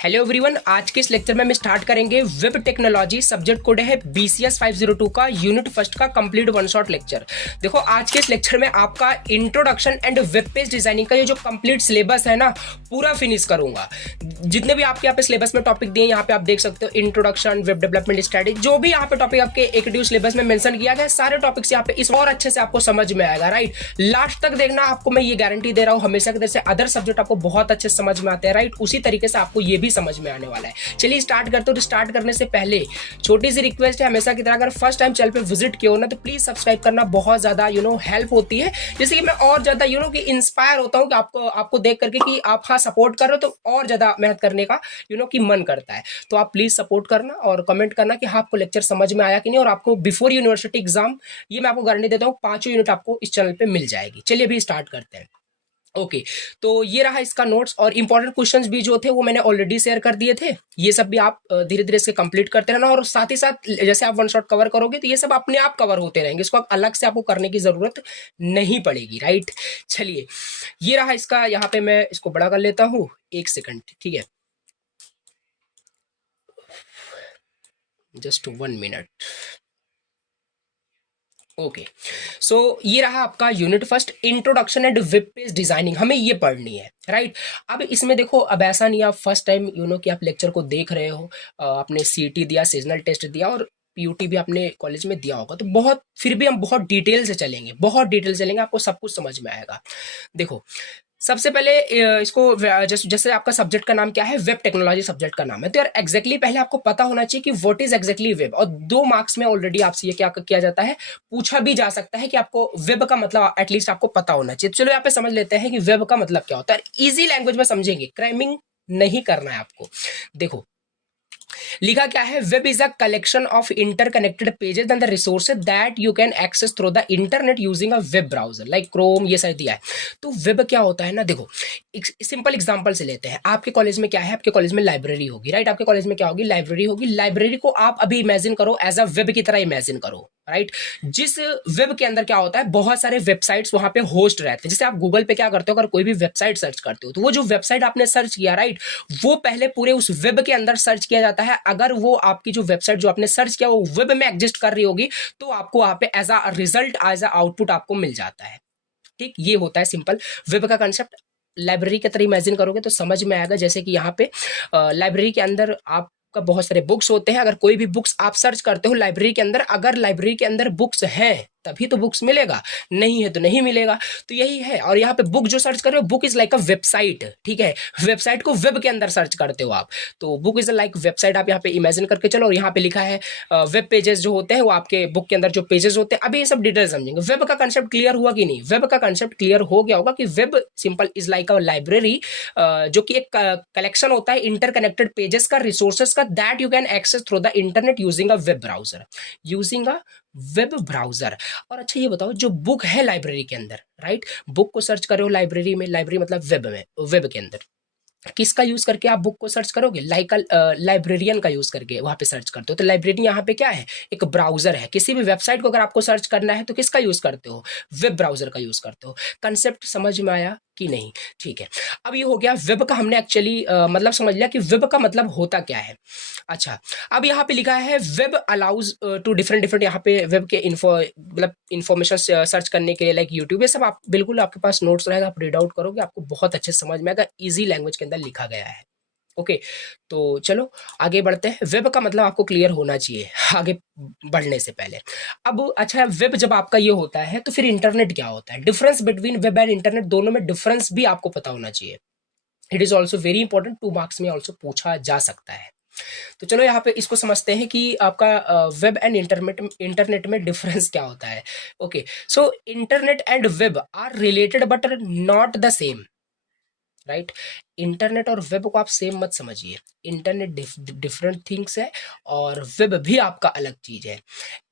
Hello everyone, आज के इस लेक्चर में हम स्टार्ट करेंगे वेब टेक्नोलॉजी। सब्जेक्ट कोड है BCS 502 का यूनिट फर्स्ट का कंप्लीट वन शॉट लेक्चर। देखो, आज के इस लेक्चर में आपका introduction and web page designing का ये जो कंप्लीट सिलेबस है ना, पूरा फिनिश करूंगा। जितने भी आपके यहाँ पे सिलेबस में टॉपिक दिए, यहाँ पे आप देख सकते हो इंट्रोडक्शन, वेब डेवलपमेंट स्ट्रेटेजी, जो भी यहाँ पे टॉपिक आपके एकेडमी सिलेबस में मेंशन किया गया है, सारे टॉपिक्स यहाँ पे इस और अच्छे से आपको समझ में आएगा। राइट, लास्ट तक देखना, आपको मैं ये गारंटी दे रहा हूँ। हमेशा के जैसे अदर सब्जेक्ट आपको बहुत अच्छे समझ में आते हैं, राइट, उसी तरीके से आपको ये भी समझ में आने वाला है। चलिए स्टार्ट करते हो। स्टार्ट करने से पहले छोटी सी रिक्वेस्ट है, हमेशा की तरह अगर फर्स्ट टाइम चैनल पे विजिट किया हो ना, तो प्लीज सब्सक्राइब करना बहुत ज्यादा हेल्प होती है। जैसे कि मैं और ज्यादा कि इंस्पायर होता हूँ कि आपको देख करके कि आप हाँ सपोर्ट कर रहे हो, तो और ज्यादा मेहनत करने का कि मन करता है। तो आप प्लीज सपोर्ट करना और कमेंट करना कि हाँ आपको लेक्चर समझ में आया कि नहीं। और आपको बिफोर यूनिवर्सिटी एग्जाम, ये मैं आपको गारंटी देता हूँ, 5 यूनिट आपको इस चैनल पे मिल जाएगी। चलिए अभी स्टार्ट करते हैं। ओके, तो ये रहा इसका नोट्स, और इंपॉर्टेंट क्वेश्चंस भी जो थे वो मैंने ऑलरेडी शेयर कर दिए थे। ये सब भी आप धीरे धीरे से कंप्लीट करते रहना, और साथ ही साथ जैसे आप वन शॉट कवर करोगे तो ये सब अपने आप कवर होते रहेंगे। इसको अलग से आपको करने की जरूरत नहीं पड़ेगी। राइट, चलिए ये रहा इसका। यहाँ पे मैं इसको बड़ा कर लेता हूँ, 1 सेकंड, ठीक है, जस्ट 1 मिनट। ओके, सो ये रहा आपका unit first, introduction and web page designing. हमें ये पढ़नी है। राइट, अब इसमें देखो, अब ऐसा नहीं आप फर्स्ट टाइम कि आप लेक्चर को देख रहे हो, आपने CT दिया, सीजनल टेस्ट दिया, और PUT भी अपने कॉलेज में दिया होगा, तो बहुत फिर भी हम बहुत डिटेल से चलेंगे, बहुत डिटेल से चलेंगे, आपको सब कुछ समझ में आएगा। देखो, सबसे पहले इसको जैसे आपका सब्जेक्ट का नाम क्या है, वेब टेक्नोलॉजी सब्जेक्ट का नाम है, तो यार एग्जैक्टली पहले आपको पता होना चाहिए कि व्हाट इज एग्जैक्टली वेब। और 2 मार्क्स में ऑलरेडी आपसे ये क्या किया जाता है, पूछा भी जा सकता है कि आपको वेब का मतलब एटलीस्ट आपको पता होना चाहिए। चलो यहाँ पे समझ लेते हैं कि वेब का मतलब क्या होता है। इजी लैंग्वेज में समझेंगे, क्रैमिंग नहीं करना है आपको। देखो, लिखा क्या है, web is a collection of interconnected pages and the resources that you can access through the internet using a web browser like Chrome, ये सारी दिया है। तो वेब क्या होता है ना, देखो एक सिंपल एग्जांपल से लेते हैं। आपके कॉलेज में क्या है, आपके कॉलेज में लाइब्रेरी होगी। राइट, आपके कॉलेज में क्या होगी, लाइब्रेरी होगी। लाइब्रेरी को आप अभी इमेजिन करो एज अ वेब की तरह इमेजिन करो। राइट, जिस वेब के अंदर क्या होता है, बहुत सारे वेबसाइट्स वहां पे होस्ट रहते हैं। जैसे आप गूगल पे क्या करते हो, अगर कोई भी वेबसाइट सर्च करते हो, तो वो जो वेबसाइट आपने सर्च किया, राइट, वो पहले पूरे उस वेब के अंदर सर्च किया जाता है। अगर वो आपकी जो वेबसाइट जो आपने सर्च किया वो वेब में एग्जिस्ट कर रही होगी, तो आपको वहां पे as a result, as a output आपको मिल जाता है। ठीक, ये होता है सिंपल वेब का कंसेप्ट। लाइब्रेरी की तरह इमेजिन करोगे तो समझ में आएगा। जैसे कि यहाँ पे लाइब्रेरी के अंदर आपका बहुत सारे बुक्स होते हैं। अगर कोई भी बुक्स आप सर्च करते हो लाइब्रेरी के अंदर, अगर लाइब्रेरी के अंदर बुक्स हैं तभी तो बुक्स मिलेगा, नहीं है तो नहीं मिलेगा। तो यही है। और यहाँ पे बुक जो सर्च कर रहे हो, book is like a website. ठीक है, वेबसाइट को वेब के अंदर सर्च करते हो आप, तो बुक इज लाइक वेबसाइट। आप यहाँ पे इमेजिन करके चलो। और यहाँ पे लिखा है वेब पेजेस जो होते हैं वो आपके बुक के अंदर जो पेजेस होते हैं। अभी ये सब डिटेल समझेंगे। वेब का कंसेप्ट क्लियर हुआ कि नहीं? वेब का कंसेप्ट क्लियर हो गया होगा कि web simple is like a library, जो कि एक कलेक्शन होता है इंटरकनेक्टेड पेजेस का, रिसोर्सेज का, that you can access through the internet using a web browser, using a web browser. और अच्छा ये बताओ, जो बुक है लाइब्रेरी के अंदर, राइट, बुक को सर्च करो लाइब्रेरी में, लाइब्रेरी मतलब वेब में, वेब के अंदर किसका यूज करके आप बुक को सर्च करोगे? लाइक लाइब्रेरियन का यूज करके वहां पे सर्च करते हो। तो लाइब्रेरी यहाँ पे क्या है, एक ब्राउजर है। किसी भी वेबसाइट को अगर आपको सर्च करना है तो किसका यूज करते हो? वेब ब्राउजर का यूज करते हो। कंसेप्ट समझ में आया कि नहीं? ठीक है, अब ये हो गया वेब का। हमने एक्चुअली मतलब समझ लिया कि वेब का मतलब होता क्या है। अच्छा, अब यहाँ पे लिखा है web allows to different different, यहाँ पे वेब के मतलब इन्फॉर्मेशन सर्च करने के लिए, लाइक यूट्यूब, ये सब आप बिल्कुल आपके पास नोट्स रहेगा, आप रीड आउट करोगे, आपको बहुत अच्छे समझ में आएगा। इजी लैंग्वेज के अंदर लिखा गया है। ओके, तो चलो आगे बढ़ते हैं। वेब का मतलब आपको क्लियर होना चाहिए आगे बढ़ने से पहले। अब अच्छा, वेब जब आपका ये होता है तो फिर इंटरनेट क्या होता है? Difference between web and internet, दोनों में डिफरेंस भी आपको पता होना चाहिए। It is also very important, 2 marks में ऑल्सो पूछा जा सकता है। तो चलो यहाँ पे इसको समझते हैं कि आपका वेब एंड इंटरनेट में डिफरेंस क्या होता है। Okay, so internet and web are related but not the same. Right, internet और वेब को आप सेम मत समझिए। इंटरनेट डिफरेंट थिंग्स है, और वेब भी आपका अलग चीज है।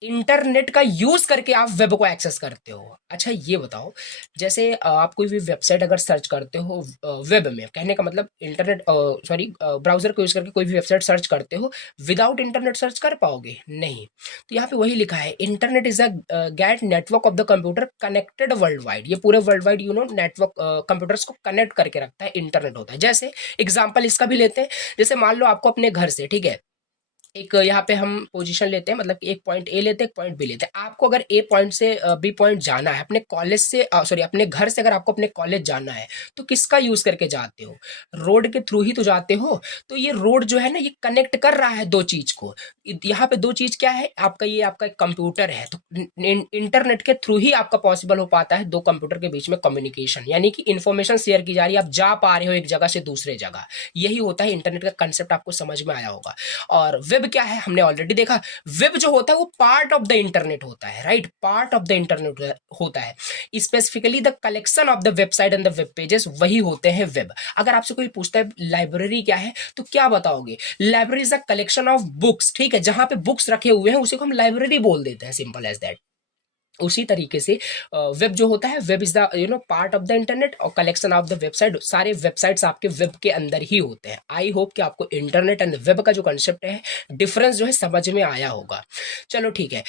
इंटरनेट का यूज करके आप वेब को एक्सेस करते हो। अच्छा ये बताओ, जैसे आप कोई भी वेबसाइट अगर सर्च करते हो वेब में, कहने का मतलब इंटरनेट, सॉरी, ब्राउजर को यूज करके कोई भी वेबसाइट सर्च करते हो, विदाउट इंटरनेट सर्च कर पाओगे? नहीं। तो यहाँ पे वही लिखा है, internet is a get network of the computer connected world wide. ये पूरे वर्ल्ड वाइड नेटवर्क कंप्यूटर्स को कनेक्ट करके रखता है, इंटरनेट होता है। है। जैसे एग्जाम्पल इसका भी लेते हैं, जैसे मान लो आपको अपने घर से, ठीक है, एक यहाँ पे हम पोजीशन लेते हैं, मतलब कि एक पॉइंट ए लेते हैं, एक पॉइंट बी लेते हैं। आपको अगर ए पॉइंट से बी पॉइंट जाना है, अपने कॉलेज से सॉरी अपने घर से अगर आपको अपने कॉलेज जाना है, तो किसका यूज करके जाते हो? रोड के थ्रू ही तो जाते हो। तो ये रोड जो है ना, ये कनेक्ट कर रहा है दो चीज को। यहाँ पे दो चीज क्या है आपका, ये आपका एक कंप्यूटर है, तो इंटरनेट के थ्रू ही आपका पॉसिबल हो पाता है दो कंप्यूटर के बीच में कम्युनिकेशन, यानी कि इंफॉर्मेशन शेयर की जा रही है, आप जा पा रहे हो एक जगह से दूसरे जगह। यही होता है इंटरनेट का कंसेप्ट, आपको समझ में आया होगा। और वेब क्या है हमने ऑलरेडी देखा। वेब जो होता है वो पार्ट ऑफ द इंटरनेट होता है, right, part of the internet होता है। Specifically the collection of the website and the web pages, वही होते हैं वेब। अगर आपसे कोई पूछता है लाइब्रेरी क्या है, तो क्या बताओगे? Library is the collection of books, ठीक है, जहां पे बुक्स रखे हुए हैं उसी को हम लाइब्रेरी बोल देते हैं, सिंपल एज दैट। उसी तरीके से वेब जो होता है, web is the part of the internet, और कलेक्शन ऑफ द वेबसाइट, सारे वेबसाइट्स आपके वेब के अंदर ही होते हैं। आई होप कि आपको इंटरनेट एंड वेब का जो कंसेप्ट है, डिफरेंस जो है समझ में आया होगा। चलो ठीक है,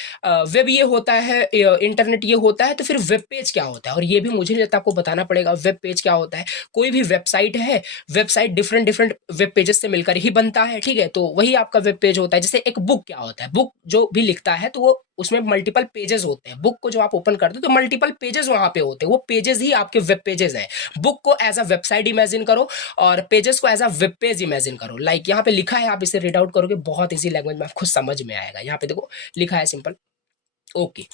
वेब ये होता है, इंटरनेट ये होता है, तो फिर वेब पेज क्या होता है? और ये भी मुझे नहीं लगता आपको बताना पड़ेगा। वेब पेज क्या होता है? कोई भी वेबसाइट है, website different different web pages से मिलकर ही बनता है, ठीक है, तो वही आपका वेब पेज होता है। जैसे एक बुक क्या होता है, बुक जो भी लिखता है तो वो उसमें मल्टीपल पेजेस होते हैं। बुक को जो आप ओपन करते हो तो मल्टीपल पेजेस वहां पे होते हैं, वो पेजेस ही आपके वेब पेजेस हैं। बुक को एज अ वेबसाइट इमेजिन करो और पेजेस को as a web page imagine करो। लाइक यहाँ पे लिखा है, आप इसे रीड आउट करोगे, बहुत इजी लैंग्वेज में आपको समझ में आएगा। यहाँ पे देखो लिखा है सिंपल, ओके।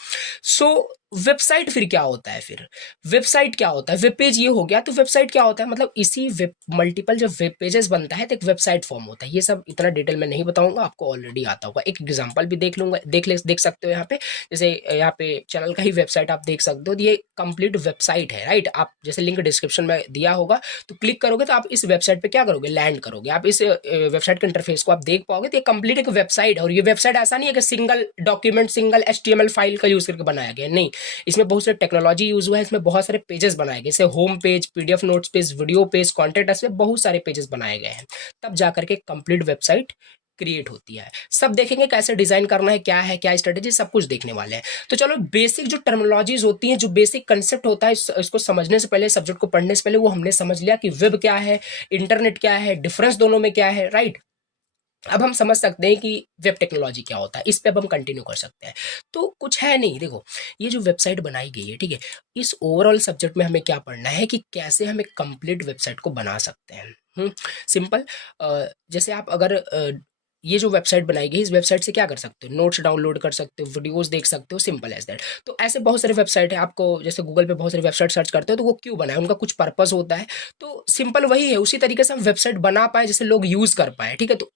सो वेबसाइट फिर क्या होता है? फिर वेबसाइट क्या होता है? वेब पेज ये हो गया, तो वेबसाइट क्या होता है? मतलब इसी वेब मल्टीपल जब वेब पेजेस बनता है तो एक वेबसाइट फॉर्म होता है। ये सब इतना डिटेल में नहीं बताऊंगा, आपको ऑलरेडी आता होगा। एक एग्जांपल भी देख लूंगा, देख सकते हो यहाँ पे। जैसे यहाँ पे चैनल का ही वेबसाइट आप देख सकते हो, ये कंप्लीट वेबसाइट है, राइट। आप जैसे लिंक डिस्क्रिप्शन में दिया होगा, तो क्लिक करोगे तो आप इस वेबसाइट पे क्या करोगे? लैंड करोगे। आप इस वेबसाइट के इंटरफेस को आप देख पाओगे, तो ये कंप्लीट एक वेबसाइट है। और ये वेबसाइट ऐसा नहीं है कि single document, single HTML file का यूज करके बनाया गया, नहीं। इसमें बहुत सारे टेक्नोलॉजी यूज हुआ है, इसमें बहुत सारे पेजेस बनाए गए, जैसे home page, PDF notes page, video page, contact, ऐसे बहुत सारे पेजेस बनाए गए हैं। तब जाकर के कंप्लीट वेबसाइट क्रिएट होती है। सब देखेंगे कैसे डिजाइन करना है, क्या है, क्या स्ट्रेटेजी, सब कुछ देखने वाले हैं। तो चलो बेसिक जो टर्मिनोलॉजीज होती हैं, जो बेसिक कंसेप्ट होता है, इसको समझने से पहले, सब्जेक्ट को पढ़ने से पहले, वो हमने समझ लिया कि वेब क्या है, इंटरनेट क्या है, डिफरेंस दोनों में क्या है, राइट। अब हम समझ सकते हैं कि वेब टेक्नोलॉजी क्या होता है। इस पे अब हम कंटिन्यू कर सकते हैं। तो कुछ है नहीं, देखो ये जो वेबसाइट बनाई गई है, ठीक है, इस ओवरऑल सब्जेक्ट में हमें क्या पढ़ना है कि कैसे हम एक कंप्लीट वेबसाइट को बना सकते हैं। सिंपल, जैसे आप अगर ये जो वेबसाइट बनाई गई, इस वेबसाइट से क्या कर सकते हो? नोट्स डाउनलोड कर सकते हो, वीडियोस देख सकते हो, सिंपल एज दैट। तो ऐसे बहुत सारे वेबसाइट है, आपको जैसे गूगल पे बहुत सारी वेबसाइट सर्च करते हो, तो वो क्यों बनाए? उनका कुछ पर्पस होता है। तो सिंपल वही है, उसी तरीके से हम वेबसाइट बना पाए जैसे लोग यूज कर पाए, ठीक है। तो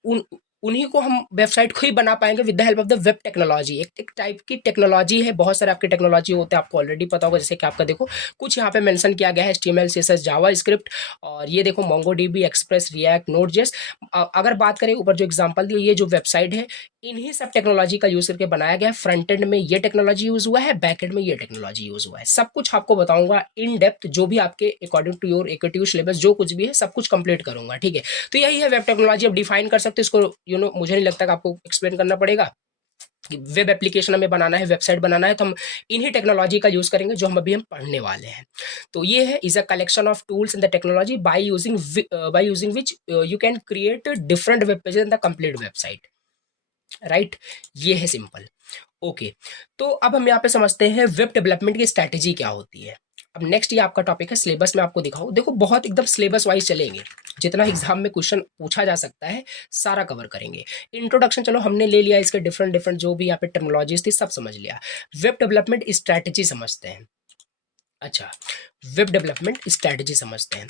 उन्हीं को हम वेबसाइट को ही बना पाएंगे with the help of the web technology. एक टाइप की टेक्नोलॉजी है, बहुत सारे आपके टेक्नोलॉजी होते हैं, आपको ऑलरेडी पता होगा। जैसे कि आपका देखो कुछ यहाँ पे मेंशन किया गया है, HTML, CSS, जावा स्क्रिप्ट, और ये देखो MongoDB, एक्सप्रेस, रिएक्ट, नोड.js। अगर बात करें ऊपर जो एग्जांपल दिए, ये जो वेबसाइट है, इन्हीं सब टेक्नोलॉजी का यूज करके बनाया गया है। फ्रंट एंड में ये टेक्नोलॉजी यूज हुआ है, बैक एंड में ये टेक्नोलॉजी यूज हुआ है। सब कुछ आपको बताऊंगा इन डेप्थ, जो भी आपके according to your active syllabus जो कुछ भी है, सब कुछ कंप्लीट करूंगा, ठीक है। तो यही है वेब टेक्नोलॉजी। अब डिफाइन कर सकते हो इसको, मुझे नहीं लगता कि आपको एक्सप्लेन करना पड़ेगा। वेब एप्लीकेशन हमें बनाना है, वेबसाइट बनाना है, तो हम इन्हीं टेक्नोलॉजी का यूज करेंगे जो हम अभी पढ़ने वाले हैं। तो ये है is a collection of tools in the technology by using which you can create different web pages in the complete website, right. ये है सिंपल, ओके। तो अब हम यहाँ पे समझते हैं वेब डेवलपमेंट की स्ट्रैटेजी क्या होती है। अब नेक्स्ट ये आपका टॉपिक है, सिलेबस में आपको दिखाऊं। देखो बहुत एकदम सिलेबस वाइज चलेंगे, जितना एग्जाम में क्वेश्चन पूछा जा सकता है सारा कवर करेंगे। इंट्रोडक्शन चलो हमने ले लिया, इसके डिफरेंट डिफरेंट जो भी यहाँ पे टर्मिनोलॉजीज थी सब समझ लिया। वेब डेवलपमेंट स्ट्रैटेजी समझते हैं। अच्छा, वेब डेवलपमेंट स्ट्रैटेजी समझते हैं।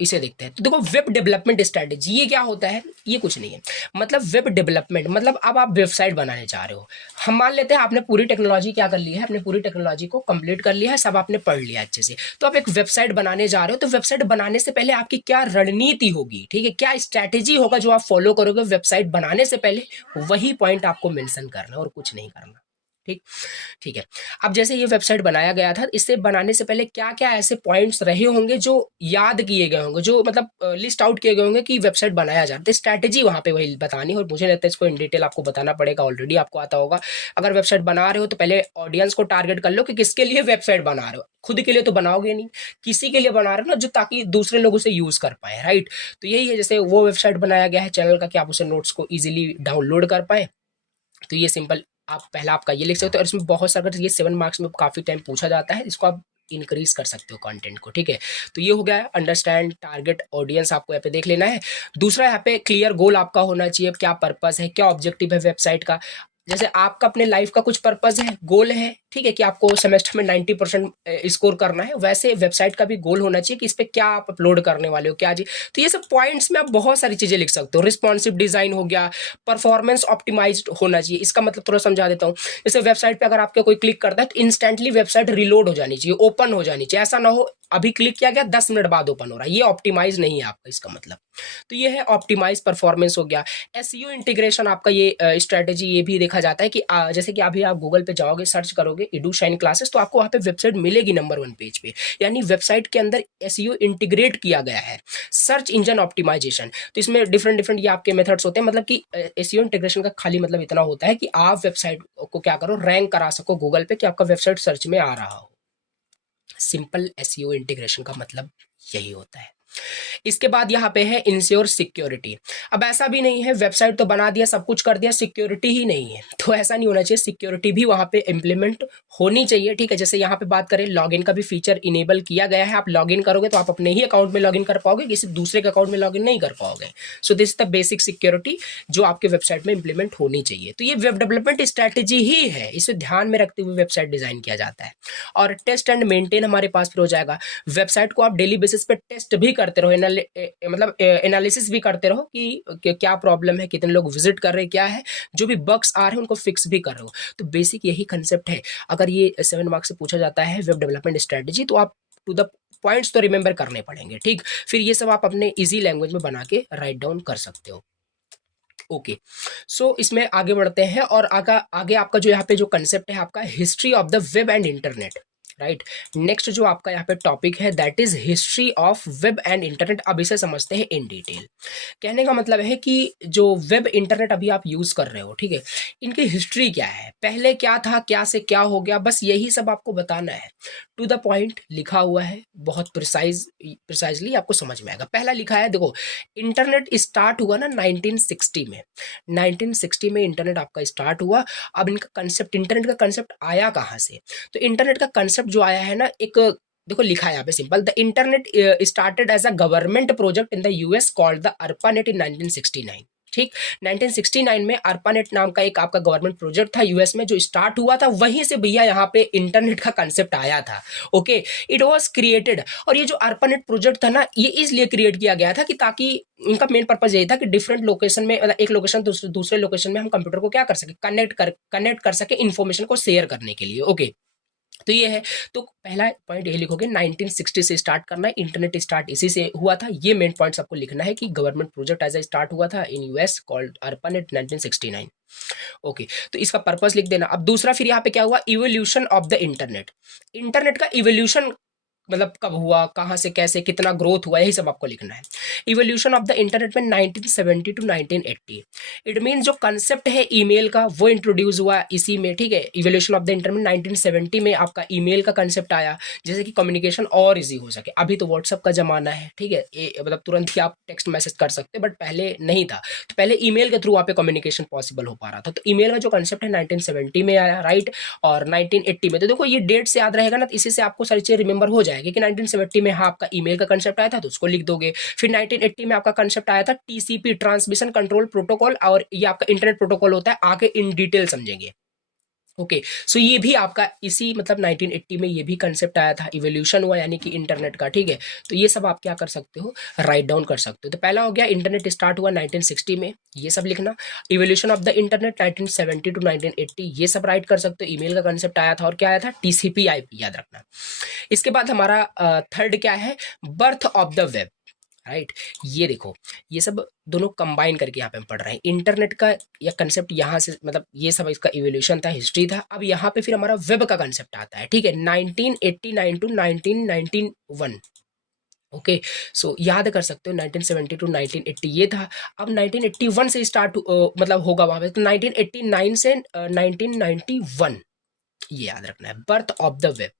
इसे देखते हैं। तो देखो वेब डेवलपमेंट स्ट्रैटेजी ये क्या होता है? ये कुछ नहीं है, मतलब वेब डेवलपमेंट मतलब अब आप वेबसाइट बनाने जा रहे हो। हम मान लेते हैं आपने पूरी टेक्नोलॉजी क्या कर ली है, आपने पूरी टेक्नोलॉजी को कंप्लीट कर लिया है, सब आपने पढ़ लिया अच्छे से। तो आप एक वेबसाइट बनाने जा रहे हो, तो वेबसाइट बनाने से पहले आपकी क्या रणनीति होगी, ठीक है, क्या स्ट्रैटेजी होगा जो आप फॉलो करोगे वेबसाइट बनाने से पहले, वही पॉइंट आपको मेंशन करना और कुछ नहीं करना, ठीक ठीक है। अब जैसे ये वेबसाइट बनाया गया था, इसे बनाने से पहले क्या-क्या ऐसे पॉइंट्स रहे होंगे जो याद किए गए होंगे, जो मतलब लिस्ट आउट किए गए होंगे कि वेबसाइट बनाया जाता है। स्ट्रैटेजी वहाँ पे वही बतानी है और मुझे लगता है इसको इन डिटेल आपको बताना पड़ेगा, ऑलरेडी आपको आता होगा। अगर वेबसाइट बना रहे हो तो पहले ऑडियंस को टारगेट कर लो कि किसके लिए वेबसाइट बना रहे हो। खुद के लिए तो बनाओगे नहीं, किसी के लिए बना रहे हो ना, जो ताकि दूसरे लोग उसे यूज़ कर पाएँ, राइट? तो यही है, जैसे वो वेबसाइट बनाया गया है चैनल का कि आप उसे नोट्स को ईज़िली डाउनलोड कर पाएँ। तो ये सिंपल आप पहला आपका ये लिख सकते हो और इसमें बहुत सारा, ये 7 मार्क्स में काफ़ी टाइम पूछा जाता है, इसको आप इंक्रीज कर सकते हो कंटेंट को, ठीक है। तो ये हो गया है अंडरस्टैंड टारगेट ऑडियंस, आपको यहाँ पे देख लेना है। दूसरा यहाँ पे क्लियर गोल आपका होना चाहिए, क्या पर्पस है, क्या ऑब्जेक्टिव है वेबसाइट का। जैसे आपका अपने लाइफ का कुछ पर्पस है, गोल है, ठीक है, कि आपको सेमेस्टर में 90% स्कोर करना है, वैसे वेबसाइट का भी गोल होना चाहिए कि इस पे क्या आप अपलोड करने वाले हो, क्या जी। तो ये सब पॉइंट्स में आप बहुत सारी चीजें लिख सकते हो। रिस्पॉन्सिव डिजाइन हो गया, परफॉर्मेंस ऑप्टिमाइज्ड होना चाहिए। इसका मतलब थोड़ा समझा देता हूँ। जैसे वेबसाइट पे अगर आपका कोई क्लिक करता है तो इंस्टेंटली वेबसाइट रिलोड हो जानी चाहिए, ओपन हो जानी चाहिए। ऐसा ना हो अभी क्लिक किया गया 10 मिनट बाद ओपन हो रहा है, ये ऑप्टिमाइज नहीं है आपका, इसका मतलब। तो ये है ऑप्टिमाइज परफॉर्मेंस हो गया। एसईओ इंटीग्रेशन आपका ये स्ट्रेटेजी ये भी देखा जाता है कि जैसे कि अभी आप गूगल पे जाओगे, सर्च करोगे एडुशाइन क्लासेस, तो आपको वहाँ पे वेबसाइट मिलेगी नंबर 1 पेज पे, यानी वेबसाइट के अंदर एसईओ इंटीग्रेट किया गया है। सर्च इंजन ऑप्टिमाइजेशन, तो इसमें डिफरेंट डिफरेंट ये आपके मेथड्स होते हैं। मतलब कि एसईओ इंटीग्रेशन का खाली मतलब इतना होता है कि आप वेबसाइट को क्या करो, रैंक करा सको गूगल पे कि आपका वेबसाइट सर्च में आ रहा हो। सिंपल एसईओ इंटीग्रेशन का मतलब यही होता है। इसके बाद यहाँ पे है इंश्योर सिक्योरिटी। अब ऐसा भी नहीं है वेबसाइट तो बना दिया, सब कुछ कर दिया, सिक्योरिटी ही नहीं है, तो ऐसा नहीं होना चाहिए। सिक्योरिटी भी वहाँ पे इम्प्लीमेंट होनी चाहिए, ठीक है। जैसे यहाँ पे बात करें, लॉगिन का भी फीचर इनेबल किया गया है। आप लॉगिन करोगे तो आप अपने ही अकाउंट में लॉगिन कर पाओगे, किसी दूसरे के अकाउंट में लॉगिन नहीं कर पाओगे। So this the basic security जो आपके वेबसाइट में इंप्लीमेंट होनी चाहिए। तो ये वेब डेवलपमेंट स्ट्रैटेजी ही है, इसे ध्यान में रखते हुए वेबसाइट डिजाइन किया जाता है। और टेस्ट एंड मेंटेन हमारे पास फिर हो जाएगा। वेबसाइट को आप डेली बेसिस पे टेस्ट भी करते रहो, मतलब एनालिसिस भी करते रहो कि क्या प्रॉब्लम है, कितने लोग विजिट कर रहे हैं, क्या है, जो भी बग्स आ रहे हैं उनको फिक्स भी कर रहे हो। तो बेसिक यही कंसेप्ट है। अगर ये 7 मार्क्स से पूछा जाता है वेब डेवलपमेंट स्ट्रेटेजी, तो आप टू द पॉइंट्स तो रिमेंबर करने पड़ेंगे, ठीक। फिर ये सब आप अपने इजी लैंग्वेज में बना के राइट डाउन कर सकते हो। ओके, सो इसमें आगे बढ़ते हैं और आगे आपका जो यहाँ पे जो कंसेप्ट है आपका, history of the web and internet, right. Next जो आपका यहाँ पे टॉपिक है that is history of web and internet. अब इसे समझते हैं इन डिटेल। कहने का मतलब है कि जो वेब इंटरनेट अभी आप यूज कर रहे हो, ठीक है, इनकी हिस्ट्री क्या है, पहले क्या था, क्या से क्या हो गया, बस यही सब आपको बताना है। टू द पॉइंट लिखा हुआ है, बहुत प्रिसाइजली आपको समझ में आएगा। पहला लिखा है, देखो, इंटरनेट स्टार्ट हुआ ना 1960 में। 1960 में इंटरनेट आपका स्टार्ट हुआ। अब इनका कंसेप्ट, इंटरनेट का कंसेप्ट आया कहाँ से? तो इंटरनेट का कंसेप्ट जो आया है ना, एक देखो लिखा है यहाँ पे simple, the internet started as a government project in the US called the ARPANET in 1969, ठीक। 1969 में अर्पानेट नाम का एक आपका गवर्नमेंट प्रोजेक्ट था यूएस में जो स्टार्ट हुआ था, वहीं से भैया यहाँ पे इंटरनेट का कंसेप्ट आया था। Okay, it was created. और ये जो अर्पानेट प्रोजेक्ट था ना, ये इसलिए क्रिएट किया गया था कि ताकि इनका मेन पर्पज यही था कि डिफरेंट लोकेशन में, मतलब एक लोकेशन दूसरे लोकेशन में हम कंप्यूटर को क्या कर सके, कनेक्ट कर सके इन्फॉर्मेशन को शेयर करने के लिए। ओके, तो ये है। तो पहला पॉइंट ये लिखोगे 1960 से स्टार्ट करना है, इंटरनेट स्टार्ट इसी से हुआ था। ये मेन पॉइंट्स आपको लिखना है कि government project as a start हुआ था in US called ARPANET 1969। Okay, तो इसका पर्पस लिख देना। अब दूसरा फिर यहाँ पे क्या हुआ, evolution of the internet. Internet का इवोल्यूशन मतलब कब हुआ, कहाँ से कैसे, कितना ग्रोथ हुआ, यही सब आपको लिखना है। इवोल्यूशन ऑफ द इंटरनेट में 1970 टू 1980। इट मीन जो कंसेप्ट है ईमेल का वो इंट्रोड्यूस हुआ इसी में, ठीक है। इवोल्यूशन ऑफ द इंटरनेट 1970 में आपका ईमेल का कंसेप्ट आया, जैसे कि कम्युनिकेशन और इजी हो सके। अभी तो व्हाट्सअप का जमाना है, ठीक है, मतलब तुरंत ही आप टेक्स्ट मैसेज कर सकते, बट पहले नहीं था। तो पहले ईमेल के थ्रू वहाँ पे कम्युनिकेशन पॉसिबल हो पा रहा था। तो ईमेल का जो कंसेप्ट है 1970 में आया, राइट, और 1980 में। तो देखो ये डेट से याद रहेगा ना, तो इसी से आपको सारी चीजें रिमेंबर हो जाएगी कि 1970 में हाँ आपका ईमेल का कंसेप्ट आया था, तो उसको लिख दोगे। फिर 1980 में आपका कंसेप्ट आया था टीसीपी, ट्रांसमिशन कंट्रोल प्रोटोकॉल, और ये आपका इंटरनेट प्रोटोकॉल होता है, आगे इन डिटेल समझेंगे। ओके, सो ये भी आपका इसी मतलब 1980 में ये भी कंसेप्ट आया था, इवोल्यूशन हुआ यानी कि इंटरनेट का, ठीक है। तो ये सब आप क्या कर सकते हो, राइट डाउन कर सकते हो। तो पहला हो गया इंटरनेट स्टार्ट हुआ 1960 में, ये सब लिखना। Evolution of the internet 1970 to 1980, ये सब राइट कर सकते हो। ईमेल का कंसेप्ट आया था, और क्या आया था, टीसीपी आईपी, याद रखना। इसके बाद हमारा थर्ड क्या है, birth of the web, right. ये देखो, ये सब दोनों कंबाइन करके यहाँ पे हम पढ़ रहे हैं। इंटरनेट का या कंसेप्ट यहाँ से, मतलब ये सब इसका इवोल्यूशन था, हिस्ट्री था। अब यहाँ पे फिर हमारा वेब का कंसेप्ट आता है, ठीक है, 1989 टू 1991। ओके, सो याद कर सकते हो 1970 टू 1980 ये था। अब 1981 से स्टार्ट मतलब होगा वहां पे, तो 1989 से 1991 ये याद रखना है। बर्थ ऑफ द वेब,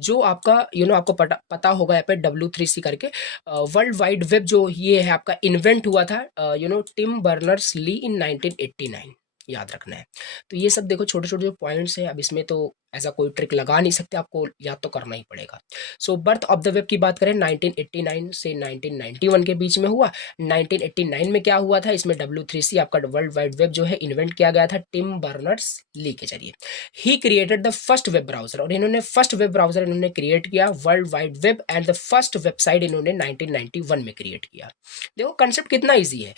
जो आपका आपको पता होगा यहाँ पे W3C करके वर्ल्ड वाइड वेब जो ये है आपका इन्वेंट हुआ था टिम बर्नर्स ली इन 1989, याद रखना है। तो ये सब देखो छोटे छोटे जो पॉइंट्स हैं, अब इसमें तो ऐसा कोई ट्रिक लगा नहीं सकते, आपको याद तो करना ही पड़ेगा। सो बर्थ ऑफ द वेब की बात करें 1989 से 1991 के बीच में हुआ। 1989 में क्या हुआ था, इसमें W3C आपका वर्ल्ड वाइड वेब जो है इन्वेंट किया गया था टिम बर्नर्स ली के जरिए। He created the first web browser, और इन्होंने फर्स्ट वेब ब्राउजर इन्होंने क्रिएट किया world wide web, and the first website इन्होंने 1991 में क्रिएट किया। देखो कंसेप्ट कितना ईजी है।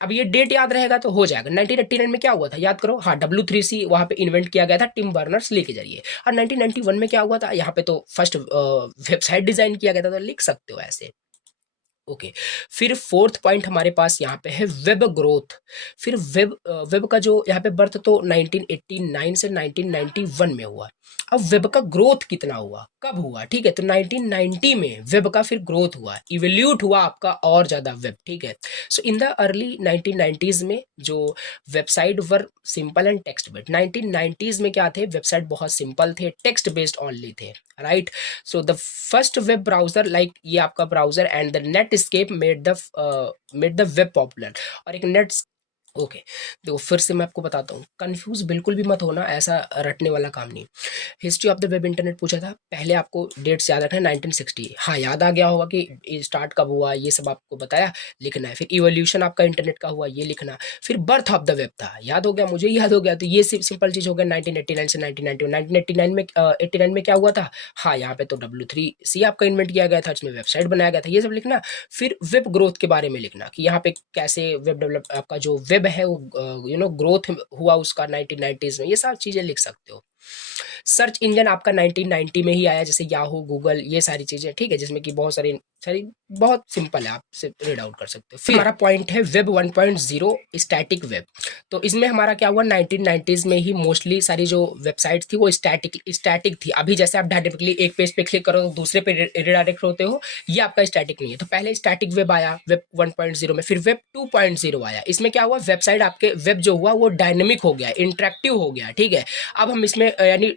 अब ये डेट याद रहेगा तो हो जाएगा। 1989 में क्या हुआ था याद करो, हाँ W3C वहां पे इन्वेंट किया गया था टिम बर्नर्स ली के जरिए। और 1991 में क्या हुआ था, यहाँ पे तो फर्स्ट वेबसाइट डिजाइन किया गया था, तो लिख सकते हो ऐसे। ओके, फिर फोर्थ पॉइंट हमारे पास यहाँ पे है वेब ग्रोथ। फिर वेब का जो यहाँ पे बर्थ तो 1989 से 1991 में हुआ। अब वेब का ग्रोथ कितना हुआ, कब हुआ, ठीक है, तो 1990 में वेब का फिर ग्रोथ हुआ, इवोल्यूट हुआ आपका और ज्यादा वेब, ठीक है। सो इन द अर्ली 1990s में जो website were simple and text based, 1990s में क्या थे, वेबसाइट बहुत सिंपल थे, टेक्स्ट बेस्ड ओनली थे, right. So the first web browser like ये आपका browser and the Netscape made the web popular, और एक नेट। ओके, देखो फिर से मैं आपको बताता हूँ, कंफ्यूज बिल्कुल भी मत होना, ऐसा रटने वाला काम नहीं। History of the web internet पूछा था, पहले आपको डेट्स याद रखना है 1960, हाँ याद आ गया होगा कि स्टार्ट कब हुआ, ये सब आपको बताया, लिखना है। फिर इवोल्यूशन आपका इंटरनेट का हुआ, ये लिखना। फिर बर्थ ऑफ द वेब था, याद हो गया, मुझे याद हो गया, तो ये सिंपल चीज हो गया 1989 से 1991। 1989 में 89 में क्या हुआ था, हाँ यहाँ पे तो W3C आपका इन्वेंट किया गया था, इसमें वेबसाइट बनाया गया था, ये सब लिखना। फिर वेब ग्रोथ के बारे में लिखना कि यहाँ पे कैसे वेब डेवलप, आपका जो वेब है वो ग्रोथ हुआ उसका 1990s में, ये सब चीजें लिख सकते हो। सर्च इंजन आपका 1990 में ही आया, जैसे याहू, गूगल, ये सारी चीजें, ठीक है, जिसमें कि बहुत सारी बहुत सिंपल है, आप से रीड आउट कर सकते हो। फिर हमारा पॉइंट है वेब 1.0 स्टैटिक वेब। तो इसमें हमारा क्या हुआ, 1990s में ही मोस्टली सारी जो वेबसाइट्स थी वो स्टैटिक थी। अभी जैसे आप डायरेक्टली एक पेज पे क्लिक करो तो दूसरे पे रिडायरेक्ट होते हो, ये आपका स्टैटिक नहीं है। तो पहले स्टैटिक वेब आया वेब 1.0 में, फिर वेब 2.0 आया। इसमें क्या हुआ, वेबसाइट आपके वेब जो हुआ वो डायनेमिक हो गया, इंटरेक्टिव हो गया, ठीक है। अब हम इसमें यानी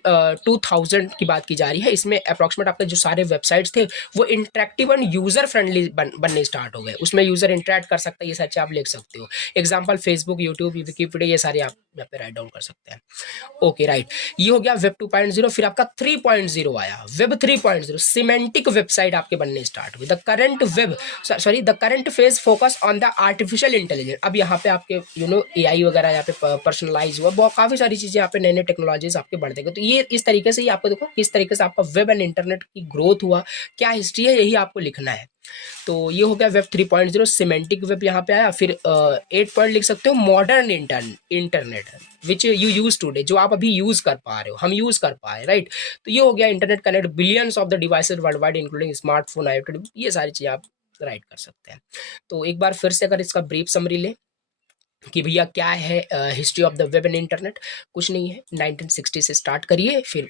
2000 की बात की जा रही है, इसमें अप्रोक्सीमेट आपके जो सारे वेबसाइट्स थे वो इंटरेक्टिव एंड यूजर फ्रेंडली बनने स्टार्ट हो गए, उसमें यूजर इंटरेक्ट कर सकता है, ये सच आप लिख सकते हो। एग्जांपल फेसबुक, यूट्यूब, विकिपीडिया, ये सारे आप यहाँ पे राइट डाउन कर सकते हैं। ओके राइट, ये हो गया वेब 2.0। फिर आपका 3.0 आया, वेब 3.0 सिमेंटिक वेबसाइट आपके बनने स्टार्ट हुई। The current phase focus on the artificial intelligence. अब यहाँ पे आपके AI वगैरह यहाँ पे पर्सनलाइज हुआ, बहुत काफी सारी चीजें यहाँ पे नए नए टेक्नोलॉजीज आपके बढ़ देंगे। तो ये इस तरीके से ही आपको देखो किस तरीके से आपका वेब एंड इंटरनेट की ग्रोथ हुआ, क्या हिस्ट्री है, यही आपको लिखना है। तो ये हो गया वेब 3.0 सिमेंटिक वेब यहाँ पे आया। फिर 8 पॉइंट लिख सकते हो, modern internet which you use today, जो आप अभी यूज कर पा रहे हो, हम यूज कर पाए, राइट। तो ये हो गया internet connect billions of the devices world wide including smartphone, IoT, ये सारी चीजें आप राइट कर सकते हैं। तो एक बार फिर से अगर इसका ब्रीफ समरी ले कि भैया क्या है history of the web and internet, कुछ नहीं है, 1960 से स्टार्ट करिए, फिर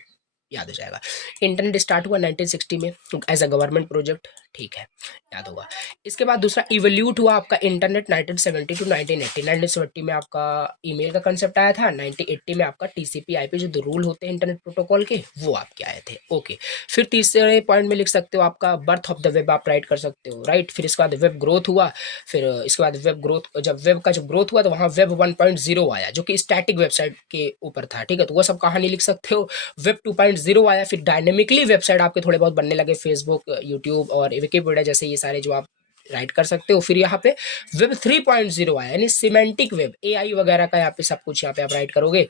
याद हो जाएगा। इंटरनेट स्टार्ट हुआ 1960 में एज अ गवर्नमेंट प्रोजेक्ट, ठीक है, याद होगा। इसके बाद दूसरा इवोल्यूट हुआ आपका इंटरनेट 1970 टू 1980। 1970 में आपका ईमेल का कंसेप्ट आया था, 1980 में आपका TCP/IP जो रूल होते हैं इंटरनेट प्रोटोकॉल के, वो आपके आए थे। ओके, फिर तीसरे पॉइंट में लिख सकते हो आपका बर्थ ऑफ द वेब, आप राइट कर सकते हो, राइट। फिर इसके बाद वेब ग्रोथ हुआ, फिर इसके बाद वेब ग्रोथ, जब वेब का जो ग्रोथ हुआ तो वहाँ वेब 1.0 आया जो कि स्टैटिक वेबसाइट के ऊपर था, ठीक है, तो वो सब कहानी लिख सकते हो। वेब 2.0 आया, फिर डायनेमिकली वेबसाइट आपके थोड़े बहुत बनने लगे, फेसबुक, यूट्यूब और विकिपीडिया जैसे, ये सारे जो आप राइट कर सकते हो। फिर यहाँ पे वेब 3.0 आया, यानी सिमेंटिक वेब, AI वगैरह का यहाँ पे सब कुछ यहाँ पे आप राइट करोगे।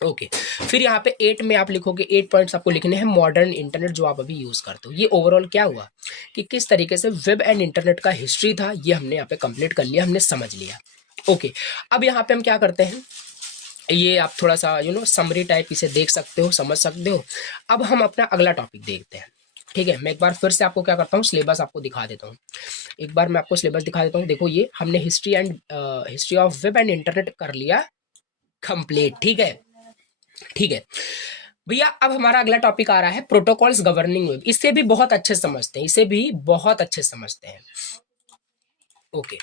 ओके, फिर यहाँ पे 8 में आप लिखोगे, 8 पॉइंट्स आपको लिखने हैं मॉडर्न इंटरनेट जो आप अभी यूज करते हो। ये ओवरऑल क्या हुआ कि किस तरीके से वेब एंड इंटरनेट का हिस्ट्री था, ये हमने यहाँ पे कंप्लीट कर लिया, हमने समझ लिया। ओके, अब यहाँ पे हम क्या करते हैं, ये आप थोड़ा सा समरी टाइप इसे देख सकते हो, समझ सकते हो। अब हम अपना अगला टॉपिक देखते हैं, ठीक है, मैं एक बार फिर से आपको क्या करता हूँ, सिलेबस आपको दिखा देता हूँ। एक बार मैं आपको सिलेबस दिखा देता हूँ। देखो ये हमने history of web and internet कर लिया कंप्लीट। ठीक है, ठीक है भैया। अब हमारा अगला टॉपिक आ रहा है प्रोटोकॉल्स गवर्निंग वेब। इसे भी बहुत अच्छे से समझते हैं, इसे भी बहुत अच्छे से समझते हैं। Okay,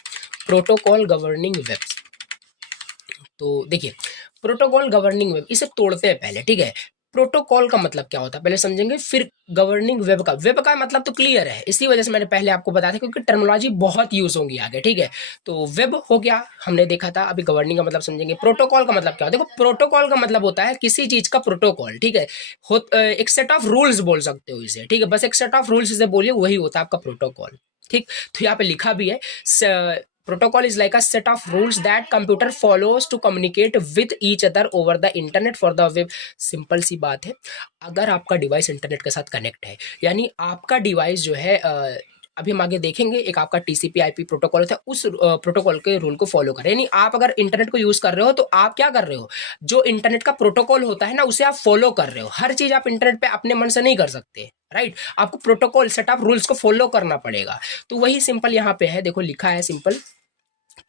protocol governing web. तो देखिए, प्रोटोकॉल गवर्निंग वेब, इसे तोड़ते हैं पहले। ठीक है, प्रोटोकॉल का मतलब क्या होता है पहले समझेंगे, फिर गवर्निंग वेब का मतलब तो क्लियर है, इसी वजह से मैंने पहले आपको बताया था, क्योंकि टर्मिनोलॉजी बहुत यूज होंगी आगे। ठीक है, तो वेब हो गया, हमने देखा था। अभी गवर्निंग का मतलब समझेंगे। प्रोटोकॉल का मतलब क्या होता है? देखो, प्रोटोकॉल का मतलब होता है किसी चीज का प्रोटोकॉल। ठीक है, एक सेट ऑफ रूल्स बोल सकते हो इसे। ठीक है, बस एक सेट ऑफ रूल्स इसे बोलिए, वही होता है आपका प्रोटोकॉल। ठीक, तो यहाँ पे लिखा भी है, protocol is like a set of rules that computer follows to communicate with each other over the internet for the web। Simple सी बात है, अगर आपका डिवाइस इंटरनेट के साथ कनेक्ट है, यानी आपका डिवाइस जो है अभी हम आगे देखेंगे, एक आपका टीसीपी आईपी प्रोटोकॉल होता है, उस प्रोटोकॉल के रूल को फॉलो करें। यानी आप अगर इंटरनेट को यूज कर रहे हो तो आप क्या कर रहे हो, जो इंटरनेट का प्रोटोकॉल होता है ना, उसे आप फॉलो कर रहे हो। हर चीज आप इंटरनेट पे अपने मन से नहीं कर सकते, राइट। आपको प्रोटोकॉल सेट ऑफ रूल्स को फॉलो करना पड़ेगा। तो वही सिंपल यहाँ पे है, देखो लिखा है सिंपल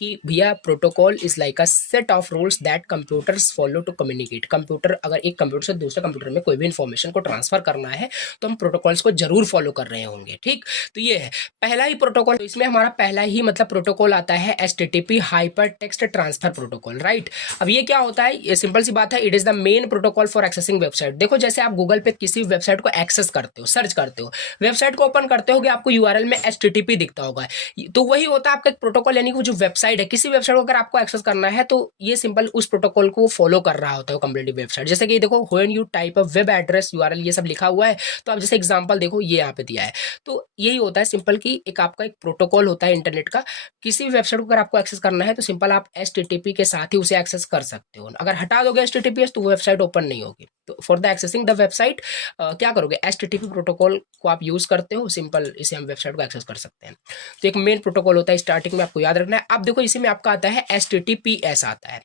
कि भैया protocol is like a set of rules that computers follow to communicate. Computer अगर एक कंप्यूटर से दूसरे कंप्यूटर में कोई भी इंफॉर्मेशन को ट्रांसफर करना है तो हम प्रोटोकॉल्स को जरूर फॉलो कर रहे होंगे। ठीक, तो ये है पहला ही प्रोटोकॉल। तो इसमें हमारा पहला ही मतलब प्रोटोकॉल आता है HTTP hyper text transfer protocol, right. अब ये क्या होता है, ये सिंपल सी बात है, it is the main protocol for accessing website. देखो जैसे आप गूगल पे किसी वेबसाइट को एक्सेस करते हो, सर्च करते हो, वेबसाइट को ओपन करते हो, आपको यूआरएल में HTTP दिखता होगा, तो वही होता है आपका एक प्रोटोकॉल। यानी कि जो वेबसाइट है, किसी वेबसाइट को अगर आपको एक्सेस करना है तो ये सिंपल उस प्रोटोकॉल को फॉलो कर रहा होता है कंप्लीट वेबसाइट। जैसे कि देखो, when you type a web address URL, ये सब लिखा हुआ है। तो आप जैसे एग्जांपल देखो, ये यहाँ पे दिया है। तो यही होता है सिंपल कि एक आपका एक प्रोटोकॉल होता है इंटरनेट का। किसी भी वेबसाइट को अगर आपको एक्सेस करना है तो सिंपल आप HTTP के साथ ही उसे एक्सेस कर सकते हो। अगर हटा दोगे HTTPS तो वो वेबसाइट ओपन नहीं होगी। तो for the accessing the website क्या करोगे, HTTP प्रोटोकॉल को आप यूज करते हो, सिंपल इसे हम वेबसाइट को एक्सेस कर सकते हैं। तो एक मेन प्रोटोकॉल होता है, स्टार्टिंग में आपको याद रखना है। अब देखो इसी में आपका आता है HTTPS आता है।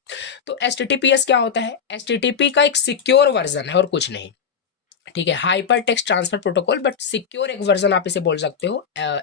तो HTTPS क्या होता है, HTTP का एक सिक्योर वर्जन है और कुछ नहीं। ठीक है, hyper text transfer protocol, but secure एक वर्जन आप इसे बोल सकते हो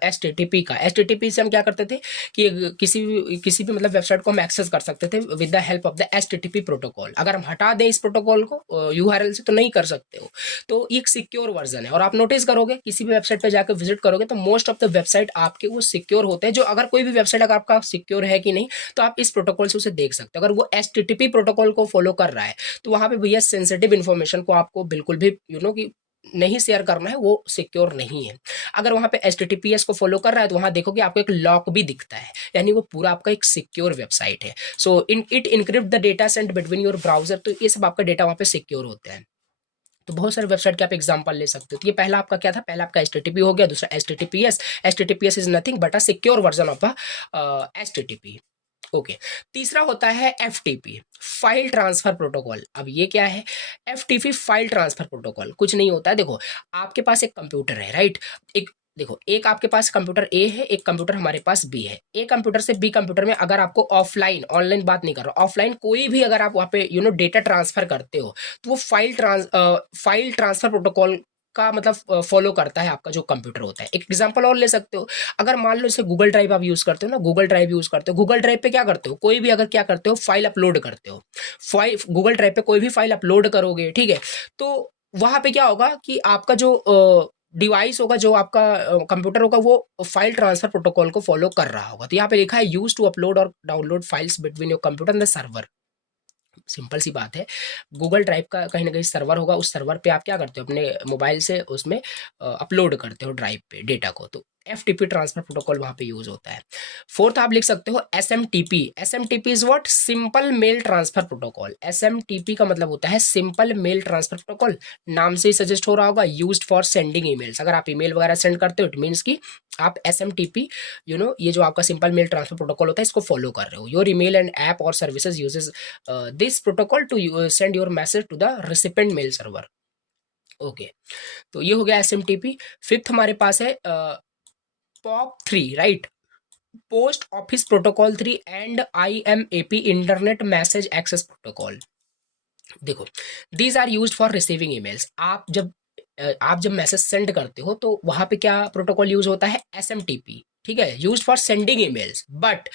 HTTP का। HTTP से हम क्या करते थे कि किसी भी मतलब वेबसाइट को हम एक्सेस कर सकते थे with the help of the HTTP protocol. अगर हम हटा दें इस प्रोटोकॉल को यूआरएल से तो नहीं कर सकते हो। तो ये एक सिक्योर वर्जन है, और आप नोटिस करोगे किसी भी वेबसाइट पे जाकर विजिट करोगे तो मोस्ट ऑफ द वेबसाइट आपके वो सिक्योर होते हैं। जो अगर कोई भी वेबसाइट अगर आपका सिक्योर है कि नहीं, तो आप इस प्रोटोकॉल से उसे देख सकते हो। अगर वो HTTP प्रोटोकॉल को फॉलो कर रहा है तो वहां पे भैया सेंसिटिव इन्फॉर्मेशन को आपको बिल्कुल भी कि नहीं शेयर करना है, वो सिक्योर नहीं है। अगर वहां पे HTTPS को फॉलो कर रहा है तो वहां देखोगे आपको एक लॉक भी दिखता है, यानी वो पूरा आपका एक सिक्योर वेबसाइट है। So it encrypt the data sent between your browser. तो ये सब आपका डेटा वहां पे सिक्योर होता है। तो बहुत सारे वेबसाइट के आप एग्जांपल ले सकते हो। तो ये पहला आपका क्या था, पहला आपका HTTP हो गया, दूसरा HTTPS। HTTPS is nothing but a secure version of HTTP। Okay, तीसरा होता है FTP, फाइल ट्रांसफर प्रोटोकॉल। अब ये क्या है, FTP फाइल ट्रांसफर प्रोटोकॉल कुछ नहीं होता है। देखो आपके पास एक कंप्यूटर है, राइट। एक देखो, एक आपके पास कंप्यूटर A है, एक कंप्यूटर हमारे पास B है। ए कंप्यूटर से B कंप्यूटर में अगर आपको ऑफलाइन, ऑनलाइन बात नहीं कर रहा, ऑफलाइन कोई भी अगर आप वहाँ पे डेटा ट्रांसफर करते हो तो वो फाइल ट्रांसफर प्रोटोकॉल का मतलब फॉलो करता है आपका जो कंप्यूटर होता है। एक एग्जांपल और ले सकते हो, अगर मान लो जैसे गूगल ड्राइव आप यूज करते हो ना, गूगल ड्राइव यूज करते हो, गूगल ड्राइव पे क्या करते हो, कोई भी अगर क्या करते हो फाइल अपलोड करते हो, फाइल गूगल ड्राइव पे कोई भी फाइल अपलोड करोगे, ठीक है, तो वहां पे क्या होगा कि आपका जो डिवाइस होगा, जो आपका कंप्यूटर होगा, वो फाइल ट्रांसफर प्रोटोकॉल को फॉलो कर रहा होगा। तो यहाँ पे लिखा है यूज टू अपलोड और download files between your computer and the server. Simple सी बात है, गूगल ड्राइव का कहीं ना कहीं सर्वर होगा, उस सर्वर पे आप क्या करते हो, अपने मोबाइल से उसमें अपलोड करते हो ड्राइव पे डेटा को। तो FTP ट्रांसफर प्रोटोकॉल वहां पे यूज होता है। फोर्थ आप लिख सकते हो SMTP। SMTP is what, simple mail transfer protocol. SMTP का मतलब होता है सिंपल मेल ट्रांसफर प्रोटोकॉल। नाम से ही सजेस्ट हो रहा होगा, यूज्ड फॉर सेंडिंग ईमेल्स। अगर आप ईमेल वगैरह सेंड करते हो, इट मीन्स कि आप SMTP ये जो आपका सिंपल मेल ट्रांसफर प्रोटोकॉल होता है, इसको फॉलो कर रहे हो। योर ईमेल एंड ऐप और services uses this protocol to send your message to the recipient mail server. Okay, तो ये हो गया SMTP। फिफ्थ हमारे पास है POP3, right, post office protocol 3 and IMAP, internet message access protocol. देखो, these are used for receiving emails. आप जब आप जब मैसेज सेंड करते हो तो वहां पे क्या प्रोटोकॉल यूज होता है, SMTP, ठीक है, use for sending emails. But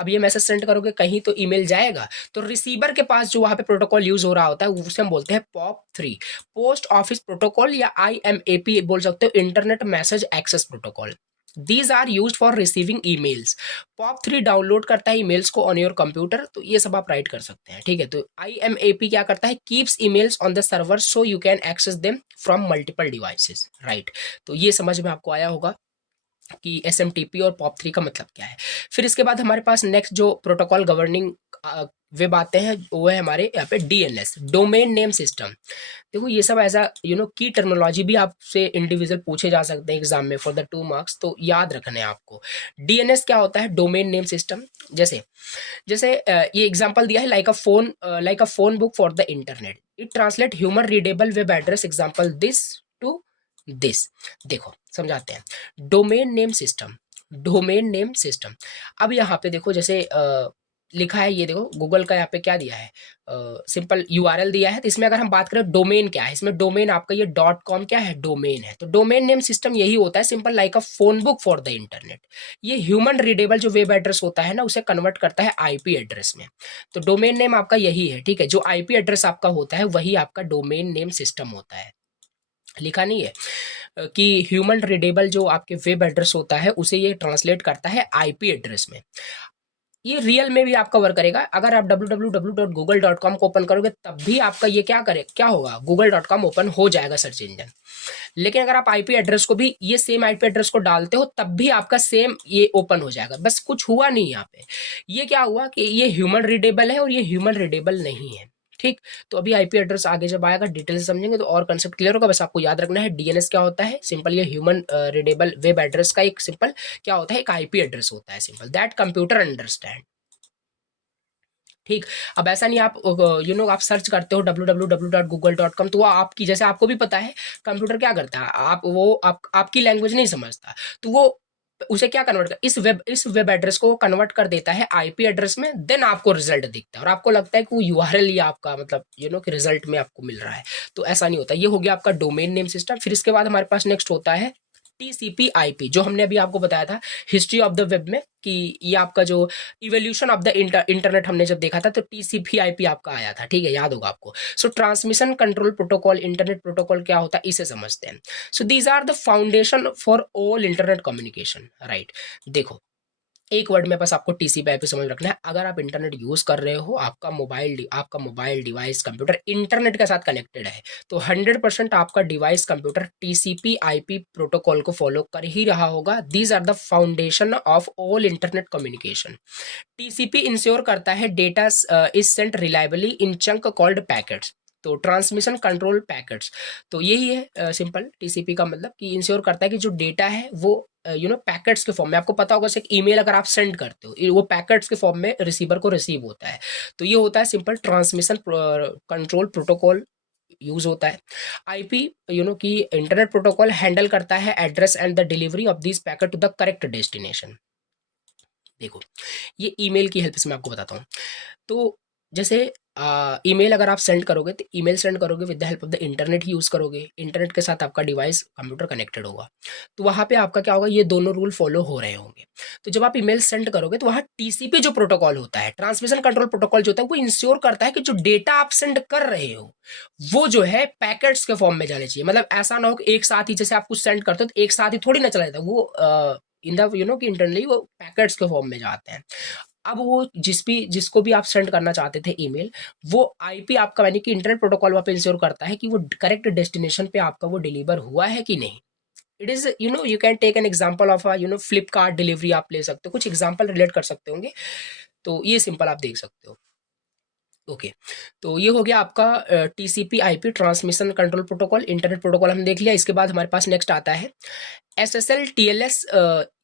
अब ये मैसेज सेंड करोगे कहीं तो ईमेल जाएगा, तो रिसीवर के पास जो वहां पे प्रोटोकॉल यूज हो रहा होता है उसे हम बोलते हैं POP3, पोस्ट ऑफिस प्रोटोकॉल, या IMAP बोल सकते हो, internet message access protocol. These are use for receiving emails. POP3 download करता है ईमेल्स को ऑन योर कंप्यूटर, तो ये सब आप राइट कर सकते हैं, ठीक है। तो IMAP क्या करता है, keeps emails on the server so you can access them from multiple devices, right. तो ये समझ में आपको आया होगा कि SMTP और POP3 का मतलब क्या है। फिर इसके बाद हमारे पास नेक्स्ट जो प्रोटोकॉल गवर्निंग वेब आते हैं वो है हमारे यहाँ पे DNS, डोमेन नेम सिस्टम। देखो ये सब ऐसा की टर्मिनोलॉजी भी आपसे इंडिविजुअल पूछे जा सकते हैं एग्जाम में फॉर द 2 मार्क्स, तो याद रखना है आपको। DNS क्या होता है, डोमेन नेम सिस्टम। जैसे जैसे ये एग्जांपल दिया है, like a phone book for the internet, it translate human readable web address example this to this. देखो समझाते हैं, domain name system, domain name system. अब यहाँ पे देखो जैसे लिखा है, ये देखो गूगल का यहाँ पे क्या दिया है, सिंपल URL दिया है। तो इसमें अगर हम बात करें डोमेन क्या है, इसमें डोमेन आपका ये .com क्या है, डोमेन है। तो डोमेन नेम सिस्टम यही होता है, simple like a phone book for the internet. ये ह्यूमन रीडेबल जो वेब एड्रेस होता है ना, उसे कन्वर्ट करता है IP एड्रेस में। तो डोमेन नेम आपका यही है, ठीक है। जो IP एड्रेस आपका होता है वही आपका डोमेन नेम सिस्टम होता है। लिखा नहीं है कि ह्यूमन रीडेबल जो आपके वेब एड्रेस होता है उसे ये ट्रांसलेट करता है IP एड्रेस में। ये रियल में भी आपका वर्क करेगा। अगर आप www.google.com को ओपन करोगे तब भी आपका ये क्या होगा, google.com ओपन हो जाएगा सर्च इंजन। लेकिन अगर आप IP एड्रेस को भी ये सेम IP एड्रेस को डालते हो तब भी आपका सेम ये ओपन हो जाएगा। बस कुछ हुआ नहीं यहाँ पे, ये क्या हुआ कि ये ह्यूमन रीडेबल है और ये ह्यूमन रीडेबल नहीं है, ठीक। तो अभी IP एड्रेस आगे जब आएगा डिटेल से समझेंगे तो और कंसेप्ट क्लियर होगा। बस आपको याद रखना है DNS क्या होता है, सिंपल ये ह्यूमन रीडेबल वेब एड्रेस का एक सिंपल क्या होता है, एक IP एड्रेस होता है, सिंपल दैट कंप्यूटर अंडरस्टैंड, ठीक। अब ऐसा नहीं आप आप सर्च करते हो www.google.com, तो वो आपकी, जैसे आपको भी पता है कंप्यूटर क्या करता है, आपकी लैंग्वेज नहीं समझता, तो वो उसे क्या कन्वर्ट कर, इस वेब एड्रेस को कन्वर्ट कर देता है IP एड्रेस में, देन आपको रिजल्ट दिखता है और आपको लगता है कि वो URL ही आपका मतलब कि रिजल्ट में आपको मिल रहा है। तो ऐसा नहीं होता। ये हो गया आपका डोमेन नेम सिस्टम। फिर इसके बाद हमारे पास नेक्स्ट होता है TCP/IP, जो हमने अभी आपको बताया था हिस्ट्री ऑफ द वेब में कि ये आपका जो इवोल्यूशन ऑफ द इंटरनेट हमने जब देखा था तो TCP/IP आपका आया था, ठीक है, याद होगा आपको। So transmission control protocol, internet protocol क्या होता है इसे समझते हैं। So these are the foundation for all internet communication, right. देखो एक वर्ड में बस आपको TCP/IP समझ रखना है। अगर आप इंटरनेट यूज कर रहे हो, आपका मोबाइल डिवाइस कंप्यूटर इंटरनेट के साथ कनेक्टेड है, तो 100% आपका डिवाइस कंप्यूटर TCP/IP प्रोटोकॉल को फॉलो कर ही रहा होगा। These are the foundation of all internet communication. TCP ensure करता है data is sent reliably in chunk called packets. तो ट्रांसमिशन कंट्रोल पैकेट्स, तो यही है सिंपल TCP का मतलब कि इंश्योर करता है कि जो डेटा है वो पैकेट्स के फॉर्म में, आपको पता होगा, एक ईमेल अगर आप सेंड करते हो वो पैकेट्स के फॉर्म में रिसीवर को रिसीव होता है। तो ये होता है simple transmission control protocol use होता है। IP की इंटरनेट प्रोटोकॉल हैंडल करता है address and the delivery of this packet to the correct destination. देखो ये ईमेल की हेल्प से मैं आपको बताता हूँ। तो जैसे ईमेल अगर आप सेंड करोगे तो ईमेल सेंड करोगे with the help of the internet he use करोगे, इंटरनेट के साथ आपका डिवाइस कंप्यूटर कनेक्टेड होगा, तो वहाँ पे आपका क्या होगा, ये दोनों रूल फॉलो हो रहे होंगे। तो जब आप ईमेल सेंड करोगे तो वहाँ TCP जो प्रोटोकॉल होता है, ट्रांसमिशन कंट्रोल प्रोटोकॉल जो होता है, वो इंश्योर करता है कि जो डेटा आप सेंड कर रहे हो वो जो है पैकेट्स के फॉर्म में जाने चाहिए। मतलब ऐसा ना हो कि एक साथ ही, जैसे आप कुछ सेंड करते हो तो एक साथ ही थोड़ी ना चला जाता, वो इन द कि इंटरनली वो पैकेट्स के फॉर्म में जाते हैं। अब वो जिसको भी आप सेंड करना चाहते थे ईमेल, वो IP आपका यानी कि इंटरनेट प्रोटोकॉल वहाँ पे इंश्योर करता है कि वो करेक्ट डेस्टिनेशन पे आपका वो डिलीवर हुआ है कि नहीं। It is you can take an example of Flipkart delivery आप ले सकते हो, कुछ एग्जांपल रिलेट कर सकते होंगे, तो ये सिंपल आप देख सकते हो। ओके तो ये हो गया आपका TCP/IP transmission control protocol, internet protocol हम देख लिया। इसके बाद हमारे पास नेक्स्ट आता है SSL TLS।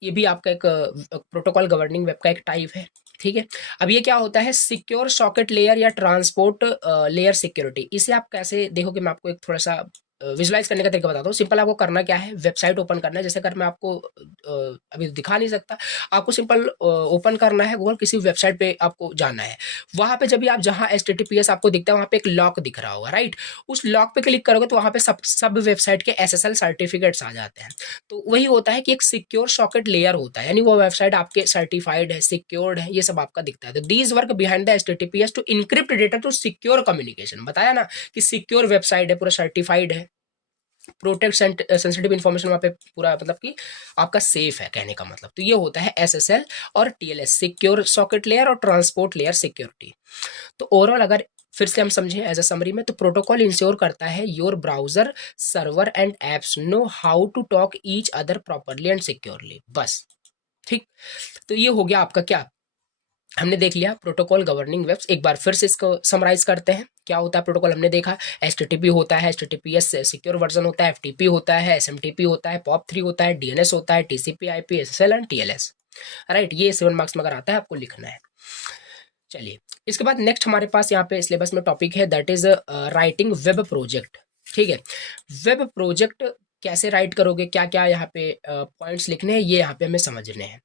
ये भी आपका एक प्रोटोकॉल गवर्निंग वेब का एक टाइप है, ठीक है। अब ये क्या होता है, सिक्योर सॉकेट लेयर या ट्रांसपोर्ट लेयर सिक्योरिटी। इसे आप कैसे देखोगे, मैं आपको एक थोड़ा सा विजुलाइज करने का तरीका बताता हूँ। सिंपल आपको करना क्या है, वेबसाइट ओपन करना है। जैसे अगर मैं आपको अभी दिखा नहीं सकता, आपको सिंपल ओपन करना है गूगल, किसी वेबसाइट पे आपको जाना है। वहाँ पे जब भी आप जहाँ HTTPS आपको दिखता है, वहाँ पे एक लॉक दिख रहा होगा, राइट। उस लॉक पे क्लिक करोगे तो वहाँ पे सब वेबसाइट के SSL सर्टिफिकेट्स आ जाते हैं। तो वही होता है कि एक सिक्योर सॉकेट लेयर होता है, यानी वो वेबसाइट आपके सर्टिफाइड है, सिक्योर्ड है, ये सब आपका दिखता है। तो these work behind the HTTPS to encrypt data to secure communication. बताया ना कि सिक्योर वेबसाइट है, पूरा सर्टिफाइड है, प्रोटेक्ट सेंसिटिव इन्फॉर्मेशन वहाँ पे पूरा, मतलब कि आपका सेफ है, कहने का मतलब। तो ये होता है SSL और TLS, सिक्योर सॉकेट लेयर और ट्रांसपोर्ट लेयर सिक्योरिटी। तो ओवरऑल अगर फिर से हम समझें एज अ समरी में, तो प्रोटोकॉल इंश्योर करता है your browser, server and apps know how to talk each other properly and securely, बस। ठीक। तो ये हो गया आपका क्या, हमने देख लिया प्रोटोकॉल गवर्निंग वेब्स। एक बार फिर से इसको समराइज करते हैं। क्या होता है प्रोटोकॉल, हमने देखा HTTP होता है, HTTPS सिक्योर वर्जन होता है, FTP होता है, SMTP होता है, POP3 होता है, DNS होता है, TCP IP SSL and TLS, right. ये 7 मार्क्स में अगर आता है आपको लिखना है। चलिए, इसके बाद नेक्स्ट हमारे पास यहाँ पे सिलेबस में टॉपिक है, that is writing web project. ठीक है, वेब प्रोजेक्ट कैसे राइट करोगे, क्या क्या यहाँ पे पॉइंट्स लिखने हैं, ये यहाँ पे हमें समझने हैं।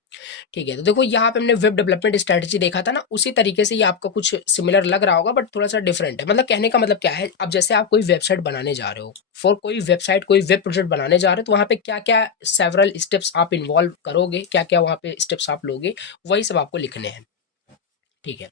ठीक है, तो देखो यहाँ पे हमने वेब डेवलपमेंट स्ट्रेटजी देखा था ना, उसी तरीके से ये आपको कुछ सिमिलर लग रहा होगा, बट थोड़ा सा डिफरेंट है। मतलब कहने का मतलब क्या है, अब जैसे आप कोई वेबसाइट बनाने जा रहे हो, फॉर कोई वेबसाइट, कोई वेब प्रोजेक्ट बनाने जा रहे हो, तो वहाँ पे क्या क्या सेवरल स्टेप्स आप इन्वॉल्व करोगे, क्या क्या वहाँ पे स्टेप्स आप लोगे, वही सब आपको लिखने हैं। ठीक है,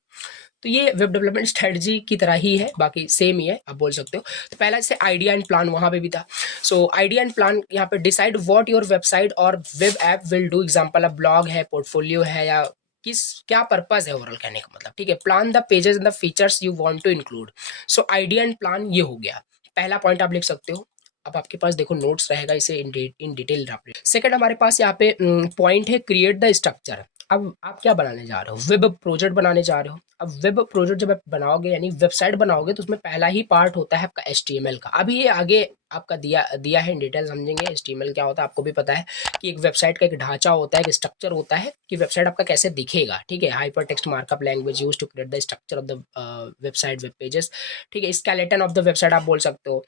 तो ये वेब डेवलपमेंट स्ट्रेटजी की तरह ही है, बाकी सेम ही है, आप बोल सकते हो। तो पहला जैसे आइडिया एंड प्लान, वहां पे भी था। सो आइडिया एंड प्लान, यहाँ पे डिसाइड व्हाट योर वेबसाइट और web app will do. Example अब ब्लॉग है, पोर्टफोलियो है, या किस क्या पर्पस है ओवरऑल, कहने का मतलब। ठीक है, plan the pages and the features you want to include. So idea and plan ये हो गया, पहला पॉइंट आप लिख सकते हो। अब आपके पास देखो नोट्स रहेगा, इसे इन डिटेल आप। सेकंड हमारे पास यहाँ पे पॉइंट है क्रिएट द स्ट्रक्चर। अब आप क्या बनाने जा रहे हो, वेब प्रोजेक्ट बनाने जा रहे हो। अब वेब प्रोजेक्ट जब आप बनाओगे, यानी वेबसाइट बनाओगे, तो उसमें पहला ही पार्ट होता है आपका HTML का। अभी ये आगे आपका दिया है, इन डिटेल समझेंगे HTML क्या होता है। आपको भी पता है कि एक वेबसाइट का एक ढांचा होता है, एक स्ट्रक्चर होता है कि वेबसाइट आपका कैसे दिखेगा। ठीक है, hyper text markup language use to create the structure of the website, web pages. ठीक है, स्केलेटन ऑफ द वेबसाइट आप बोल सकते हो।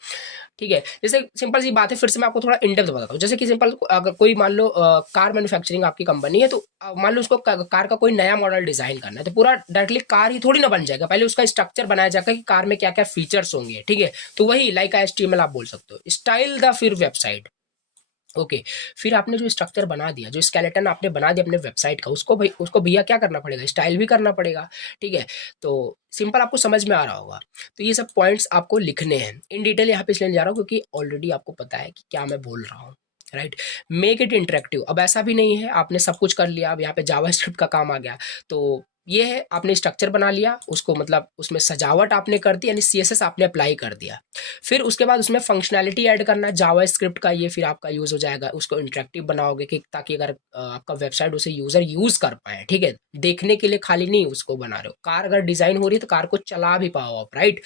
ठीक है, जैसे सिंपल सी बात है, फिर से मैं आपको थोड़ा इन डेप्थ बताता हूँ। जैसे कि सिंपल, अगर कोई मान लो कार मैन्युफैक्चरिंग आपकी कंपनी है, तो मान लो उसको कार का कोई नया मॉडल डिजाइन करना है, तो पूरा डायरेक्टली कार ही थोड़ी ना बन जाएगा, पहले उसका स्ट्रक्चर बनाया जाएगा कि कार में क्या क्या फीचर्स होंगे। ठीक है, तो वही लाइक HTML आप बोल सकते हो। स्टाइल द फिर वेबसाइट, ओके। फिर आपने जो स्ट्रक्चर बना दिया, जो स्केलेटन आपने बना दिया अपने वेबसाइट का, उसको भैया क्या करना पड़ेगा, स्टाइल भी करना पड़ेगा। ठीक है, तो सिंपल आपको समझ में आ रहा होगा। तो ये सब पॉइंट्स आपको लिखने हैं इन डिटेल, यहाँ पे इसलिए जा रहा हूँ क्योंकि ऑलरेडी आपको पता है कि क्या मैं बोल रहा हूँ, राइट। मेक इट इंटरेक्टिव, अब ऐसा भी नहीं है आपने सब कुछ कर लिया, अब यहाँ पे जावास्क्रिप्ट का काम आ गया। तो ये है, आपने स्ट्रक्चर बना लिया, उसको मतलब उसमें सजावट आपने कर दी, यानी CSS आपने अप्लाई कर दिया। फिर उसके बाद उसमें फंक्शनैलिटी ऐड करना है जावास्क्रिप्ट का, ये फिर आपका यूज हो जाएगा। उसको इंटरेक्टिव बनाओगे कि ताकि अगर आपका वेबसाइट उसे यूजर यूज कर पाए। ठीक है, देखने के लिए खाली नहीं उसको बना रहे हो, कार अगर डिजाइन हो रही है तो कार को चला भी पाओ आप, राइट।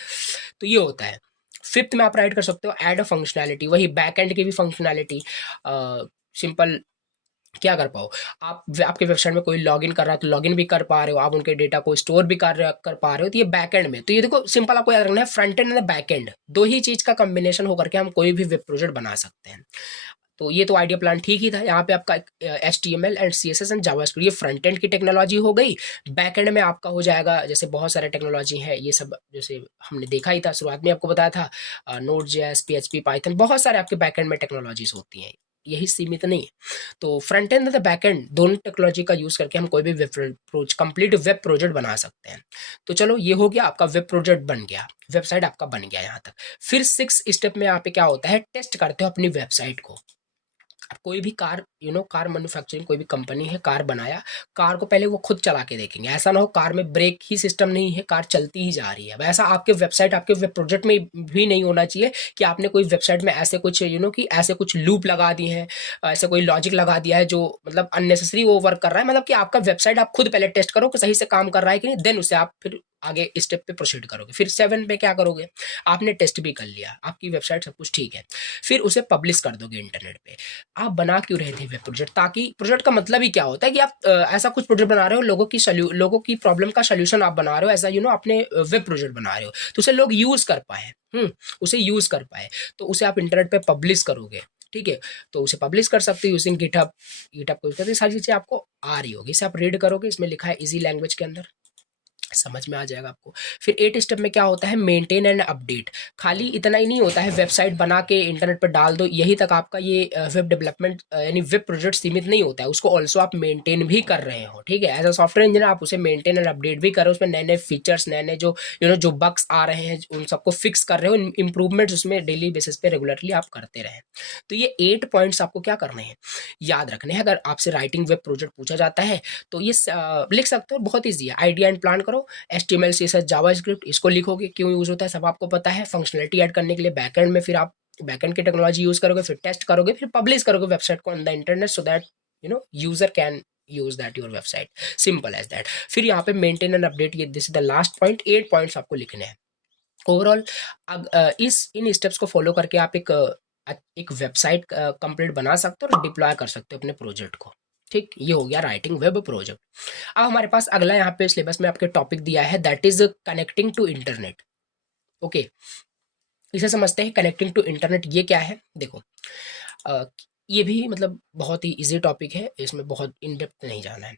तो ये होता है। फिफ्थ में आप राइट कर सकते हो ऐड अ फंक्शनैलिटी, वही बैक एंड की भी फंक्शनैलिटी। सिंपल क्या कर पाओ आप, आपके वेबसाइट में कोई लॉगिन कर रहा है तो लॉगिन भी कर पा रहे हो आप, उनके डेटा को स्टोर भी कर पा रहे हो। तो ये बैक एंड में, तो ये देखो सिंपल आपको याद रखना है, front end and back and, दो ही चीज का कॉम्बिनेशन होकर के हम कोई भी वेब प्रोजेक्ट बना सकते हैं। तो ये तो आइडिया प्लान ठीक ही था। यहाँ पे आपका HTML and CSS and JavaScript, ये फ्रंट एंड की टेक्नोलॉजी हो गई। बैक एंड में आपका हो जाएगा, जैसे बहुत सारे टेक्नोलॉजी है, ये सब जैसे हमने देखा ही था, शुरुआत में आपको बताया था Node.js, PHP, पाइथन, बहुत सारे आपके बैक एंड में टेक्नोलॉजीज होती हैं, यही सीमित नहीं है। तो फ्रंट एंड और बैक एंड दोनों टेक्नोलॉजी का यूज करके हम कोई भी कंप्लीट वेब प्रोजेक्ट बना सकते हैं। तो चलो ये हो गया, आपका वेब प्रोजेक्ट बन गया, वेबसाइट आपका बन गया यहाँ तक। फिर 6 स्टेप में यहाँ पे क्या होता है, टेस्ट करते हो अपनी वेबसाइट को। कोई भी कार कार मैन्युफैक्चरिंग, कोई भी कंपनी है, कार बनाया, कार को पहले वो खुद चला के देखेंगे। ऐसा ना हो कार में ब्रेक ही सिस्टम नहीं है, कार चलती ही जा रही है। वैसा आपके वेबसाइट, आपके वेब प्रोजेक्ट में भी नहीं होना चाहिए कि आपने कोई वेबसाइट में ऐसे कुछ कि ऐसे कुछ लूप लगा दिए हैं, ऐसे कोई लॉजिक लगा दिया है जो मतलब अननेसेसरी वो वर्क कर रहा है। मतलब कि आपका वेबसाइट आप खुद पहले टेस्ट करो कि सही से काम कर रहा है कि नहीं, देन उसे आप फिर आगे स्टेप पे प्रोसीड करोगे। फिर 7 पे क्या करोगे, आपने टेस्ट भी कर लिया, आपकी वेबसाइट सब कुछ ठीक है, फिर उसे पब्लिश कर दोगे इंटरनेट पे। आप बना क्यों रहे थे वेब प्रोजेक्ट, ताकि प्रोजेक्ट का मतलब ही क्या होता है कि आप ऐसा कुछ प्रोजेक्ट बना रहे हो, लोगों की प्रॉब्लम का सोल्यूशन आप बना रहे हो, ऐसा अपने वेब प्रोजेक्ट बना रहे हो, तो उसे लोग यूज कर पाए, उसे यूज कर पाए, तो उसे आप इंटरनेट पे पब्लिश करोगे, ठीक है। तो उसे पब्लिश कर सकते हो यूजिंग गिटहब, गिटहब को यूज करते सारी चीजें आपको आ रही होगी, इसे आप रीड करोगे, इसमें लिखा है इजी लैंग्वेज के अंदर, समझ में आ जाएगा आपको। फिर 8 स्टेप में क्या होता है, मेंटेन एंड अपडेट। खाली इतना ही नहीं होता है वेबसाइट बना के इंटरनेट पर डाल दो, यही तक आपका ये वेब डेवलपमेंट यानी वेब प्रोजेक्ट सीमित नहीं होता है, उसको ऑल्सो आप मेंटेन भी कर रहे हो, ठीक है। एज अ सॉफ्टवेयर इंजीनियर आप उसे मेंटेन एंड अपडेट भी कर रहे हो, उसमें नए नए फीचर्स, नए नए जो जो बग्स आ रहे हैं उन सबको फिक्स कर रहे हो, इंप्रूवमेंट्स उसमें डेली बेसिस पे रेगुलरली आप करते रहे। तो ये 8 पॉइंट्स आपको क्या करने हैं, याद रखने हैं। अगर आपसे राइटिंग वेब प्रोजेक्ट पूछा जाता है तो ये लिख सकते हो, बहुत ईजी है। आइडिया एंड प्लान करो, HTML CSS जावास्क्रिप्ट इसको लिखोगे, क्यों यूज होता है सब आपको पता है। फंक्शनलिटी ऐड करने के लिए बैकएंड में फिर आप बैकएंड की टेक्नोलॉजी यूज करोगे, फिर टेस्ट करोगे, फिर पब्लिश करोगे वेबसाइट को on the internet, so that user can use that your website, simple as that. फिर यहाँ पे मेंटेन एंड अपडेट, ये this is the last point, 8 points आपको लिखने हैं ओवरऑल। अब इस इन स्टेप्स को फॉलो करके आप एक वेबसाइट कंप्लीट बना सकते हो और डिप्लॉय कर सकते हो अपने प्रोजेक्ट को, ठीक। ये हो गया राइटिंग वेब प्रोजेक्ट। अब हमारे पास अगला यहाँ पे सिलेबस में आपके टॉपिक दिया है, that is connecting to internet. Okay, इसे समझते हैं, कनेक्टिंग टू इंटरनेट ये क्या है। देखो अ, ये भी मतलब बहुत ही इजी टॉपिक है, इसमें बहुत इन डेप्थ नहीं जाना है।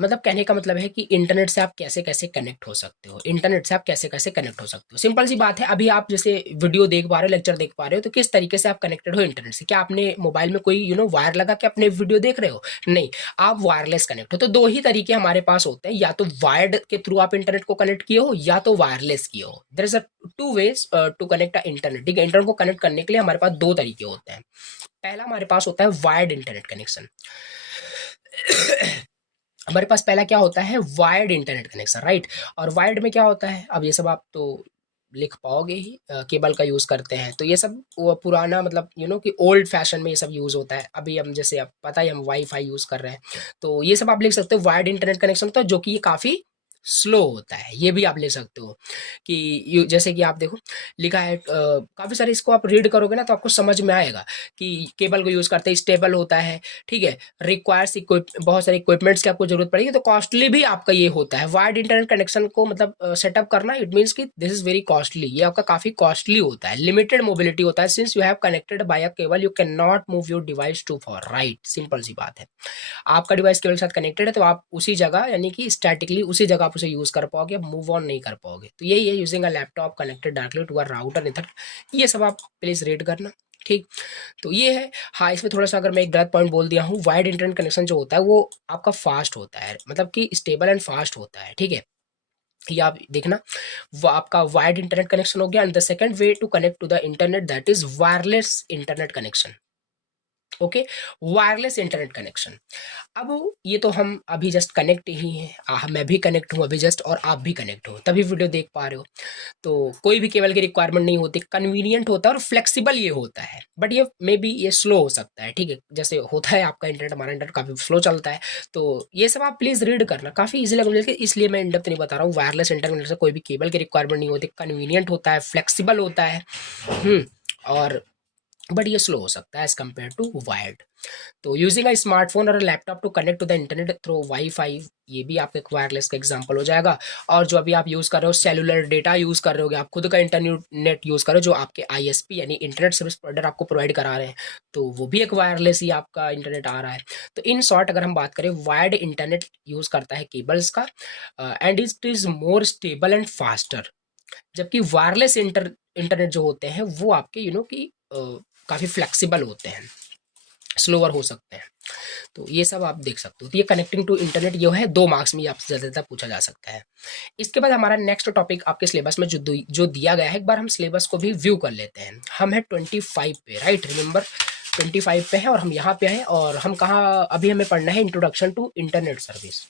मतलब कहने का मतलब है कि इंटरनेट से आप कैसे कैसे कनेक्ट हो सकते हो, इंटरनेट से आप कैसे कैसे कनेक्ट हो सकते हो। सिंपल सी बात है, अभी आप जैसे वीडियो देख पा रहे हो, लेक्चर देख पा रहे हो, तो किस तरीके से आप कनेक्टेड हो इंटरनेट से। क्या आपने मोबाइल में कोई वायर लगा के अपने वीडियो देख रहे हो, नहीं, आप वायरलेस कनेक्ट हो। तो दो ही तरीके हमारे पास होते हैं, या तो वायर्ड के थ्रू आप इंटरनेट को कनेक्ट किए हो, या तो वायरलेस किए हो। There is a 2 ways to connect a internet, ठीक है। इंटरनेट को कनेक्ट करने के लिए हमारे पास 2 तरीके होते हैं। पहला हमारे पास होता है वायर्ड इंटरनेट कनेक्शन। हमारे पास पहला क्या होता है, वायर्ड इंटरनेट कनेक्शन, राइट। और वायर्ड में क्या होता है, अब ये सब आप तो लिख पाओगे ही, केबल का यूज करते हैं, तो ये सब वो पुराना मतलब कि ओल्ड फैशन में ये सब यूज होता है। अभी हम जैसे अब पता ही, हम वाईफाई यूज कर रहे हैं, तो ये सब आप लिख सकते हो वायर्ड इंटरनेट कनेक्शन होता है, जो कि ये काफी स्लो होता है, ये भी आप ले सकते हो। कि जैसे कि आप देखो लिखा है, काफी सारे इसको आप रीड करोगे ना तो आपको समझ में आएगा कि केबल को यूज करते हैं, स्टेबल होता है, ठीक है। रिक्वायर्स बहुत सारे इक्विपमेंट्स की आपको जरूरत पड़ेगी, तो कॉस्टली भी आपका ये होता है। वायर्ड इंटरनेट कनेक्शन को मतलब सेटअप करना, इट मीन्स कि दिस इज वेरी कॉस्टली, ये आपका काफी कॉस्टली होता है। लिमिटेड मोबिलिटी होता है, since you have connected by a cable you can not move your device too far right, simple सी बात है। आपका डिवाइस केबल के साथ कनेक्टेड है, तो आप उसी जगह यानी कि स्टैटिकली उसी जगह आप उसे यूज कर पाओगे, आप मूव ऑन नहीं कर पाओगे। तो यही है using a laptop connected directly to a router either, ये सब आप प्लीज रीड करना, ठीक। तो ये है। हाँ, इसमें थोड़ा सा अगर मैं एक गलत पॉइंट बोल दिया हूँ, वायर्ड इंटरनेट कनेक्शन जो होता है वो आपका फास्ट होता है, मतलब कि स्टेबल एंड फास्ट होता है, ठीक है। ये आप देखना, वो आपका वायर्ड इंटरनेट कनेक्शन हो गया। And the second way to connect to the internet, that is wireless internet connection. Okay, wireless internet connection. अब ये तो हम अभी जस्ट कनेक्ट ही हैं, मैं भी कनेक्ट हूँ अभी जस्ट, और आप भी कनेक्ट हो, तभी वीडियो देख पा रहे हो। तो कोई भी केबल की रिक्वायरमेंट नहीं होती, कन्वीनियंट होता है और फ्लेक्सिबल ये होता है। बट ये मे बी ये स्लो हो सकता है, ठीक है। जैसे होता है आपका इंटरनेट, हमारा इंटरनेट काफी स्लो चलता है। तो ये सब आप प्लीज रीड करना, काफी इजी लगेगा, इसलिए मैं इंडेप्थ नहीं बता रहा हूँ। वायरलेस इंटरनेट से कोई भी केबल की रिक्वायरमेंट नहीं होती, कन्वीनियंट होता है, फ्लेक्सिबल होता है, और बट ये स्लो हो सकता है एज कम्पेयर टू वायर्ड। तो यूजिंग अ स्मार्टफोन और laptop to connect to the internet through wifi, ये भी आपका एक वायरलेस का एग्जांपल हो जाएगा। और जो अभी आप यूज कर रहे हो सेलुलर डेटा यूज कर रहे होगे, आप खुद का इंटरनेट यूज कर रहे हो, जो आपके आईएसपी यानी इंटरनेट सर्विस प्रोवाइडर आपको प्रोवाइड करा रहे हैं, तो वो भी एक वायरलेस ही आपका इंटरनेट आ रहा है। तो इन शॉर्ट अगर हम बात करें, वायर्ड इंटरनेट यूज करता है केबल्स का, and it is more stable and faster. जबकि वायरलेस इंटरनेट जो होते हैं वो आपके कि काफी फ्लेक्सिबल होते हैं, स्लोअर हो सकते हैं। तो ये सब आप देख सकते हो। तो ये कनेक्टिंग टू इंटरनेट ये है, 2 मार्क्स में आपसे ज़्यादा पूछा जा सकता है। इसके बाद हमारा नेक्स्ट टॉपिक आपके सिलेबस में जो दिया गया है, एक बार हम सिलेबस को भी व्यू कर लेते हैं। हम है 25 पे, राइट, रिमेंबर 25 पे है, और हम यहाँ पे हैं, और हम कहाँ अभी हमें पढ़ना है, introduction to internet service.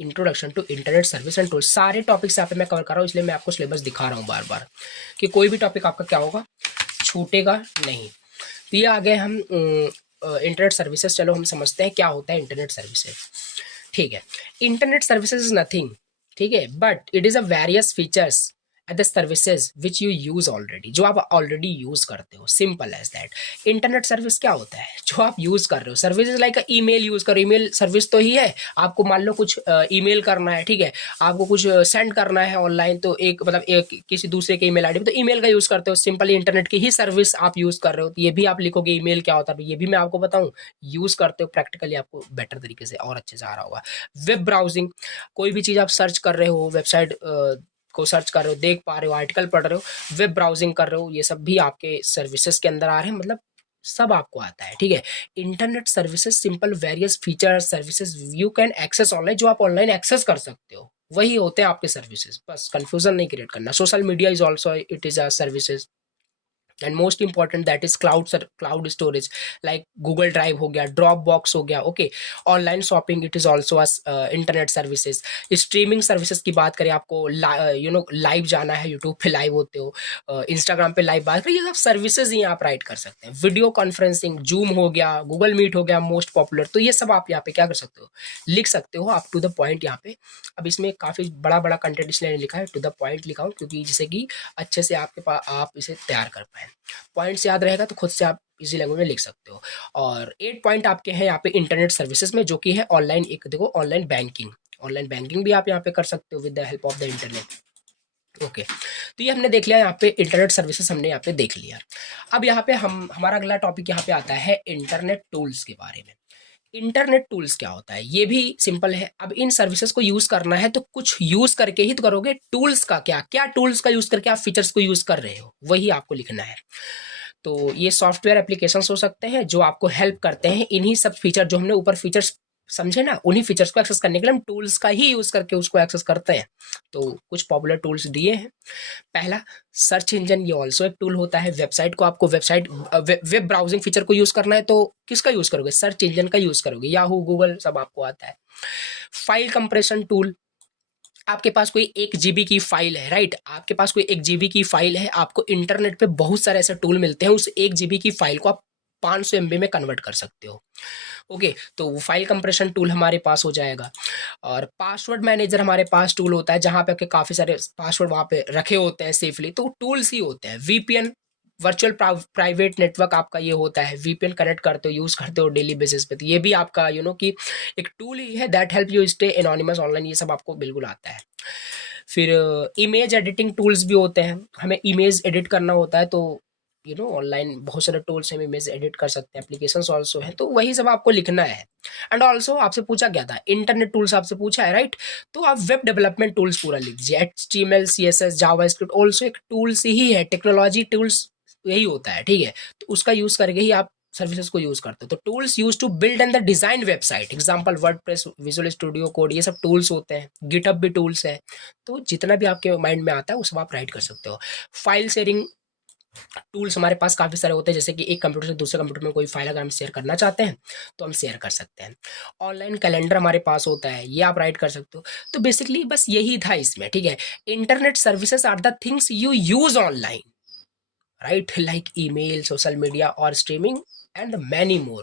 Introduction to internet service and tools, सारे टॉपिक्स यहाँ पे मैं कवर कर रहा हूँ, इसलिए मैं आपको सिलेबस दिखा रहा हूँ बार बार, कि कोई भी टॉपिक आपका क्या होगा, छूटेगा नहीं। तो ये आ गए हम इंटरनेट सर्विसेज। चलो हम समझते हैं क्या होता है इंटरनेट सर्विसेज, ठीक है। इंटरनेट सर्विसेज इज नथिंग, ठीक है, but it is a various features at the services which you use already, जो आप ऑलरेडी यूज करते हो, simple as that. Internet service क्या होता है, जो आप यूज कर रहे हो, service is like email use करो, ईमेल सर्विस तो ही है। आपको मान लो कुछ ईमेल करना है, ठीक है, आपको कुछ सेंड करना है ऑनलाइन, तो एक मतलब एक किसी दूसरे के ईमेल आईडी पे, तो ईमेल का यूज करते हो, सिंपली इंटरनेट की ही सर्विस आप यूज कर रहे हो। तो ये भी आप लिखोगे ईमेल क्या होता है, ये भी मैं आपको बताऊं, यूज करते हो, प्रैक्टिकली आपको बेटर तरीके से और अच्छे से आ रहा होगा। वेब ब्राउजिंग, कोई भी चीज आप सर्च कर रहे हो, वेबसाइट को सर्च कर रहे हो, देख पा रहे हो, आर्टिकल पढ़ रहे हो, वेब ब्राउजिंग कर रहे हो, ये सब भी आपके सर्विसेज के अंदर आ रहे हैं, मतलब सब आपको आता है, ठीक है। Internet services simple various features services you can access online, जो आप ऑनलाइन एक्सेस कर सकते हो, वही होते हैं आपके सर्विसेज, बस कंफ्यूजन नहीं क्रिएट करना। Social media is also it is a services, and most important that is cloud storage, like Google drive हो गया, ड्रॉप बॉक्स हो गया, okay. Online shopping it is also internet services. Streaming services की बात करें, आपको live जाना है, यूट्यूब पे लाइव होते हो, इंस्टाग्राम पे लाइव बात करें, ये सब सर्विसेज ही आप राइट कर सकते हैं। वीडियो कॉन्फ्रेंसिंग, जूम हो गया, गूगल मीट हो गया, मोस्ट पॉपुलर, तो ये सब आप यहाँ पे क्या कर सकते हो, लिख सकते हो, अप टू द पॉइंट यहाँ पे। अब इसमें काफी बड़ा बड़ा कंटेंट इसलिए लिखा है, टू द पॉइंट लिखा हूँ, क्योंकि जिससे कि अच्छे से आपके पास आप इसे तैयार कर पाए। पॉइंट्स याद रहेगा तो खुद से आप इजी लैंग्वेज में लिख सकते हो। और 8 पॉइंट आपके हैं यहाँ पे इंटरनेट सर्विसेज में, जो कि है ऑनलाइन, एक देखो ऑनलाइन बैंकिंग, ऑनलाइन बैंकिंग भी आप यहाँ पे कर सकते हो with the help of the internet, okay. तो ये हमने देख लिया, यहाँ पे इंटरनेट सर्विसेज हमने यहाँ पे देख लिया। अब यहाँ पे हमारा अगला टॉपिक यहाँ पे आता है इंटरनेट टूल्स के बारे में। इंटरनेट टूल्स क्या होता है, ये भी सिंपल है। अब इन सर्विसेज को यूज करना है तो कुछ यूज करके ही तो करोगे। टूल्स का क्या क्या, टूल्स का यूज करके आप फीचर्स को यूज कर रहे हो, वही आपको लिखना है। तो ये सॉफ्टवेयर एप्लीकेशंस हो सकते हैं जो आपको हेल्प करते हैं इन्हीं सब फीचर, जो हमने ऊपर फीचर्स समझे ना, उन्हीं फीचर्स को एक्सेस करने के लिए हम टूल्स का ही यूज करके उसको एक्सेस करते हैं। तो कुछ पॉपुलर टूल्स दिए हैं। पहला, सर्च इंजन, ये ऑल्सो एक टूल होता है। वेबसाइट को आपको वेब ब्राउजिंग फीचर को यूज करना है तो किसका यूज करोगे, सर्च इंजन का यूज करोगे, याहू, गूगल, सब आपको आता है। फाइल कंप्रेशन टूल, आपके पास कोई 1 GB की फाइल है, राइट, आपके पास कोई 1 GB की फाइल है, आपको इंटरनेट पे बहुत सारे ऐसे टूल मिलते हैं, उस 1 GB की फाइल को आप 500 MB में कन्वर्ट कर सकते हो, ओके। तो वो फाइल कंप्रेशन टूल हमारे पास हो जाएगा। और पासवर्ड मैनेजर हमारे पास टूल होता है, जहां पे आपके काफी सारे पासवर्ड वहां पे रखे होते हैं सेफली, तो टूल्स ही होते हैं। वीपीएन, वर्चुअल प्राइवेट नेटवर्क आपका ये होता है, वीपीएन कनेक्ट करते हो, यूज करते हो डेली बेसिस पे, तो ये भी आपका कि एक टूल ही है that help you stay anonymous online, ये सब आपको बिल्कुल आता है। फिर इमेज एडिटिंग टूल्स भी होते हैं, हमें इमेज एडिट करना होता है तो ऑनलाइन बहुत सारे टूल्स हम इमेज एडिट कर सकते हैं, एप्लीकेशंस ऑल्सो हैं, तो वही सब आपको लिखना है। एंड ऑल्सो आपसे पूछा गया था इंटरनेट टूल्स, आपसे पूछा है, राइट, तो आप वेब डेवलपमेंट टूल्स पूरा लिख दीजिए, HTML CSS जावास्क्रिप्ट ऑल्सो एक टूल्स ही है, टेक्नोलॉजी टूल्स यही होता है, ठीक है। तो उसका यूज करके ही आप सर्विसेज को यूज करते हो। तो tools use to build and the design website, example WordPress, Visual Studio Code, ये सब टूल्स होते हैं। गिटहब भी टूल्स है। तो जितना भी आपके माइंड में आता है वो सब आप राइट कर सकते हो। फाइल शेयरिंग टूल्स हमारे पास काफी सारे होते हैं, जैसे कि एक कंप्यूटर से दूसरे कंप्यूटर में कोई फाइल अगर हम शेयर करना चाहते हैं तो हम शेयर कर सकते हैं। ऑनलाइन कैलेंडर हमारे पास होता है, ये आप राइट कर सकते हो। तो बेसिकली बस यही था इसमें, ठीक है। Internet services are the things you use online, right, like email, social media or streaming and many more,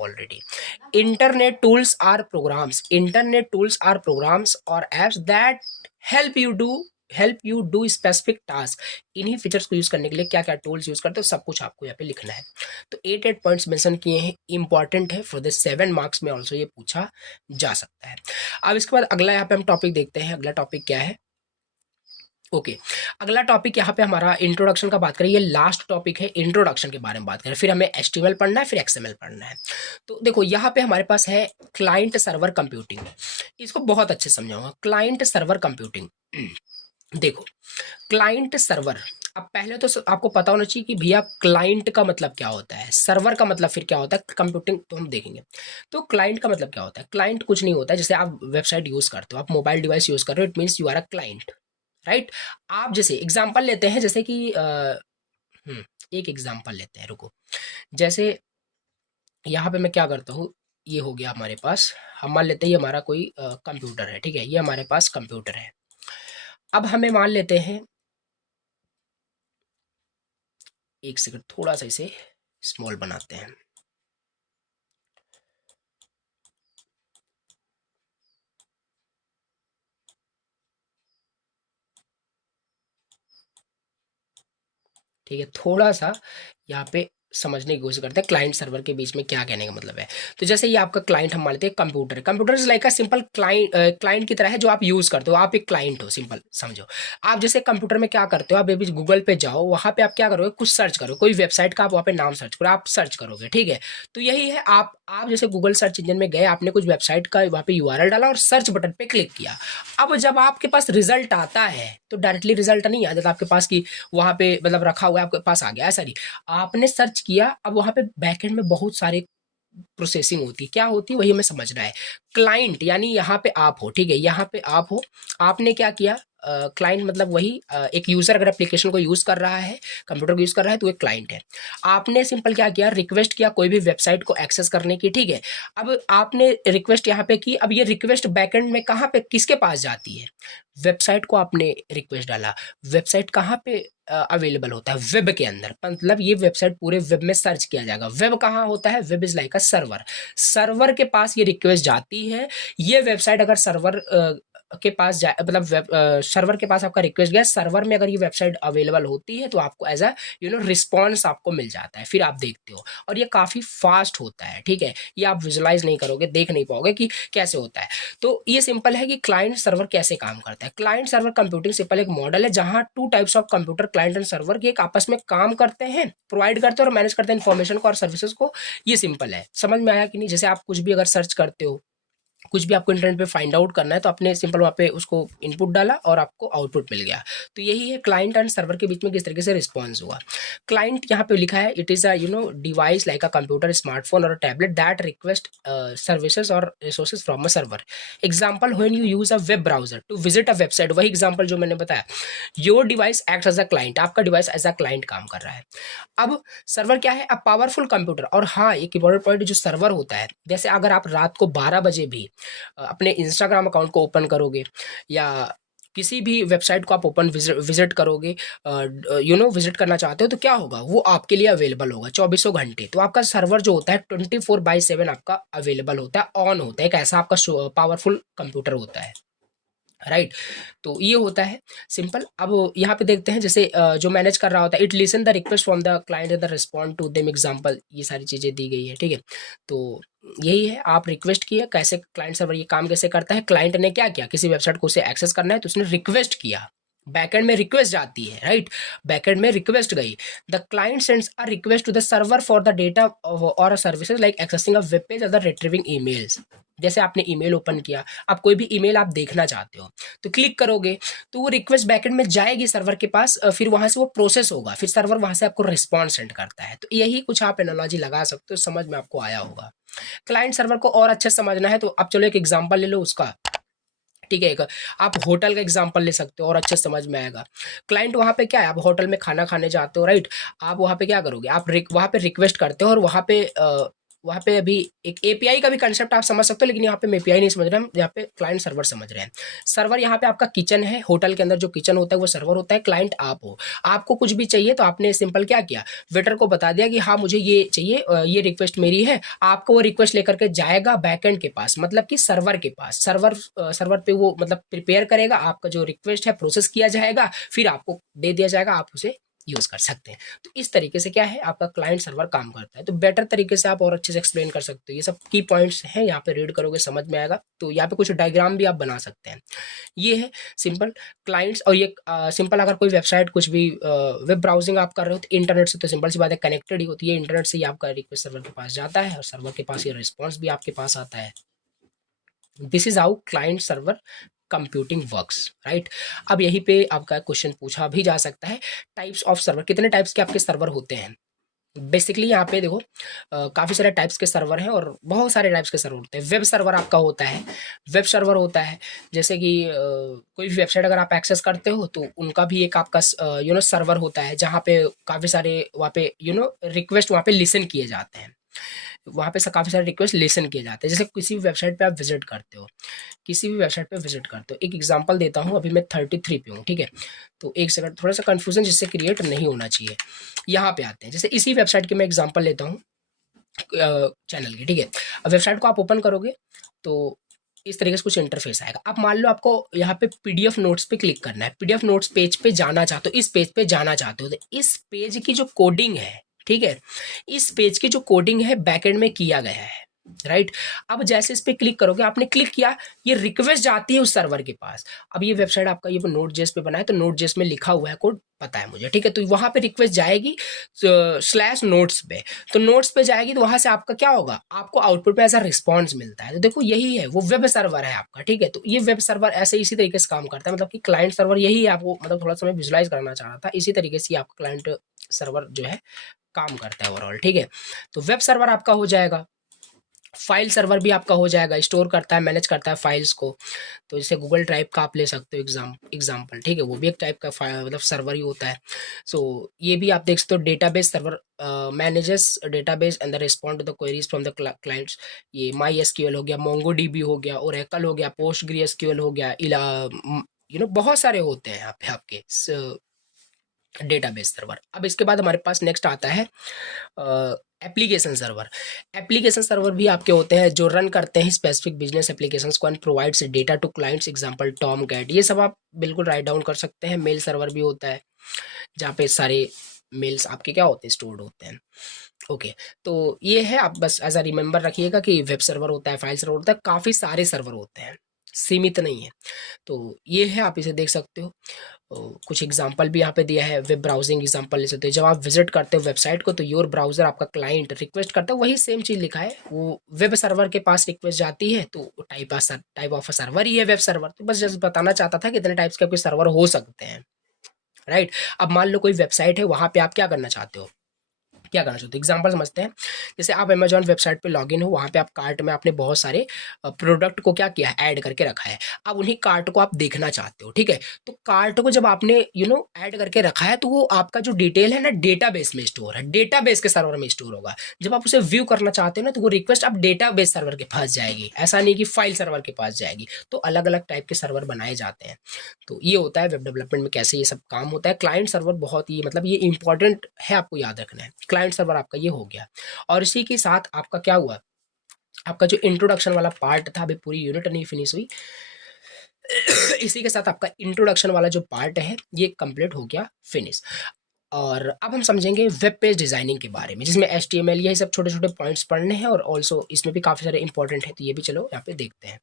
already. Internet tools are programs or apps that help you do specific task. इन्हीं features को use करने के लिए क्या क्या tools use करते हो, सब कुछ आपको यहाँ पे लिखना है। तो 8 पॉइंट्स मेंशन किए हैं, इंपॉर्टेंट है, फॉर द 7 मार्क्स में ऑल्सो ये पूछा जा सकता है। अब इसके बाद अगला यहाँ पे हम टॉपिक देखते हैं। अगला टॉपिक क्या है, ओके। अगला टॉपिक यहाँ पे हमारा इंट्रोडक्शन का बात करें, ये लास्ट टॉपिक है, इंट्रोडक्शन के बारे में बात करें, फिर हमें HTML पढ़ना है, फिर XML पढ़ना है। तो देखो यहाँ पे हमारे पास है क्लाइंट सर्वर कंप्यूटिंग, इसको बहुत अच्छे समझाऊंगा। क्लाइंट सर्वर कंप्यूटिंग, देखो क्लाइंट सर्वर, अब पहले तो आपको पता होना चाहिए कि भैया क्लाइंट का मतलब क्या होता है, सर्वर का मतलब फिर क्या होता है, कंप्यूटिंग तो हम देखेंगे। तो क्लाइंट का मतलब क्या होता है, क्लाइंट कुछ नहीं होता है, जैसे आप वेबसाइट यूज करते हो, आप मोबाइल डिवाइस यूज कर रहे हो, it means you are a client, right. आप जैसे एग्जांपल लेते हैं, जैसे कि एक एग्जांपल लेते हैं, रुको। जैसे यहाँ पे मैं क्या करता हूँ, ये हो गया हमारे पास, हम मान लेते हैं ये हमारा कोई कंप्यूटर है, ठीक है, ये हमारे पास कंप्यूटर है। अब हमें मान लेते हैं, एक सेकंड, थोड़ा सा इसे स्मॉल बनाते हैं। ठीक है, थोड़ा सा यहाँ पे समझने की कोशिश करते हैं क्लाइंट सर्वर के बीच में क्या कहने का मतलब है। तो जैसे ये आपका क्लाइंट हम मानते हैं computer, computer is like a simple client की तरह है जो आप यूज करते हो, आप एक क्लाइंट हो, सिंपल समझो। आप जैसे कंप्यूटर में क्या करते हो, आप अभी गूगल पे जाओ, वहां पे आप क्या करोगे, कुछ सर्च करो, कोई वेबसाइट का आप वहाँ पे नाम सर्च करो, आप सर्च करोगे, ठीक है। तो यही है, आप जैसे गूगल सर्च इंजन में गए, आपने कुछ वेबसाइट का वहाँ पे यूआरएल डाला और सर्च बटन पे क्लिक किया। अब जब आपके पास रिजल्ट आता है तो डायरेक्टली रिजल्ट नहीं आ जाता आपके पास कि वहाँ पे मतलब रखा हुआ है आपके पास आ गया, ऐसा नहीं। आपने सर्च किया, अब वहाँ पे बैकएंड में बहुत सारे प्रोसेसिंग होती है, क्या होती है वही हमें समझना है। क्लाइंट यानी यहाँ पे आप हो, ठीक है, यहाँ पे आप हो, आपने क्या किया, क्लाइंट मतलब वही एक यूजर अगर एप्लीकेशन को यूज कर रहा है, कंप्यूटर को यूज कर रहा है तो एक क्लाइंट है। आपने सिंपल क्या किया, रिक्वेस्ट किया कोई भी वेबसाइट को एक्सेस करने की, ठीक है। अब आपने रिक्वेस्ट यहाँ पे की, अब ये रिक्वेस्ट बैकएंड में कहाँ पे किसके पास जाती है, वेबसाइट को आपने रिक्वेस्ट डाला, वेबसाइट कहाँ पे अवेलेबल होता है, वेब के अंदर, मतलब ये वेबसाइट पूरे वेब में सर्च किया जाएगा। वेब कहाँ होता है, web is like a server, server के पास ये रिक्वेस्ट जाती है। ये वेबसाइट अगर सर्वर के पास जाए, मतलब वेब सर्वर के पास आपका रिक्वेस्ट गया, सर्वर में अगर ये वेबसाइट अवेलेबल होती है तो आपको एज अ रिस्पॉन्स आपको मिल जाता है, फिर आप देखते हो, और ये काफ़ी फास्ट होता है, ठीक है। ये आप विजुलाइज नहीं करोगे, देख नहीं पाओगे कि कैसे होता है। तो ये सिंपल है कि क्लाइंट सर्वर कैसे काम करता है। क्लाइंट सर्वर कंप्यूटिंग सिंपल एक मॉडल है जहां two types of computer, client and server, के एक आपस में काम करते हैं, प्रोवाइड करते हैं और मैनेज करते हैं इन्फॉर्मेशन को और सर्विसेज को। ये सिंपल है, समझ में आया कि नहीं। जैसे आप कुछ भी अगर सर्च करते हो, कुछ भी आपको इंटरनेट पे फाइंड आउट करना है, तो आपने सिंपल वहाँ पे उसको इनपुट डाला और आपको आउटपुट मिल गया। तो यही है क्लाइंट एंड सर्वर के बीच में किस तरीके से रिस्पॉन्स हुआ। क्लाइंट यहाँ पे लिखा है, it is a device like a computer, smartphone और टैबलेट दैट रिक्वेस्ट सर्विसेज और resources from a server. Example, when you use a web browser to visit a website, वही एग्जाम्पल जो मैंने बताया। Your device act as a client, आपका device as a client काम कर रहा है। अब सर्वर क्या है, अ पावरफुल कंप्यूटर। और हाँ, एक इंपॉर्टेंट पॉइंट, जो सर्वर होता है, जैसे अगर आप रात को 12 बजे भी अपने इंस्टाग्राम अकाउंट को ओपन करोगे या किसी भी वेबसाइट को आप ओपन विजिट करोगे, विजिट करना चाहते हो, तो क्या होगा, वो आपके लिए अवेलेबल होगा 24 घंटे। तो आपका सर्वर जो होता है 24/7 आपका अवेलेबल होता है, ऑन होता है, एक ऐसा आपका पावरफुल कंप्यूटर होता है, राइट। तो ये होता है सिंपल। अब यहाँ पे देखते हैं, जैसे जो मैनेज कर रहा होता है, it listen the request from the client the respond to them, example, ये सारी चीज़ें दी गई है, ठीक है। तो यही है, आप रिक्वेस्ट किया, कैसे क्लाइंट सर्वर ये काम कैसे करता है। क्लाइंट ने क्या किया, किसी वेबसाइट को उसे एक्सेस करना है तो उसने रिक्वेस्ट किया, बैकएंड में रिक्वेस्ट जाती है, राइट। बैकएंड में रिक्वेस्ट गई, the client sends a request to the server for the data और services like accessing a web page और रिट्रीविंग ईमेल्स। जैसे आपने ईमेल ओपन किया, आप कोई भी ईमेल आप देखना चाहते हो तो क्लिक करोगे, तो वो रिक्वेस्ट बैकएंड में जाएगी सर्वर के पास, फिर वहां से वो प्रोसेस होगा, फिर सर्वर वहां से आपको रिस्पॉन्स सेंड करता है। तो यही कुछ आप एनालॉजी लगा सकते हो, समझ में आपको आया होगा। क्लाइंट सर्वर को और अच्छे से समझना है तो अब चलो एक एग्जांपल ले लो उसका, ठीक है। एक आप होटल का एग्जांपल ले सकते हो और अच्छे से समझ में आएगा। क्लाइंट वहाँ पे क्या है, आप होटल में खाना खाने जाते हो, राइट। आप वहाँ पे क्या करोगे, आप वहाँ पे रिक्वेस्ट करते हो और वहाँ पे अभी एक एपीआई का भी कंसेप्ट आप समझ सकते हो, लेकिन यहाँ पे हम एपीआई नहीं समझ रहे, हम यहाँ पे क्लाइंट सर्वर समझ रहे हैं। सर्वर यहाँ पे आपका किचन है, होटल के अंदर जो किचन होता है वो सर्वर होता है, क्लाइंट आप हो। आपको कुछ भी चाहिए तो आपने सिंपल क्या किया, वेटर को बता दिया कि हाँ मुझे ये चाहिए, ये रिक्वेस्ट मेरी है। आपको वो रिक्वेस्ट लेकर के जाएगा बैकएंड के पास, मतलब कि सर्वर के पास, सर्वर पे वो मतलब प्रिपेयर करेगा, आपका जो रिक्वेस्ट है प्रोसेस किया जाएगा, फिर आपको दे दिया जाएगा, आप उसे यूज कर सकते हैं। तो इस तरीके से क्या है, आपका क्लाइंट सर्वर काम करता है। तो बेटर तरीके से आप और अच्छे से एक्सप्लेन कर सकते हो। ये सब की पॉइंट्स हैं, यहाँ पे रीड करोगे समझ में आएगा। तो यहाँ पे कुछ डायग्राम भी आप बना सकते हैं। ये है सिंपल क्लाइंट्स। और ये सिंपल, अगर कोई वेबसाइट कुछ भी वेब ब्राउजिंग आप कर रहे हो तो इंटरनेट से, तो सिंपल सी बात है कनेक्टेड ही होती है, इंटरनेट से ही आपका रिक्वेस्ट सर्वर के पास जाता है और सर्वर के पास ये रिस्पॉन्स भी आपके पास आता है। This is how client server computing works, right. अब यहीं पे आपका क्वेश्चन पूछा भी जा सकता है, टाइप्स ऑफ सर्वर, कितने टाइप्स के आपके सर्वर होते हैं। बेसिकली यहाँ पे देखो काफ़ी सारे टाइप्स के सर्वर हैं और बहुत सारे टाइप्स के सर्वर होते हैं। वेब सर्वर आपका होता है, वेब सर्वर होता है जैसे कि कोई भी वेबसाइट अगर आप एक्सेस करते हो तो उनका भी एक आपका सर्वर होता है, जहाँ पे काफ़ी सारे वहाँ पे रिक्वेस्ट वहाँ पे लिसन किए जाते हैं। वहाँ पे काफ़ी सारे रिक्वेस्ट लिसन किए जाते हैं। जैसे किसी भी वेबसाइट पे आप विजिट करते हो, किसी भी वेबसाइट पे विजिट करते हो, एक एग्जांपल देता हूँ, अभी मैं 33 पे हूँ, ठीक है। तो एक सेकंड, थोड़ा सा कंफ्यूजन जिससे क्रिएट नहीं होना चाहिए। यहाँ पे आते हैं, जैसे इसी वेबसाइट की मैं एग्जांपल लेता हूँ, चैनल की, ठीक है। अब वेबसाइट को आप ओपन करोगे तो इस तरीके से कुछ इंटरफेस आएगा। अब मान लो आपको यहाँ पे पीडीएफ नोट्स पे क्लिक करना है, पीडीएफ नोट्स पेज पे जाना चाहते हो, इस पेज पे जाना चाहते हो, तो इस पेज की जो कोडिंग है, ठीक है, इस पेज की जो कोडिंग है बैकएंड में किया गया है, राइट। अब जैसे इस पे क्लिक करोगे, आपने क्लिक किया, ये रिक्वेस्ट जाती है उस सर्वर के पास। अब ये वेबसाइट आपका ये नोट जेएस पे बना है, तो नोट जेएस में लिखा हुआ है कोड, पता है मुझे, ठीक है, तो वहां पे रिक्वेस्ट जाएगी स्लैश नोट्स पे, तो नोट्स पे जाएगी, तो वहां से आपका क्या होगा, आपको आउटपुट पे ऐसा रिस्पॉन्स मिलता है। तो देखो यही है, वो वेब सर्वर है आपका, ठीक है। तो ये वेब सर्वर ऐसे इसी तरीके से काम करता है, मतलब कि क्लाइंट सर्वर यही है, आपको मतलब थोड़ा सा मैं विजुलाइज कराना चाह रहा था, इसी तरीके से आपका क्लाइंट सर्वर जो है काम करता है ओवरऑल, ठीक है। तो वेब सर्वर आपका हो जाएगा, फाइल सर्वर भी आपका हो जाएगा, स्टोर करता है, मैनेज करता है फाइल्स को। तो जैसे गूगल ड्राइव का आप ले सकते हो एग्जाम्पल, ठीक है, वो भी एक टाइप का मतलब सर्वर ही होता है। सो ये भी आप देख सकते हो, database server manages database and the respond to the queries from the clients. ये माई एसक्यूएल हो गया, मोंगोडीबी हो गया, ओरेकल हो गया, पोस्टग्रेसक्यूएल हो गया, बहुत सारे होते हैं यहाँ पे आपके डेटाबेस सर्वर। अब इसके बाद हमारे पास नेक्स्ट आता है एप्लीकेशन सर्वर। एप्लीकेशन सर्वर भी आपके होते हैं जो रन करते हैं स्पेसिफिक बिजनेस एप्लीकेशंस को and provides data to clients, example Tomcat, ये सब आप बिल्कुल राइट डाउन कर सकते हैं। मेल सर्वर भी होता है जहाँ पे सारे मेल्स आपके क्या होते हैं, स्टोर्ड होते हैं। ओके, तो ये है, आप बस एज अ रिमेंबर रखिएगा कि वेब सर्वर होता है, फाइल सर्वर होता है, काफ़ी सारे सर्वर होते हैं, सीमित नहीं है। तो ये है, आप इसे देख सकते हो। कुछ एग्जांपल भी यहाँ पे दिया है, वेब ब्राउजिंग एग्जांपल ले सकते हो। जब आप विजिट करते हो वेबसाइट को, तो योर ब्राउजर आपका क्लाइंट रिक्वेस्ट करता है, वही सेम चीज़ लिखा है, वो वेब सर्वर के पास रिक्वेस्ट जाती है, तो टाइप ऑफ सर्वर ही है वेब सर्वर। तो बस जस्ट बताना चाहता था कितने टाइप्स के आपके सर्वर हो सकते हैं, राइट। अब मान लो कोई वेबसाइट है, वहाँ पे आप क्या करना चाहते हो, एग्जांपल समझते हैं। जैसे आप अमेजॉन वेबसाइट पे लॉगिन हो, वहाँ पे आप कार्ट में आपने बहुत सारे प्रोडक्ट को क्या किया है, ऐड करके रखा है। अब उन्हीं कार्ट को आप देखना चाहते हो, ठीक है। तो कार्ट को जब आपने ऐड करके रखा है, तो वो आपका जो डिटेल है ना, डेटाबेस में स्टोर है, डेटाबेस के सर्वर में स्टोर होगा। जब आप उसे व्यू करना चाहते हो ना, तो वो रिक्वेस्ट आप डेटाबेस सर्वर के पास जाएगी, ऐसा नहीं कि फाइल सर्वर के पास जाएगी। तो अलग अलग टाइप के सर्वर बनाए जाते हैं। तो ये होता है वेब डेवलपमेंट में, कैसे ये सब काम होता है। क्लाइंट सर्वर बहुत ही मतलब ये इंपॉर्टेंट है, आपको याद रखना है। क्लाइंट सर्वर आपका ये हो गया, और इसी के साथ आपका क्या हुआ, आपका जो इंट्रोडक्शन वाला पार्ट था, अभी पूरी यूनिट नहीं फिनिश हुई, इसी के साथ आपका इंट्रोडक्शन वाला जो पार्ट है ये कंप्लीट हो गया, फिनिश। और अब हम समझेंगे वेब पेज डिजाइनिंग के बारे में, जिसमें HTML यही सब छोटे छोटे पॉइंट्स पढ़ने हैं, और ऑल्सो इसमें भी काफ़ी सारे इंपॉर्टेंट है, तो ये भी चलो यहाँ पे देखते हैं।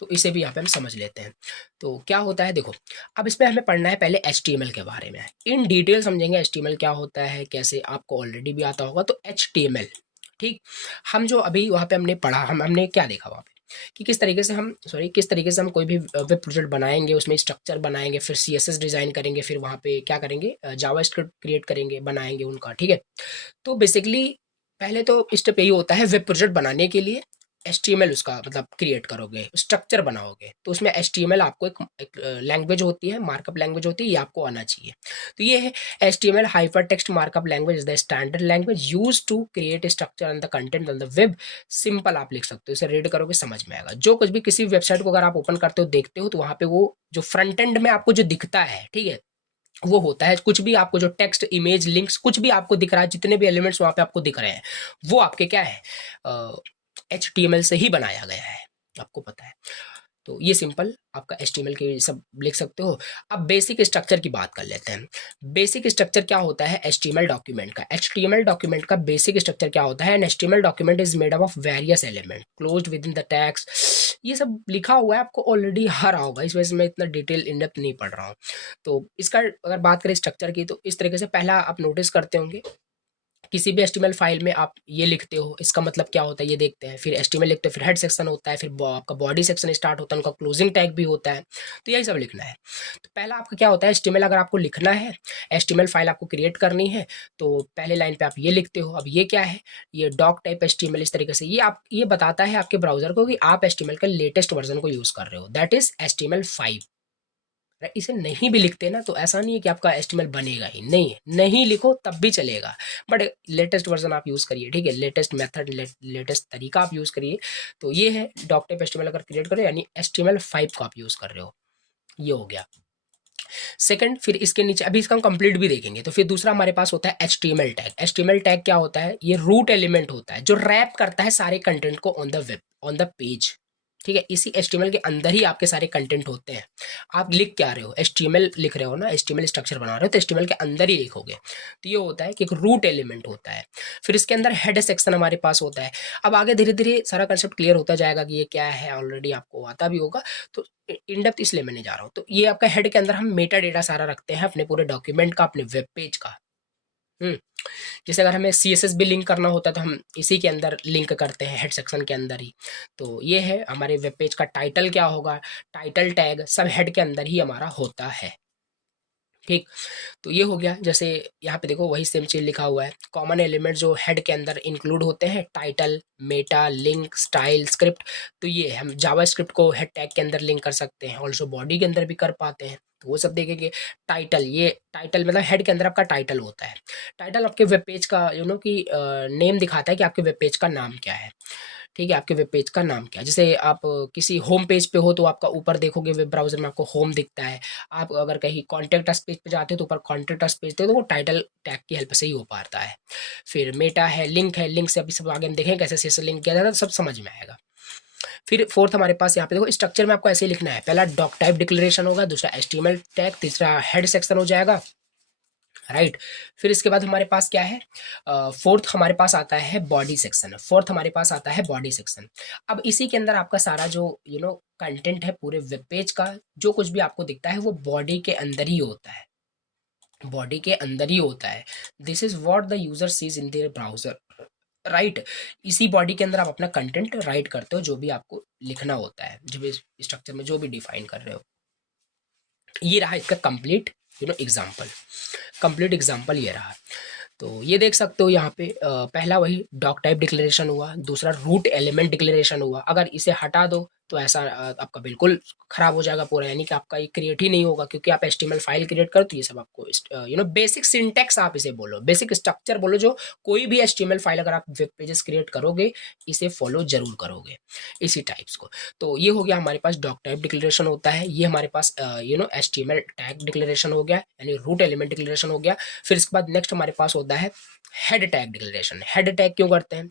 तो इसे भी यहाँ पे हम समझ लेते हैं। तो क्या होता है, देखो, अब इसमें हमें पढ़ना है पहले HTML के बारे में, इन डिटेल समझेंगे HTML क्या होता है, कैसे, आपको ऑलरेडी भी आता होगा। तो HTML, ठीक, हम जो अभी वहाँ पे हमने पढ़ा, हमने क्या देखा वहाँ पे कि किस तरीके से हम कोई भी वेब प्रोजेक्ट बनाएंगे, उसमें स्ट्रक्चर बनाएंगे, फिर CSS डिज़ाइन करेंगे, फिर वहाँ पे क्या करेंगे, जावा स्क्रिप्ट क्रिएट करेंगे, बनाएंगे उनका, ठीक है। तो बेसिकली पहले तो स्टेप यही होता है, वेब प्रोजेक्ट बनाने के लिए HTML उसका मतलब क्रिएट करोगे, स्ट्रक्चर बनाओगे, तो उसमें HTML आपको एक लैंग्वेज होती है, मार्कअप लैंग्वेज होती है, ये आपको आना चाहिए। तो ये है HTML hyper text markup language is the standard language use to create structure and the content on the web. Simple आप लिख सकते हो, इसे रीड करोगे समझ में आएगा। जो कुछ भी किसी वेबसाइट को अगर आप ओपन करते हो, देखते हो, तो वहाँ पे वो जो फ्रंट एंड में आपको जो दिखता है, ठीक है, वो होता है कुछ भी आपको जो टेक्स्ट, इमेज, लिंक्स कुछ भी आपको दिख रहा है, जितने भी एलिमेंट्स वहाँ पे आपको दिख रहे हैं, वो आपके क्या है, HTML से ही बनाया गया है, आपको पता है। तो ये सिंपल आपका HTML के सब लिख सकते हो। अब बेसिक स्ट्रक्चर की बात कर लेते हैं। बेसिक स्ट्रक्चर क्या होता है HTML डॉक्यूमेंट का, HTML डॉक्यूमेंट का बेसिक स्ट्रक्चर क्या होता है, an HTML document is made up of various element closed within the text. ये सब लिखा हुआ है, आपको ऑलरेडी आ रहा होगा, इस वजह से मैं इतना डिटेल इन डेप्थ नहीं पढ़ रहा हूँ। तो इसका अगर बात करें स्ट्रक्चर की, तो इस तरीके से पहला आप नोटिस करते होंगे, किसी भी HTML फाइल में आप ये लिखते हो, इसका मतलब क्या होता है ये देखते हैं, फिर HTML लिखते हो, फिर हेड सेक्शन होता है, फिर आपका बॉडी सेक्शन स्टार्ट होता है, उनका क्लोजिंग टैग भी होता है। तो यही सब लिखना है। तो पहला आपका क्या होता है, HTML अगर आपको लिखना है, HTML फाइल आपको क्रिएट करनी है, तो पहले लाइन पे आप ये लिखते हो। अब ये क्या है, ये डॉक टाइप HTML, इस तरीके से ये बताता है आपके ब्राउजर को कि आप HTML का लेटेस्ट वर्जन को यूज कर रहे हो, दैट इज HTML5। इसे नहीं भी लिखते ना, तो ऐसा नहीं है कि आपका HTML बनेगा ही नहीं, नहीं लिखो तब भी चलेगा, बट लेटेस्ट वर्जन आप यूज़ करिए, ठीक है, लेटेस्ट मेथड, लेटेस्ट तरीका आप यूज़ करिए। तो ये है डॉक टाइप HTML अगर क्रिएट करें, यानी HTML5 को आप यूज़ कर रहे हो, ये हो गया। सेकंड, फिर इसके नीचे अभी इसका हम कंप्लीट भी देखेंगे। तो फिर दूसरा हमारे पास होता है HTML टैग। HTML टैग क्या होता है? ये रूट एलिमेंट होता है जो रैप करता है सारे कंटेंट को on the web, on the page. ठीक है, इसी HTML के अंदर ही आपके सारे कंटेंट होते हैं। आप लिख क्या रहे हो? HTML लिख रहे हो ना, HTML स्ट्रक्चर बना रहे हो तो HTML के अंदर ही लिखोगे। तो ये होता है कि एक रूट एलिमेंट होता है। फिर इसके अंदर हेड सेक्शन हमारे पास होता है। अब आगे धीरे धीरे सारा कंसेप्ट क्लियर होता जाएगा कि ये क्या है, ऑलरेडी आपको आता भी होगा। तो इन डेप्थ इसलिए मैं नहीं जा रहा हूँ। तो ये आपका हेड के अंदर हम मेटा डेटा सारा रखते हैं अपने पूरे डॉक्यूमेंट का, अपने वेब पेज का। हम्म जैसे अगर हमें CSS भी लिंक करना होता है तो हम इसी के अंदर लिंक करते हैं, हेड सेक्शन के अंदर ही। तो ये है हमारे वेब पेज का टाइटल क्या होगा, टाइटल टैग सब हेड के अंदर ही हमारा होता है। ठीक, तो ये हो गया। जैसे यहाँ पे देखो वही सेम चीज लिखा हुआ है, कॉमन एलिमेंट जो हेड के अंदर इंक्लूड होते हैं, title, Meta, link, style, script. तो ये हम जावा स्क्रिप्ट को हेड टैग के अंदर लिंक कर सकते हैं, ऑल्सो बॉडी के अंदर भी कर पाते हैं। तो वो सब देखेंगे। टाइटल, ये टाइटल मतलब हेड के अंदर आपका टाइटल होता है। टाइटल आपके वेब पेज का कि नेम दिखाता है कि आपके वेब पेज का नाम क्या है। ठीक है, आपके वेब पेज का नाम क्या है। जैसे आप किसी होम पेज पे हो तो आपका ऊपर देखोगे वेब ब्राउजर में आपको होम दिखता है। आप अगर कहीं कॉन्टैक्ट अस पेज पे जाते हो तो ऊपर कॉन्टैक्ट अस पेज थे, तो वो टाइटल टैग की हेल्प से ही हो पाता है। फिर मेटा है, लिंक है, लिंक से अभी सब आगे हम देखेंगे कैसे से लिंक किया जाता है, तो सब समझ में आएगा। फिर फोर्थ हमारे पास यहाँ पे देखो स्ट्रक्चर में आपको ऐसे ही लिखना है। पहला डॉक टाइप डिक्लेरेशन होगा, दूसरा HTML टैग, तीसरा हेड सेक्शन हो जाएगा। राइट, फिर इसके बाद हमारे पास क्या है, फोर्थ हमारे पास आता है बॉडी सेक्शन। फोर्थ हमारे पास आता है बॉडी सेक्शन। अब इसी के अंदर आपका सारा जो कंटेंट है पूरे वेब पेज का, जो कुछ भी आपको दिखता है वो बॉडी के अंदर ही होता है, बॉडी के अंदर ही होता है। This is what the user sees in their browser. Right, इसी बॉडी के अंदर आप अपना कंटेंट राइट करते हो, जो भी आपको लिखना होता है, जो भी स्ट्रक्चर में जो भी डिफाइन कर रहे हो। ये रहा इसका कंप्लीट एग्जाम्पल। कंप्लीट एग्जाम्पल ये रहा। तो ये देख सकते हो यहाँ पे पहला वही डॉक टाइप डिक्लेरेशन हुआ, दूसरा रूट एलिमेंट डिक्लेरेशन हुआ। अगर इसे हटा दो तो ऐसा आपका बिल्कुल खराब हो जाएगा पूरा, यानी कि आपका ये क्रिएट ही नहीं होगा, क्योंकि आप HTML फाइल क्रिएट करो तो ये सब आपको बेसिक सिंटेक्स आप इसे बोलो, बेसिक स्ट्रक्चर बोलो, जो कोई भी HTML फाइल अगर आप वेब पेजेस क्रिएट करोगे इसे फॉलो जरूर करोगे, इसी टाइप्स को। तो ये हो गया हमारे पास डॉक टाइप डिक्लेरेशन होता है, ये हमारे पास HTML टैग डिक्लेरेशन हो गया, यानी रूट एलिमेंट डिक्लेरेशन हो गया। फिर इसके बाद नेक्स्ट हमारे पास होता है head tag declaration. Head tag क्यों करते हैं?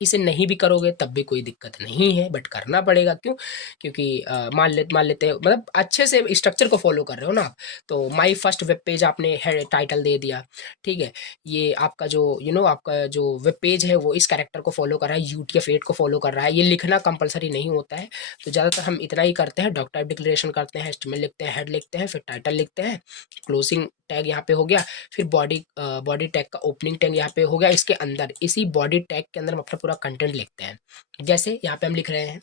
इसे नहीं भी करोगे तब भी कोई दिक्कत नहीं है, बट करना पड़ेगा। क्यों? क्योंकि मान लेते मतलब अच्छे से स्ट्रक्चर को फॉलो कर रहे हो ना आप। तो माई फर्स्ट वेब पेज आपने हेड टाइटल दे दिया, ठीक है। ये आपका जो आपका जो वेब पेज है वो इस कैरेक्टर को फॉलो कर रहा है, UTF-8 को फॉलो कर रहा है। ये लिखना कंपलसरी नहीं होता है, तो ज़्यादातर हम इतना ही करते हैं, डॉक टाइप डिक्लेरेशन करते हैं, HTML लिखते हैं, हेड लिखते हैं, फिर टाइटल लिखते हैं, क्लोजिंग टैग यहाँ पे हो गया, फिर बॉडी टैग का ओपनिंग टैग यहाँ पे हो गया। इसके अंदर इसी बॉडी टैग के अंदर हम अपना पूरा कंटेंट लिखते हैं। जैसे यहाँ पे हम लिख रहे हैं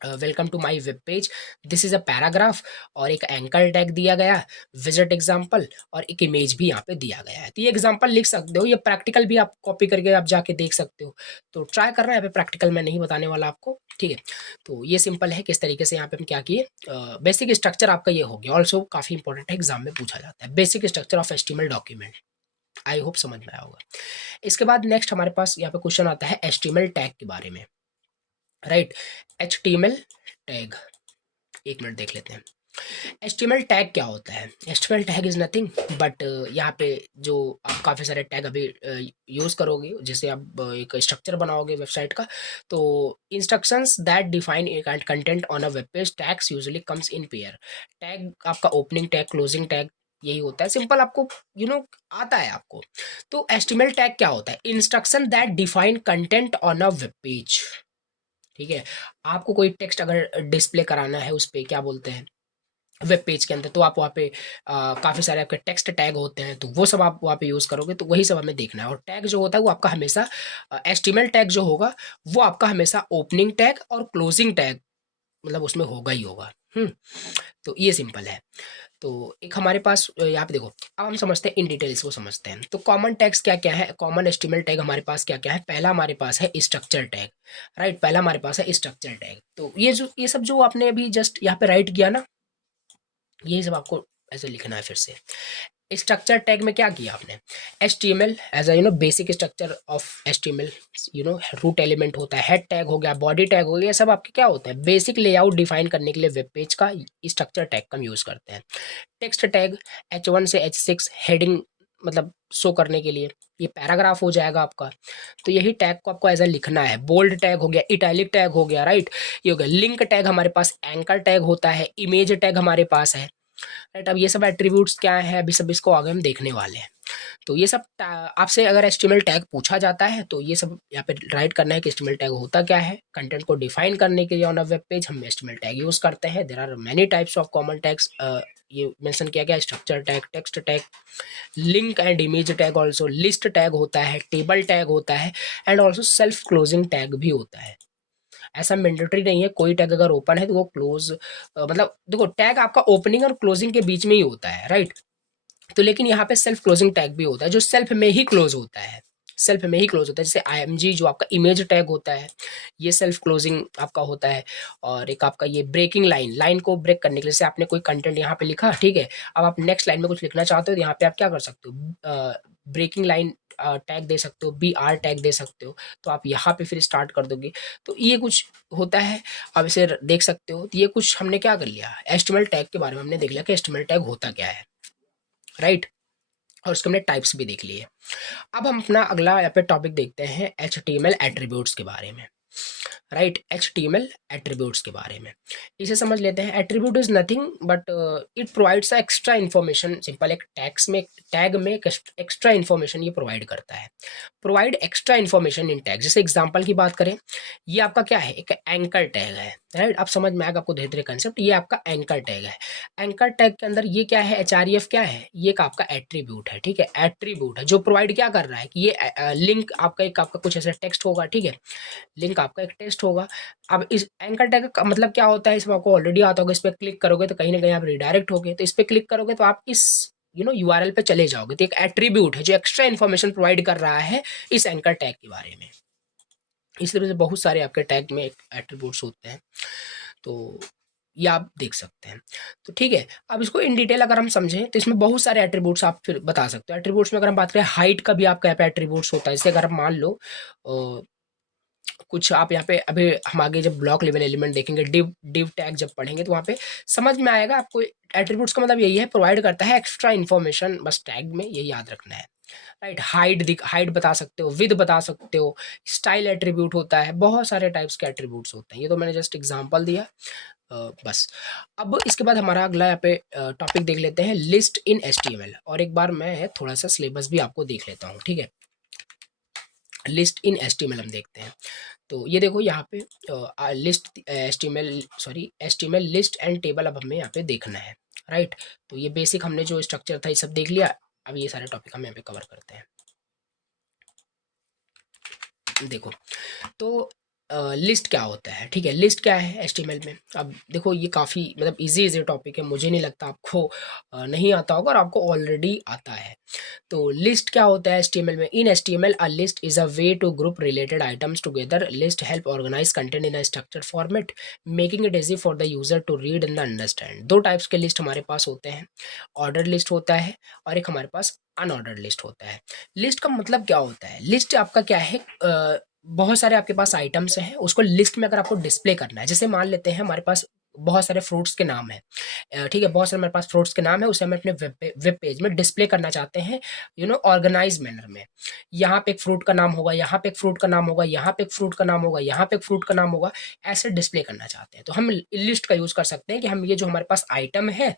welcome to my web page, this is a paragraph, और एक एंकर टैग दिया गया, विजिट एग्जांपल, और एक इमेज भी यहाँ पे दिया गया है। तो ये एग्जांपल लिख सकते हो, ये प्रैक्टिकल भी आप कॉपी करके आप जाके देख सकते हो। तो ट्राई करना है, यहाँ पे प्रैक्टिकल मैं नहीं बताने वाला आपको, ठीक है। तो ये सिंपल है किस तरीके से यहाँ पे हम क्या किए। बेसिक स्ट्रक्चर आपका ये हो गया, ऑल्सो काफी इंपॉर्टेंट है, एग्जाम में पूछा जाता है, basic structure of HTML document. I hope समझ में आया होगा। इसके बाद नेक्स्ट हमारे पास यहाँ पे क्वेश्चन आता है HTML टैग के बारे में। राइट, HTML टैग, एक मिनट देख लेते हैं। HTML टैग क्या होता है? HTML tag is nothing but यहाँ पे जो आप काफ़ी सारे टैग अभी यूज़ करोगे, जैसे आप एक स्ट्रक्चर बनाओगे वेबसाइट का, तो instructions that define content on a web page, tags usually comes in pair. Tag आपका ओपनिंग टैग, क्लोजिंग टैग, यही होता है। सिंपल आपको आता है आपको। तो HTML टैग क्या होता है? Instruction that define content on a web page. ठीक है, आपको कोई टेक्स्ट अगर डिस्प्ले कराना है उस पे, क्या बोलते हैं, वेब पेज के अंदर, तो आप वहाँ पे काफ़ी सारे आपके टेक्स्ट टैग होते हैं, तो वो सब आप वहाँ पे यूज़ करोगे, तो वही सब हमें देखना है। और टैग जो होता है वो आपका हमेशा HTML टैग जो होगा वो आपका हमेशा ओपनिंग टैग और क्लोजिंग टैग मतलब उसमें होगा ही होगा। तो ये सिंपल है। तो एक हमारे पास यहाँ पे देखो, अब हम समझते हैं इन डिटेल्स को समझते हैं। तो कॉमन टैग्स क्या क्या है, कॉमन HTML टैग हमारे पास क्या क्या है। पहला हमारे पास है स्ट्रक्चर टैग। राइट, पहला हमारे पास है स्ट्रक्चर टैग। तो ये सब जो आपने अभी जस्ट यहाँ पे राइट किया ना, ये सब आपको ऐसे लिखना है फिर से। स्ट्रक्चर टैग में क्या किया आपने, HTML as a basic structure of HTML, root element होता है, हेड टैग हो गया, बॉडी टैग हो गया, ये सब आपके क्या होता है, बेसिक लेआउट डिफाइन करने के लिए वेब पेज का स्ट्रक्चर टैग का हम यूज़ करते हैं। टेक्स्ट टैग H1 से H6 हेडिंग मतलब शो करने के लिए, ये पैराग्राफ हो जाएगा आपका, तो यही टैग को आपको एज अ लिखना है। बोल्ड टैग हो गया, इटैलिक टैग हो गया, राइट, ये हो गया। लिंक टैग हमारे पास, एंकर टैग होता है, इमेज टैग हमारे पास है, राइट। अब ये सब एट्रीब्यूट्स क्या है, अभी सब इसको आगे हम देखने वाले हैं। तो ये सब आपसे अगर HTML टैग पूछा जाता है तो ये सब यहाँ पे राइट करना है कि HTML टैग होता क्या है। कंटेंट को डिफाइन करने के लिए ऑन अ वेब पेज हम HTML टैग यूज करते हैं। There are many types of common tags, ये मेंशन किया गया, structure tag, text tag, link and image tag, also list tag होता है, टेबल टैग होता है, and also self closing tag भी होता है। ऐसा मैंडेटरी नहीं है, कोई टैग अगर ओपन है तो वो क्लोज, मतलब देखो टैग आपका ओपनिंग और क्लोजिंग के बीच में ही होता है, राइट। तो लेकिन यहाँ पे सेल्फ क्लोजिंग टैग भी होता है जो सेल्फ में ही क्लोज होता है, सेल्फ में ही क्लोज होता है। जैसे IMG जो आपका इमेज टैग होता है, ये सेल्फ क्लोजिंग आपका होता है। और एक आपका ये ब्रेकिंग लाइन, लाइन को ब्रेक करने के लिए, जैसे आपने कोई कंटेंट यहाँ पे लिखा, ठीक है, अब आप नेक्स्ट लाइन में कुछ लिखना चाहते हो तो यहाँ पे आप क्या कर सकते हो, ब्रेकिंग लाइन टैग दे सकते हो, BR टैग दे सकते हो, तो आप यहाँ पे फिर स्टार्ट कर दोगे। तो ये कुछ होता है, आप इसे देख सकते हो। तो ये कुछ हमने क्या कर लिया, HTML टैग के बारे में हमने देख लिया कि HTML टैग होता क्या है, राइट। और उसके हमने टाइप्स भी देख लिए। अब हम अपना अगला यहाँ पे टॉपिक देखते हैं HTML एट्रीब्यूट्स के बारे में, राइट। HTML एट्रीब्यूट्स के बारे में इसे समझ लेते हैं। Attribute is nothing but it provides extra information. Simple, एक टैग में एक्स्ट्रा इन्फॉर्मेशन ये प्रोवाइड करता है। Provide extra information in tag. जैसे एग्जांपल की बात करें, ये आपका क्या है, एक एंकर टैग है, राइट। आप समझ में आएगा आपको धीरे धीरे कंसेप्ट। ये आपका एंकर टैग है। एंकर टैग के अंदर ये क्या है, HREF क्या है, ये एक आपका एट्रीब्यूट है, ठीक है। एट्रीब्यूट है जो प्रोवाइड क्या कर रहा है कि ये लिंक आपका, एक आपका कुछ ऐसा टेक्स्ट होगा, ठीक है, लिंक आपका एक टेक्स्ट होगा। अब इस एंकर टैग का मतलब क्या होता है, इसमें आपको ऑलरेडी आता होगा। इस पर क्लिक करोगे तो कहीं ना कहीं आप रिडायरेक्ट होगे, तो इस पर क्लिक करोगे तो आप इस URL पे चले जाओगे। तो एक एट्रीब्यूट है जो एक्स्ट्रा इन्फॉर्मेशन प्रोवाइड कर रहा है इस एंकर टैग के बारे में। इस तरह से बहुत सारे आपके टैग में एट्रीब्यूट्स होते हैं, तो ये आप देख सकते हैं। तो ठीक है, अब इसको इन डिटेल अगर हम समझें तो इसमें बहुत सारे एट्रीब्यूट्स आप फिर बता सकते हो। एट्रीब्यूट्स में अगर हम बात करें, हाइट का भी आपका यहाँ पे एट्रीब्यूट्स होता है। जैसे अगर आप मान लो कुछ आप यहाँ पे, अभी हम आगे जब ब्लॉक लेवल एलिमेंट देखेंगे, डिव टैग जब पढ़ेंगे तो वहाँ पे समझ में आएगा आपको। एट्रीब्यूट्स का मतलब यही है, प्रोवाइड करता है एक्स्ट्रा इन्फॉर्मेशन, बस टैग में यही याद रखना है, राइट। हाइट बता सकते हो, विद बता सकते हो, स्टाइल एट्रीब्यूट होता है, बहुत सारे टाइप्स के एट्रीब्यूट्स होते हैं। ये तो मैंने जस्ट एग्जांपल दिया, बस। अब इसके बाद हमारा अगला यहाँ पे टॉपिक देख लेते हैं, लिस्ट इन HTML। और एक बार मैं थोड़ा सा सिलेबस भी आपको देख लेता हूँ, ठीक है। लिस्ट इन HTML हम देखते हैं। तो ये देखो यहाँ पे list HTML list and table अब हमें यहाँ पे देखना है, राइट। तो ये बेसिक हमने जो स्ट्रक्चर था ये सब देख लिया। अब ये सारे टॉपिक हम यहाँ पे कवर करते हैं। देखो, तो लिस्ट क्या होता है, ठीक है। लिस्ट क्या है HTML में, अब देखो ये काफ़ी मतलब इजी टॉपिक है, मुझे नहीं लगता आपको नहीं आता होगा, और आपको ऑलरेडी आता है। तो लिस्ट क्या होता है HTML में, in HTML a list is a way to group related items together. List help organize content in a structured format, making it easy for the user to read and understand. दो types के list हमारे पास होते हैं, order list होता है और एक हमारे पास अनऑर्डर्ड लिस्ट होता है। लिस्ट का मतलब क्या होता है, लिस्ट आपका क्या है, बहुत सारे आपके पास आइटम्स हैं, उसको लिस्ट में अगर आपको डिस्प्ले करना है। जैसे मान लेते हैं हमारे पास बहुत सारे फ्रूट्स के नाम हैं, ठीक है, बहुत सारे मेरे पास फ्रूट्स के नाम है, उसे हम अपने वेब पेज में डिस्प्ले करना चाहते हैं, ऑर्गेनाइज मैनर में। यहाँ पे एक फ्रूट का नाम होगा, यहाँ पे एक फ्रूट का नाम होगा, यहाँ पे एक फ्रूट का नाम होगा, यहाँ पे एक फ्रूट का नाम होगा, ऐसे डिस्प्ले करना चाहते हैं। तो हम लिस्ट का यूज कर सकते हैं कि हम ये जो हमारे पास आइटम है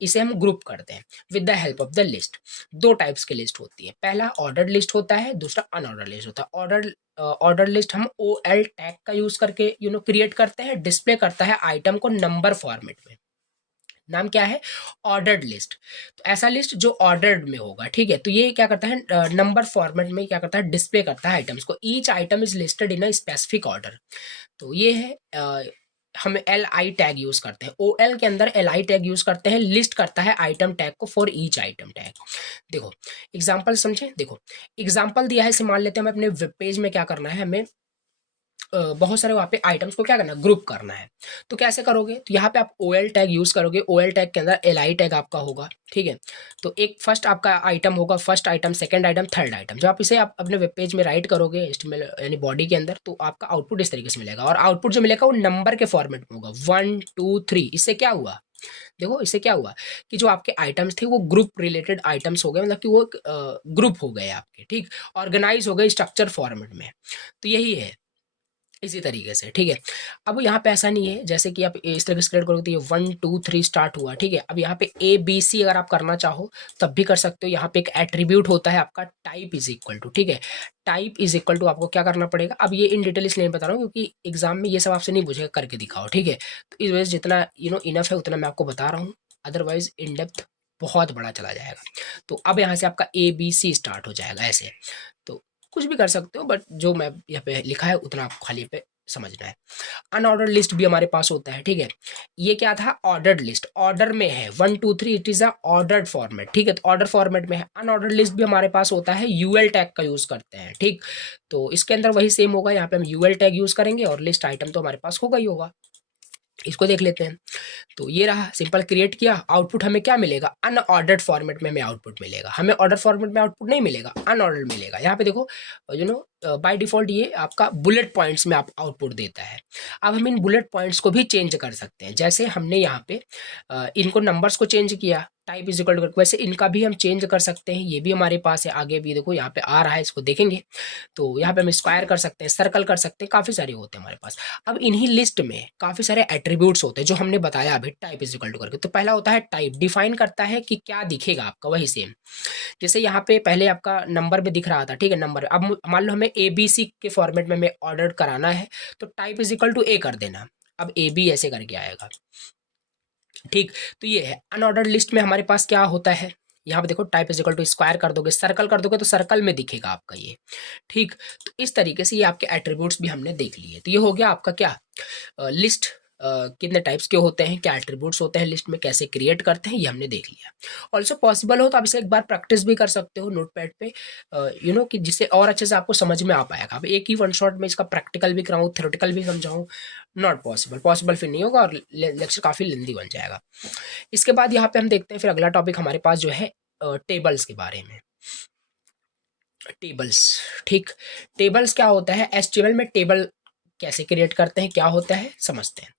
इसे हम ग्रुप करते हैं with the help of the list. दो टाइप्स की लिस्ट होती है, पहला ऑर्डर्ड लिस्ट होता है, दूसरा अनऑर्डर्ड लिस्ट होता है। ऑर्डर लिस्ट हम OL टैग का यूज करके क्रिएट करते हैं, डिस्प्ले करता है आइटम को नंबर फॉर्मेट में। नाम क्या है, ऑर्डर्ड लिस्ट। तो ऐसा लिस्ट जो ऑर्डर्ड में होगा, ठीक है। तो ये क्या करता है, नंबर फॉर्मेट में क्या करता है, डिस्प्ले करता है आइटम्स को। Each item is listed in a specific order. तो ये है हम LI टैग यूज करते हैं, OL के अंदर LI टैग यूज करते हैं, लिस्ट करता है आइटम टैग को फॉर ईच आइटम टैग। देखो एग्जांपल समझे, देखो एग्जांपल दिया है, इसे मान लेते हैं हमें अपने वेब पेज में क्या करना है, हमें बहुत सारे वहाँ पे आइटम्स को क्या करना है, ग्रुप करना है। तो कैसे करोगे, तो यहाँ पे आप OL टैग यूज़ करोगे। OL टैग के अंदर LI टैग आपका होगा, ठीक है। तो एक फर्स्ट आपका आइटम होगा, first item, second item, third item. जब आप इसे आप अपने वेब पेज में राइट करोगे HTML यानी बॉडी के अंदर, तो आपका आउटपुट इस तरीके से मिलेगा। और आउटपुट जो मिलेगा वो नंबर के फॉर्मेट में होगा, 1 2 3। इससे क्या हुआ, देखो इससे क्या हुआ कि जो आपके आइटम्स थे वो ग्रुप रिलेटेड आइटम्स हो गए, मतलब कि वो ग्रुप हो गए आपके, ठीक, ऑर्गेनाइज हो गए स्ट्रक्चर फॉर्मेट में। तो यही है इसी तरीके से, ठीक है। अब यहाँ पे ऐसा नहीं है, जैसे कि आप इस तरह से क्रिएट करोगे तो ये 1 2 3 स्टार्ट हुआ, ठीक है। अब यहाँ पे ABC अगर आप करना चाहो तब भी कर सकते हो। यहाँ पे एक एट्रीब्यूट होता है आपका टाइप इज इक्वल टू, ठीक है। टाइप इज इक्वल टू आपको क्या करना पड़ेगा, अब ये इन डिटेल इसलिए नहीं बता रहा हूँ क्योंकि एग्जाम में ये सब आपसे नहीं पूछेगा, करके दिखाओ, ठीक है। तो इस वजह से जितना इनफ है उतना मैं आपको बता रहा हूँ, अदरवाइज इन डेप्थ बहुत बड़ा चला जाएगा। तो अब यहाँ से आपका ABC स्टार्ट हो जाएगा ऐसे। तो कुछ भी कर सकते हो, बट जो मैं यहाँ पे लिखा है उतना आपको खाली पे समझना है। अनऑर्डर्ड लिस्ट भी हमारे पास होता है, ठीक है। ये क्या था, ऑर्डर्ड लिस्ट, ऑर्डर में है 1 2 3, it is a ordered format, ठीक है। तो ऑर्डर फॉर्मेट में है। अनऑर्डर्ड लिस्ट भी हमारे पास होता है, UL टैग का यूज करते हैं, ठीक। तो इसके अंदर वही सेम होगा, यहाँ पे हम UL टैग यूज करेंगे और लिस्ट आइटम तो हमारे पास होगा ही होगा। इसको देख लेते हैं। तो ये रहा, सिंपल क्रिएट किया। आउटपुट हमें क्या मिलेगा, अनऑर्डर्ड फॉर्मेट में हमें आउटपुट मिलेगा। हमें ऑर्डर फॉर्मेट में आउटपुट नहीं मिलेगा, अनऑर्डर्ड मिलेगा। यहाँ पे देखो बाय डिफॉल्ट ये आपका बुलेट पॉइंट्स में आप आउटपुट देता है। अब हम इन बुलेट पॉइंट्स को भी चेंज कर सकते हैं, जैसे हमने यहाँ पे इनको नंबर्स को चेंज किया, टाइप इज इक्वल टू, वैसे इनका भी हम चेंज कर सकते हैं। ये भी हमारे पास है, आगे भी देखो यहाँ पे आ रहा है, इसको देखेंगे। तो यहाँ पे हम स्क्वायर कर सकते हैं, सर्कल कर सकते हैं, काफ़ी सारे होते हैं हमारे पास। अब इन्हीं लिस्ट में काफ़ी सारे एट्रीब्यूट्स होते हैं जो हमने बताया अभी, टाइप इज इक्वल टू करके। तो पहला होता है टाइप, डिफाइन करता है कि क्या दिखेगा आपका, वही सेम जैसे यहाँ पे पहले आपका नंबर में दिख रहा था, ठीक है, नंबर। अब मान लो हमें ABC के फॉर्मेट में हमें ऑर्डर कराना है, तो type is equal to A कर देना। अब AB ऐसे करके आएगा, ठीक। तो ये है अनऑर्डर्ड लिस्ट में हमारे पास क्या होता है, यहाँ पे देखो type is equal to, square कर दोगे, सर्कल कर दोगे तो सर्कल में दिखेगा आपका ये, ठीक। तो इस तरीके से ये आपके एट्रीब्यूट्स भी हमने देख लिए। तो ये हो गया आपका क्या, लिस्ट कितने टाइप्स के होते हैं, क्या एट्रीब्यूट्स होते हैं लिस्ट में, कैसे क्रिएट करते हैं, ये हमने देख लिया। ऑल्सो पॉसिबल हो तो आप इसे एक बार प्रैक्टिस भी कर सकते हो नोटपैड पे, कि जिससे और अच्छे से आपको समझ में आ पाएगा। अब एक ही वन शॉट में इसका प्रैक्टिकल भी कराऊँ, थ्योरेटिकल भी समझाऊँ, नॉट पॉसिबल फिर नहीं होगा और लेक्चर काफ़ी लेंदी बन जाएगा। इसके बाद यहाँ पे हम देखते हैं फिर अगला टॉपिक हमारे पास जो है टेबल्स के बारे में। टेबल्स, ठीक। टेबल्स क्या होता है, HTML में टेबल कैसे क्रिएट करते हैं, क्या होता है, समझते हैं।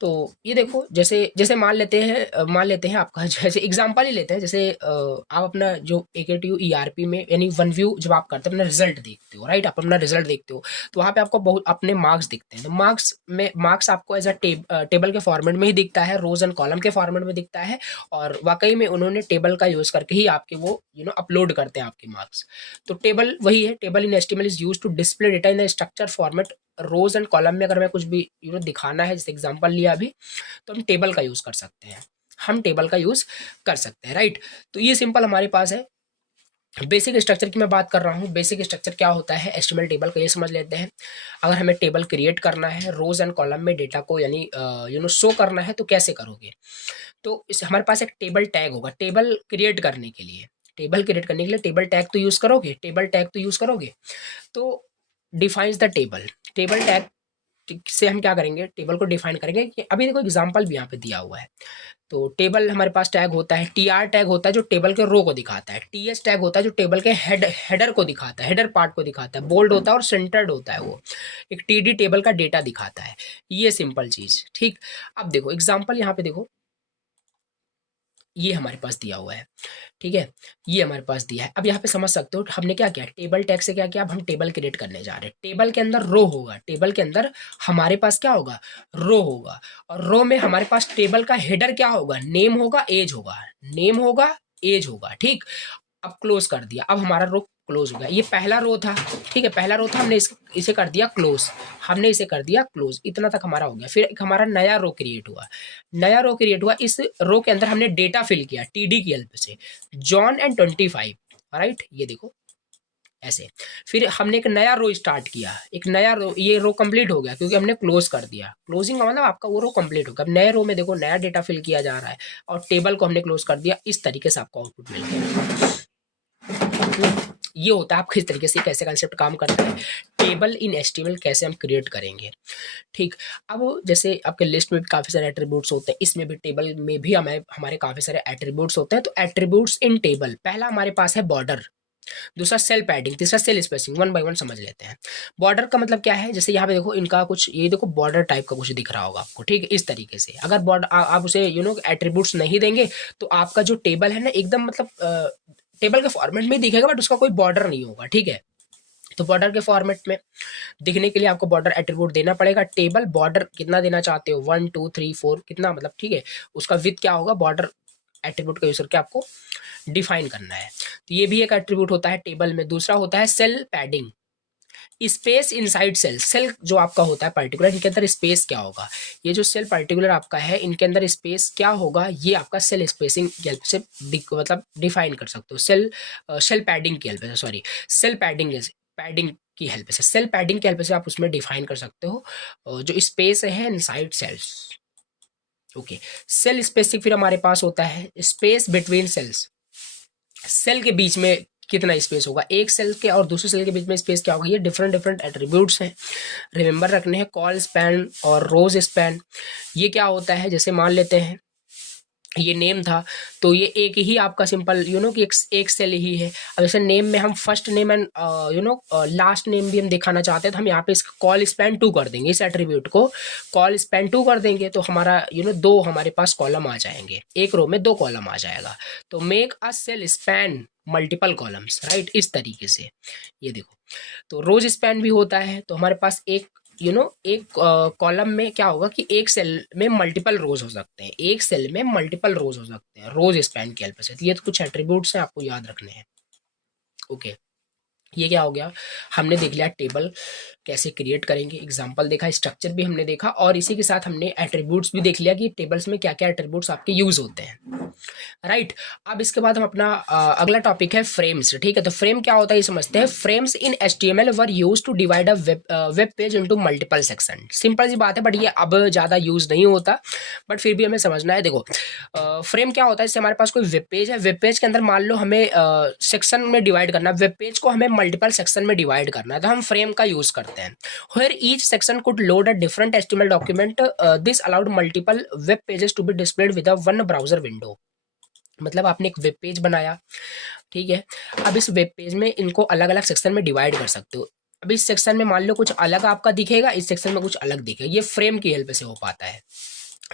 तो ये देखो, जैसे जैसे मान लेते हैं आपका जैसे एग्जांपल ही लेते हैं, जैसे आप अपना जो AKTU ERP में यानी वन व्यू जब आप करते हैं, अपना रिजल्ट देखते हो, राइट, आप अपना रिजल्ट देखते हो, तो वहाँ पे आपको बहुत अपने मार्क्स दिखते हैं। तो मार्क्स आपको एज अ टेबल के फॉर्मेट में ही दिखता है, रोज एंड कॉलम के फॉर्मेट में दिखता है। और वाकई में उन्होंने टेबल का यूज करके ही आपके वो अपलोड करते हैं आपके मार्क्स। तो टेबल वही है, table in HTML is use to display data in the structure format. Rows and column में अगर मैं कुछ भी दिखाना है, जैसे एग्जांपल लिया अभी, तो हम टेबल का यूज कर सकते हैं, राइट। तो ये सिंपल हमारे पास है। बेसिक स्ट्रक्चर की मैं बात कर रहा हूँ। बेसिक स्ट्रक्चर क्या होता है HTML टेबल का, ये समझ लेते हैं। अगर हमें टेबल क्रिएट करना है, रोज एंड कॉलम में डेटा को यानी शो करना है, तो कैसे करोगे, तो इस हमारे पास एक टेबल टैग होगा। टेबल क्रिएट करने के लिए टेबल टैग तो यूज करोगे, तो डिफाइंस द टेबल टैग से हम क्या करेंगे, टेबल को डिफाइन करेंगे। कि अभी देखो एग्जांपल भी यहाँ पे दिया हुआ है। तो टेबल हमारे पास टैग होता है, TR टैग होता है जो टेबल के रो को दिखाता है, TH टैग होता है जो टेबल के हेडर को दिखाता है, हेडर पार्ट को दिखाता है, बोल्ड होता है और सेंटर्ड होता है वो। एक TD टेबल का डेटा दिखाता है, ये सिंपल चीज, ठीक। अब देखो एग्जाम्पल यहाँ पे देखो, ये हमारे पास दिया हुआ है, ठीक है, ये हमारे पास दिया है। अब यहाँ पे समझ सकते हो हमने क्या किया, टेबल टैग से क्या किया, अब हम टेबल क्रिएट करने जा रहे हैं। टेबल के अंदर रो होगा, टेबल के अंदर हमारे पास क्या होगा, रो होगा। और रो में हमारे पास टेबल का हेडर क्या होगा, नेम होगा, एज होगा, ठीक। अब क्लोज कर दिया, अब हमारा रो क्लोज हो गया। ये पहला रो था, ठीक है, हमने इसे कर दिया क्लोज, इतना तक हमारा हो गया। फिर एक हमारा नया रो क्रिएट हुआ, इस रो के अंदर हमने डेटा फिल किया TD की हेल्प से, जॉन एंड 25, राइट, ये देखो ऐसे। फिर हमने एक नया रो स्टार्ट किया, ये रो कंप्लीट हो गया क्योंकि हमने क्लोज कर दिया। क्लोजिंग का मतलब आपका वो रो कंप्लीट हो गया। अब नए रो में देखो नया डेटा फिल किया जा रहा है और टेबल को हमने क्लोज कर दिया। इस तरीके से आपको आउटपुट मिल गया। ये होता है आप किस तरीके से कैसे कंसेप्ट काम करता है, टेबल इन एचटीएमएल कैसे हम क्रिएट करेंगे। ठीक, अब जैसे आपके लिस्ट में भी काफ़ी सारे एट्रीब्यूट्स होते हैं, इसमें भी टेबल में भी हमें हमारे काफ़ी सारे एट्रीब्यूट्स होते हैं। तो एट्रीब्यूट्स इन टेबल, पहला हमारे पास है बॉर्डर, दूसरा सेल पैडिंग, तीसरा cell spacing. One by one समझ लेते हैं। बॉर्डर का मतलब क्या है, जैसे यहाँ पे देखो इनका कुछ, ये देखो बॉर्डर टाइप का कुछ दिख रहा होगा आपको, ठीक है, इस तरीके से। अगर बॉर्डर आप उसे एट्रीब्यूट्स नहीं देंगे तो आपका जो टेबल है ना एकदम मतलब टेबल के फॉर्मेट में दिखेगा बट उसका कोई बॉर्डर नहीं होगा, ठीक है। तो बॉर्डर के फॉर्मेट में दिखने के लिए आपको बॉर्डर एट्रीब्यूट देना पड़ेगा। टेबल बॉर्डर कितना देना चाहते हो, 1 2 3 4 कितना, मतलब ठीक है, उसका विथ क्या होगा, बॉर्डर एट्रीब्यूट का यूज करके आपको डिफाइन करना है। तो ये भी एक एट्रीब्यूट होता है टेबल में। दूसरा होता है cell padding, space inside cell. Cell जो आपका होता है पर्टिकुलर, इनके अंदर स्पेस क्या होगा, ये जो सेल पर्टिकुलर आपका है इनके अंदर स्पेस क्या होगा, ये आपका सेल स्पेसिंग की हेल्प से मतलब डिफाइन कर सकते हो। सेल पैडिंग की हेल्प से, सॉरी सेल पैडिंग की हेल्प से, सेल पैडिंग की हेल्प से आप उसमें डिफाइन कर सकते हो जो स्पेस है inside cells. Okay, cell specific फिर हमारे पास होता है स्पेस बिटवीन सेल्स, सेल के बीच में कितना स्पेस होगा, एक सेल के और दूसरे सेल के बीच में स्पेस क्या होगा। ये डिफरेंट डिफरेंट एट्रीब्यूट्स हैं, रिमेंबर रखने हैं। कॉल स्पैन और रोज स्पैन, ये क्या होता है, जैसे मान लेते हैं ये नेम था, तो ये एक ही आपका सिंपल कि एक सेल ही है। अब जैसे नेम में हम first name and last name भी हम दिखाना चाहते हैं, तो हम यहाँ पे इसका कॉल स्पैन 2 कर देंगे, इस एट्रीब्यूट को कॉल स्पैन 2 कर देंगे, तो हमारा दो हमारे पास कॉलम आ जाएंगे, एक रो में 2 कॉलम आ जाएगा। तो make a cell span multiple columns, right, इस तरीके से। ये देखो, तो रोज स्पैन भी होता है, तो हमारे पास एक एक कॉलम में क्या होगा कि एक सेल में मल्टीपल रोज हो सकते हैं, एक सेल में मल्टीपल रोज हो सकते हैं रोज स्पैन की हेल्प से। तो ये तो कुछ एट्रीब्यूट्स हैं आपको याद रखने हैं। ओके, ये क्या हो गया, हमने देख लिया टेबल कैसे क्रिएट करेंगे, एग्जांपल देखा, स्ट्रक्चर भी हमने देखा, और इसी के साथ हमने एट्रीब्यूट्स भी देख लिया कि टेबल्स में क्या क्या एट्रीब्यूट्स आपके यूज होते हैं, राइट। अब इसके बाद हम अपना अगला टॉपिक है फ्रेम्स, ठीक है। तो फ्रेम क्या होता है ये समझते हैं। Frames in HTML were used to divide a web page into multiple section. Simple सी बात है, बट ये अब ज़्यादा यूज नहीं होता, बट फिर भी हमें समझना है। देखो फ्रेम क्या होता है, जैसे हमारे पास कोई वेब पेज है, वेब पेज के अंदर मान लो हमें सेक्शन में डिवाइड करना है, वेब पेज को हमें मल्टीपल सेक्शन में डिवाइड करना है, तो हम फ्रेम का यूज करते हैं। Where each section could load a different HTML document, this allowed multiple web pages to be displayed with a one browser window। मतलब आपने एक वेब पेज बनाया, ठीक है। अब इस वेब पेज में इनको अलग अलग सेक्शन में डिवाइड कर सकते हो। अब इस सेक्शन में मान लो कुछ अलग आपका दिखेगा, इस सेक्शन में कुछ अलग दिखेगा, ये फ्रेम की हेल्प से हो पाता है।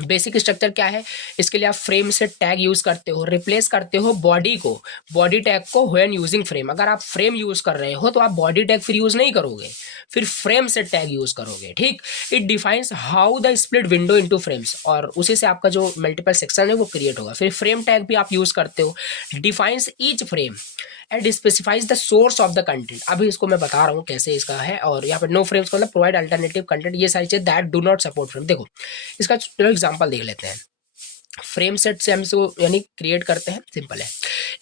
बेसिक स्ट्रक्चर क्या है, इसके लिए आप फ्रेम से टैग यूज करते हो, रिप्लेस करते हो बॉडी को, बॉडी टैग को व्हेन यूजिंग फ्रेम। अगर आप फ्रेम यूज कर रहे हो तो आप बॉडी टैग फिर यूज नहीं करोगे, फिर फ्रेम से टैग यूज करोगे, ठीक। It defines how the split window into frames, और उसी से आपका जो मल्टीपल सेक्शन है वो क्रिएट होगा। फिर फ्रेम टैग भी आप यूज करते हो, defines each frame and specifies the source of the content. अभी इसको मैं बता रहा हूँ कैसे इसका है। और यहाँ पर नो फ्रेम्स का मतलब प्रोवाइड अल्टरनेटिव कंटेंट, ये सारी चीजें that do not support frame. देखो इसका चलो एग्जांपल देख लेते हैं। फ्रेम सेट से हम इसको यानी क्रिएट करते हैं, सिंपल है।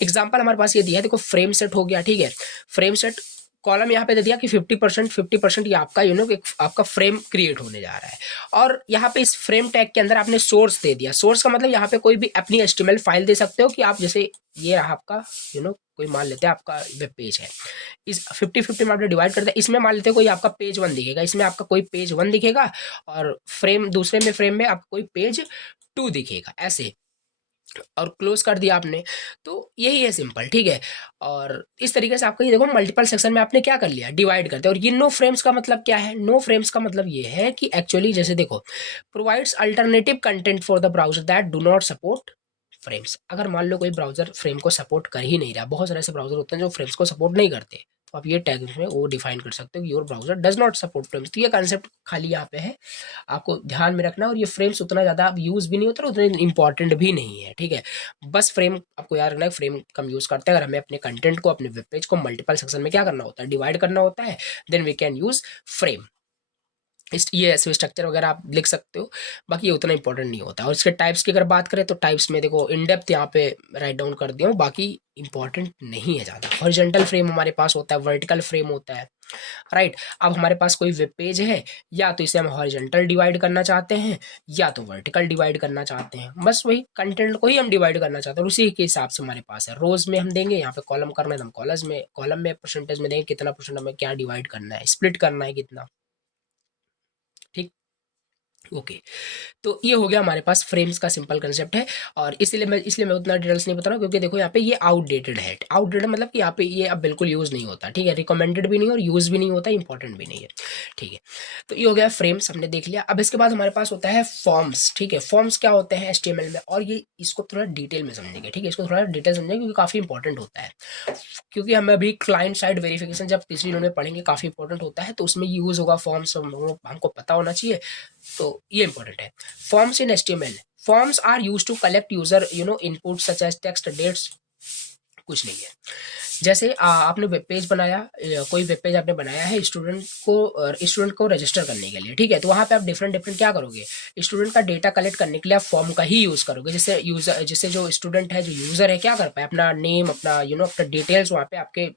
एग्जांपल हमारे पास ये दिया है, देखो फ्रेम सेट हो गया, ठीक है। फ्रेम सेट कॉलम यहाँ पे दे दिया कि 50% ये आपका एक आपका फ्रेम क्रिएट होने जा रहा है। और यहाँ पे इस फ्रेम टैग के अंदर आपने सोर्स दे दिया। सोर्स का मतलब यहाँ पे कोई भी अपनी HTML फाइल दे सकते हो, कि आप जैसे ये रहा आपका कोई मान लेते हैं आपका वेब पेज है, इस 50-50 में आपने डिवाइड कर दिया। इसमें मान लेते हैं कोई आपका पेज 1 दिखेगा, इसमें आपका कोई पेज 1 दिखेगा, और फ्रेम दूसरे में फ्रेम में आपको कोई पेज 2 दिखेगा, ऐसे, और क्लोज कर दिया आपने। तो यही है सिंपल, ठीक है। और इस तरीके से आपका ये देखो मल्टीपल सेक्शन में आपने क्या कर लिया, डिवाइड करते हैं। और ये नो फ्रेम्स का मतलब क्या है, नो फ्रेम्स का मतलब ये है कि एक्चुअली जैसे देखो provides alternative content for the browser that do not support frames. अगर मान लो कोई ब्राउजर फ्रेम को सपोर्ट कर ही नहीं रहा, बहुत सारे ऐसे ब्राउजर होते हैं जो फ्रेम्स को सपोर्ट नहीं करते, तो आप ये टैग में वो डिफाइन कर सकते हो कि your browser does not support frames. तो ये कंसेप्ट खाली यहाँ पे है, आपको ध्यान में रखना। और ये फ्रेम्स उतना ज़्यादा अब यूज़ भी नहीं होता, उतने इंपॉर्टेंट भी नहीं है, ठीक है। बस फ्रेम आपको याद रखना है, फ्रेम कम यूज़ करते हैं अगर हमें अपने कंटेंट को, अपने वेब पेज को मल्टीपल सेक्शन में क्या करना होता है, डिवाइड करना होता है, then we can use frame. ये ऐसे स्ट्रक्चर वगैरह आप लिख सकते हो, बाकी ये उतना इंपॉर्टेंट नहीं होता। और इसके टाइप्स की अगर बात करें तो टाइप्स में देखो इन डेप्थ यहाँ पे राइट डाउन कर दिया हूँ, बाकी इंपॉर्टेंट नहीं है ज़्यादा। हॉरिजॉन्टल फ्रेम हमारे पास होता है, वर्टिकल फ्रेम होता है, राइट। अब हमारे पास कोई वेब पेज है, या तो इसे हम हॉरिजॉन्टल डिवाइड करना चाहते हैं या तो वर्टिकल डिवाइड करना चाहते हैं, बस वही कंटेंट को ही हम डिवाइड करना चाहते हैं, और उसी के हिसाब से हमारे पास है। रोज में हम देंगे, यहाँ पे कॉलम करना है तो हम कॉलम में परसेंटेज में देंगे कितना परसेंट हमें क्या डिवाइड करना है, स्प्लिट करना है कितना, ठीक। ओके, तो ये हो गया हमारे पास फ्रेम्स का सिंपल कंसेप्ट है। और इसलिए मैं उतना डिटेल्स नहीं बता रहा हूँ, क्योंकि देखो यहाँ पे ये आउटडेटेड है। आउटडेटेड मतलब कि यहाँ पे ये अब बिल्कुल यूज़ नहीं होता, ठीक है, रिकमेंडेड भी नहीं और यूज़ भी नहीं होता, इंपॉर्टेंट भी नहीं है, ठीक है। तो ये हो गया फ्रेम्स, हमने देख लिया। अब इसके बाद हमारे पास होता है फॉर्म्स, ठीक है। फॉर्म्स क्या होते हैं HTML में, और ये इसको थोड़ा डिटेल में समझेंगे, ठीक है, इसको थोड़ा डिटेल समझेंगे क्योंकि काफ़ी इंपॉर्टेंट होता है। क्योंकि हमें अभी क्लाइंट साइड वेरिफिकेशन जब तीसरी यूनिट में पढ़ेंगे, काफ़ी इंपॉर्टेंट होता है, तो उसमें यूज़ होगा फॉर्म्स, हमको पता होना चाहिए, तो ये इंपॉर्टेंट है। Forms in HTML, forms are used to collect user input such as text, dates, कुछ नहीं है। जैसे आपने वेब पेज बनाया, कोई वेब पेज आपने बनाया है स्टूडेंट को रजिस्टर करने के लिए, ठीक है, तो वहाँ पे आप डिफरेंट डिफरेंट क्या करोगे, स्टूडेंट का डेटा कलेक्ट करने के लिए आप फॉर्म का ही यूज़ करोगे, जिससे जो स्टूडेंट है, जो यूज़र है, क्या कर पाए, अपना नेम, अपना अपना डिटेल्स वहाँ पे आपके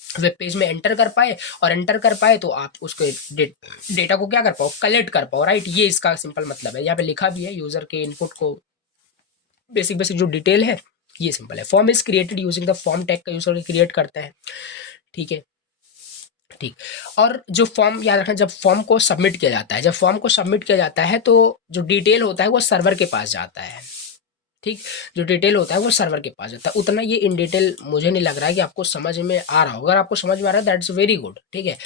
वेब पेज में एंटर कर पाए, और एंटर कर पाए तो आप उसके डेटा को क्या कर पाओ, कलेक्ट कर पाओ, राइट। ये इसका सिंपल मतलब है, यहाँ पे लिखा भी है यूजर के इनपुट को, बेसिक बेसिक जो डिटेल है, ये सिंपल है। Form is created using the form tag का यूज करके क्रिएट करते हैं, ठीक है, ठीक। और जो फॉर्म, याद रखना, जब फॉर्म को सबमिट किया जाता है, तो जो डिटेल होता है वो सर्वर के पास जाता है, ठीक। जो डिटेल होता है वो सर्वर के पास जाता है। उतना ये इन डिटेल मुझे नहीं लग रहा है कि आपको समझ में आ रहा होगा। अगर आपको समझ में आ रहा है दैट्स वेरी गुड, ठीक है।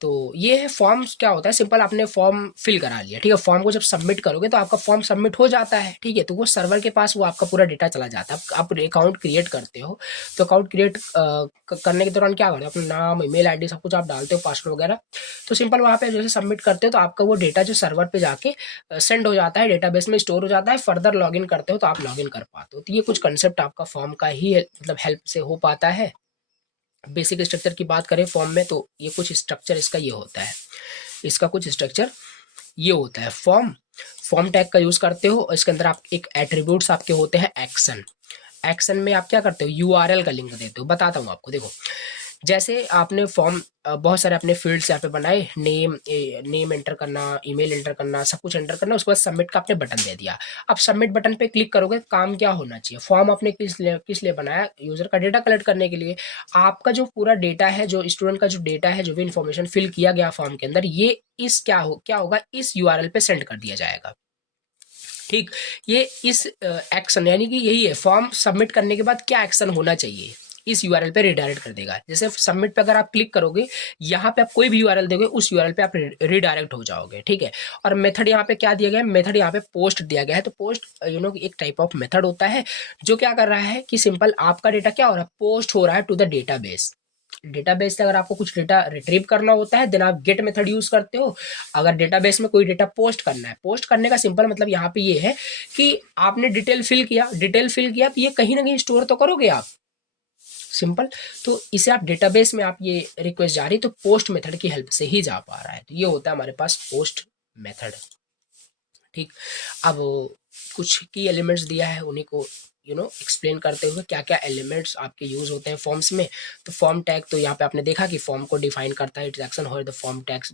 तो ये है फॉर्म्स, क्या होता है, सिंपल आपने फॉर्म फिल करा लिया, ठीक है, फॉर्म को जब सबमिट करोगे तो आपका फॉर्म सबमिट हो जाता है, ठीक है, तो वो सर्वर के पास वो आपका पूरा डेटा चला जाता है। आप अकाउंट क्रिएट करते हो, तो अकाउंट क्रिएट करने के दौरान क्या करते हो, अपना नाम, ईमेल आईडी सब कुछ आप डालते हो, पासवर्ड वगैरह, तो सिंपल वहाँ पे जैसे सबमिट करते हो तो आपका वो डेटा जो सर्वर पे जाके सेंड हो जाता है, डेटाबेस में स्टोर हो जाता है। फर्दर लॉगिन करते हो तो आप लॉगिन कर पाते हो। तो ये कुछ कंसेप्ट आपका फॉर्म का ही मतलब हेल्प से हो पाता है। बेसिक स्ट्रक्चर की बात करें फॉर्म में, तो ये कुछ स्ट्रक्चर इसका ये होता है, इसका कुछ स्ट्रक्चर ये होता है। फॉर्म टैग का यूज करते हो, इसके अंदर आप एक एट्रीब्यूट्स आपके होते हैं एक्शन में आप क्या करते हो, URL का लिंक देते हो। बताता हूँ आपको, देखो, जैसे आपने फॉर्म बहुत सारे अपने फील्ड्स यहाँ पे बनाए, नेम एंटर करना, ईमेल एंटर करना, सब कुछ एंटर करना, उसके बाद सबमिट का आपने बटन दे दिया। अब सबमिट बटन पे क्लिक करोगे, काम क्या होना चाहिए, फॉर्म आपने किस लिए बनाया, यूजर का डेटा कलेक्ट करने के लिए। आपका जो पूरा डेटा है, जो स्टूडेंट का जो डेटा है, जो भी इन्फॉर्मेशन फिल किया गया फॉर्म के अंदर, ये क्या होगा, इस URL पे सेंड कर दिया जाएगा, ठीक। ये इस एक्शन, यानी कि यही है, फॉर्म सबमिट करने के बाद क्या एक्शन होना चाहिए, इस URL पे रिडायरेक्ट कर देगा। जैसे सबमिट पे अगर आप क्लिक करोगे, यहाँ पे आप कोई भी URL दोगे, उस URL पे आप रिडायरेक्ट हो जाओगे, ठीक है। और मेथड यहाँ पे क्या दिया गया है, मेथड यहाँ पे पोस्ट दिया गया है। तो पोस्ट एक टाइप ऑफ मेथड होता है, जो क्या कर रहा है कि सिंपल आपका डेटा क्या हो रहा है, पोस्ट हो रहा है टू द डेटाबेस से। अगर आपको कुछ डेटा रिट्रीव करना होता है, देन आप गेट मेथड यूज करते हो। अगर डेटाबेस में कोई डेटा पोस्ट करना है, पोस्ट करने का सिंपल मतलब यहाँ पे ये है कि आपने डिटेल फिल किया, तो ये कहीं ना कहीं स्टोर तो करोगे आप, सिंपल। तो इसे आप डेटाबेस में आप ये रिक्वेस्ट जा रही, तो पोस्ट मेथड की हेल्प से ही जा पा रहा है। तो ये होता है हमारे पास पोस्ट मेथड, ठीक। अब कुछ की एलिमेंट्स दिया है, उन्हीं को एक्सप्लेन करते हुए क्या क्या एलिमेंट्स आपके यूज होते हैं फॉर्म्स में। तो फॉर्म टैग, तो यहाँ पे आपने देखा कि फॉर्म को डिफाइन करता है, इंटरेक्शन हो the form tags,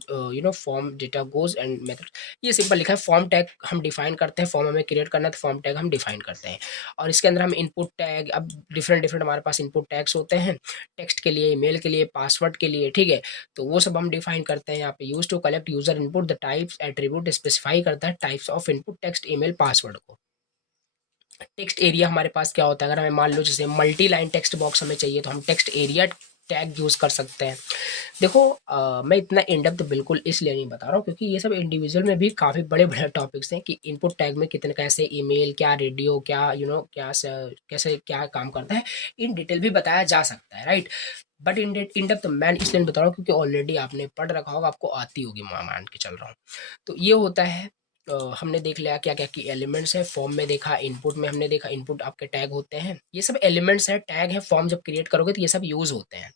form data goes and method, ये सिंपल लिखा है। फॉर्म टैग हम डिफाइन करते हैं, फॉर्म हमें क्रिएट करना है तो फॉर्म टैग हम डिफाइन करते हैं। और इसके अंदर हम इनपुट टैग, अब डिफरेंट हमारे पास इनपुट टैग्स होते हैं, टेक्स्ट के लिए, ईमेल के लिए, पासवर्ड के लिए, ठीक है। तो वो सब हम डिफाइन करते हैं यहाँ पे। Use to collect user input, the types attribute specify करता है types of input, text, email, password को। टेक्स्ट एरिया हमारे पास क्या होता है, अगर हमें मान लो जैसे मल्टी लाइन टेक्स्ट बॉक्स हमें चाहिए, तो हम टेक्स्ट एरिया टैग यूज कर सकते हैं। देखो मैं इतना इन डेप्थ बिल्कुल इसलिए नहीं बता रहा हूँ, क्योंकि ये सब इंडिविजुअल में भी काफ़ी बड़े बड़े टॉपिक्स हैं कि इनपुट टैग में कितने, कैसे ईमेल, क्या रेडियो, क्या कैसे क्या काम करता है, इन डिटेल भी बताया जा सकता है, राइट। बट इन डेप्थ मैं इसलिए नहीं बता रहा हूँ क्योंकि ऑलरेडी आपने पढ़ रखा होगा, आपको आती होगी, मान के चल रहा हूँ। तो ये होता है हमने देख लिया क्या क्या की एलिमेंट्स है, फॉर्म में देखा, इनपुट में हमने देखा, इनपुट आपके टैग होते हैं, ये सब एलिमेंट्स है, टैग है, फॉर्म जब क्रिएट करोगे तो ये सब यूज होते हैं।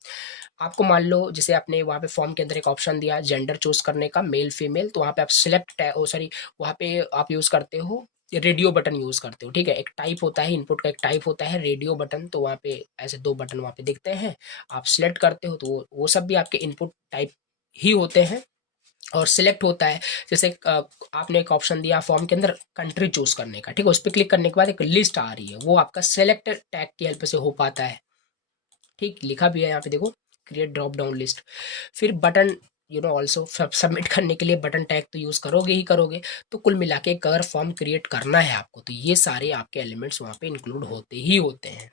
आपको मान लो जैसे आपने वहाँ पे फॉर्म के अंदर एक ऑप्शन दिया जेंडर चूज करने का, मेल फीमेल, तो वहाँ पे आप सिलेक्ट सॉरी वहाँ पे आप यूज करते हो रेडियो बटन यूज करते हो, ठीक है। एक टाइप होता है, इनपुट का एक टाइप होता है रेडियो बटन, तो वहाँ पे ऐसे दो बटन वहाँ पे दिखते हैं, आप सिलेक्ट करते हो तो वो सब भी आपके इनपुट टाइप ही होते हैं। और सिलेक्ट होता है जैसे आपने एक ऑप्शन दिया फॉर्म के अंदर कंट्री चूज करने का, ठीक है, उस पर क्लिक करने के बाद एक लिस्ट आ रही है, वो आपका सेलेक्ट टैग की हेल्प से हो पाता है, ठीक, लिखा भी है यहाँ पे देखो, क्रिएट ड्रॉप डाउन लिस्ट। फिर बटन ऑल्सो सबमिट करने के लिए बटन टैग तो यूज करोगे ही करोगे। तो कुल मिला के अगर फॉर्म क्रिएट करना है आपको तो ये सारे आपके एलिमेंट्स वहाँ पे इंक्लूड होते ही होते हैं,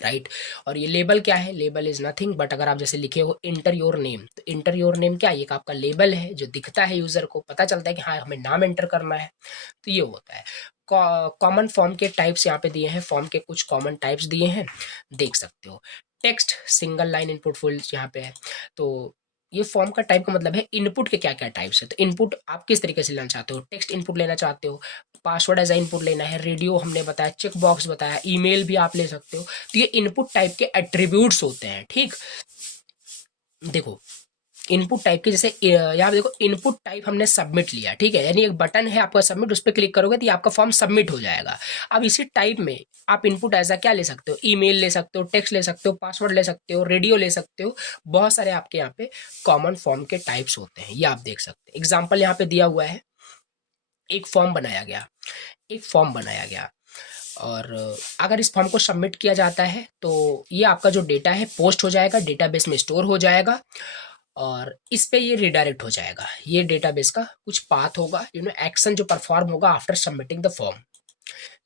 राइट। और ये लेबल क्या है, लेबल इज नथिंग बट अगर आप जैसे लिखे हो इंटर योर नेम, तो इंटर योर नेम क्या है, ये आपका लेबल है जो दिखता है यूजर को, पता चलता है कि हाँ हमें नाम एंटर करना है, तो ये होता है। कॉमन फॉर्म के टाइप्स यहाँ पे दिए हैं, फॉर्म के कुछ कॉमन टाइप्स दिए हैं, देख सकते हो। Text single line input full यहाँ पे है, तो ये फॉर्म का टाइप का मतलब है इनपुट के क्या क्या टाइप्स है। तो इनपुट आप किस तरीके से लेना चाहते हो, टेक्स्ट इनपुट लेना चाहते हो, पासवर्ड एज इनपुट लेना है, रेडियो हमने बताया, चेक बॉक्स बताया, ईमेल भी आप ले सकते हो। तो ये इनपुट टाइप के एट्रीब्यूट्स होते हैं, ठीक। देखो इनपुट टाइप के जैसे यहाँ पे देखो इनपुट टाइप हमने सबमिट लिया, ठीक है, यानी एक बटन है आपका सबमिट, उस पर क्लिक करोगे तो ये आपका फॉर्म सबमिट हो जाएगा। अब इसी टाइप में आप इनपुट ऐसा क्या ले सकते हो, ईमेल ले सकते हो, टेक्स्ट ले सकते हो, पासवर्ड ले सकते हो, रेडियो ले सकते हो, बहुत सारे आपके यहाँ पे कॉमन फॉर्म के टाइप्स होते हैं, ये आप देख सकते हैं। एग्जाम्पल यहाँ पे दिया हुआ है, एक फॉर्म बनाया गया, एक फॉर्म बनाया गया और अगर इस फॉर्म को सबमिट किया जाता है तो ये आपका जो डेटा है पोस्ट हो जाएगा, डेटाबेस में स्टोर हो जाएगा और इस पे ये रिडायरेक्ट हो जाएगा, ये डेटाबेस का कुछ पाथ होगा, एक्शन जो परफॉर्म होगा after submitting the form.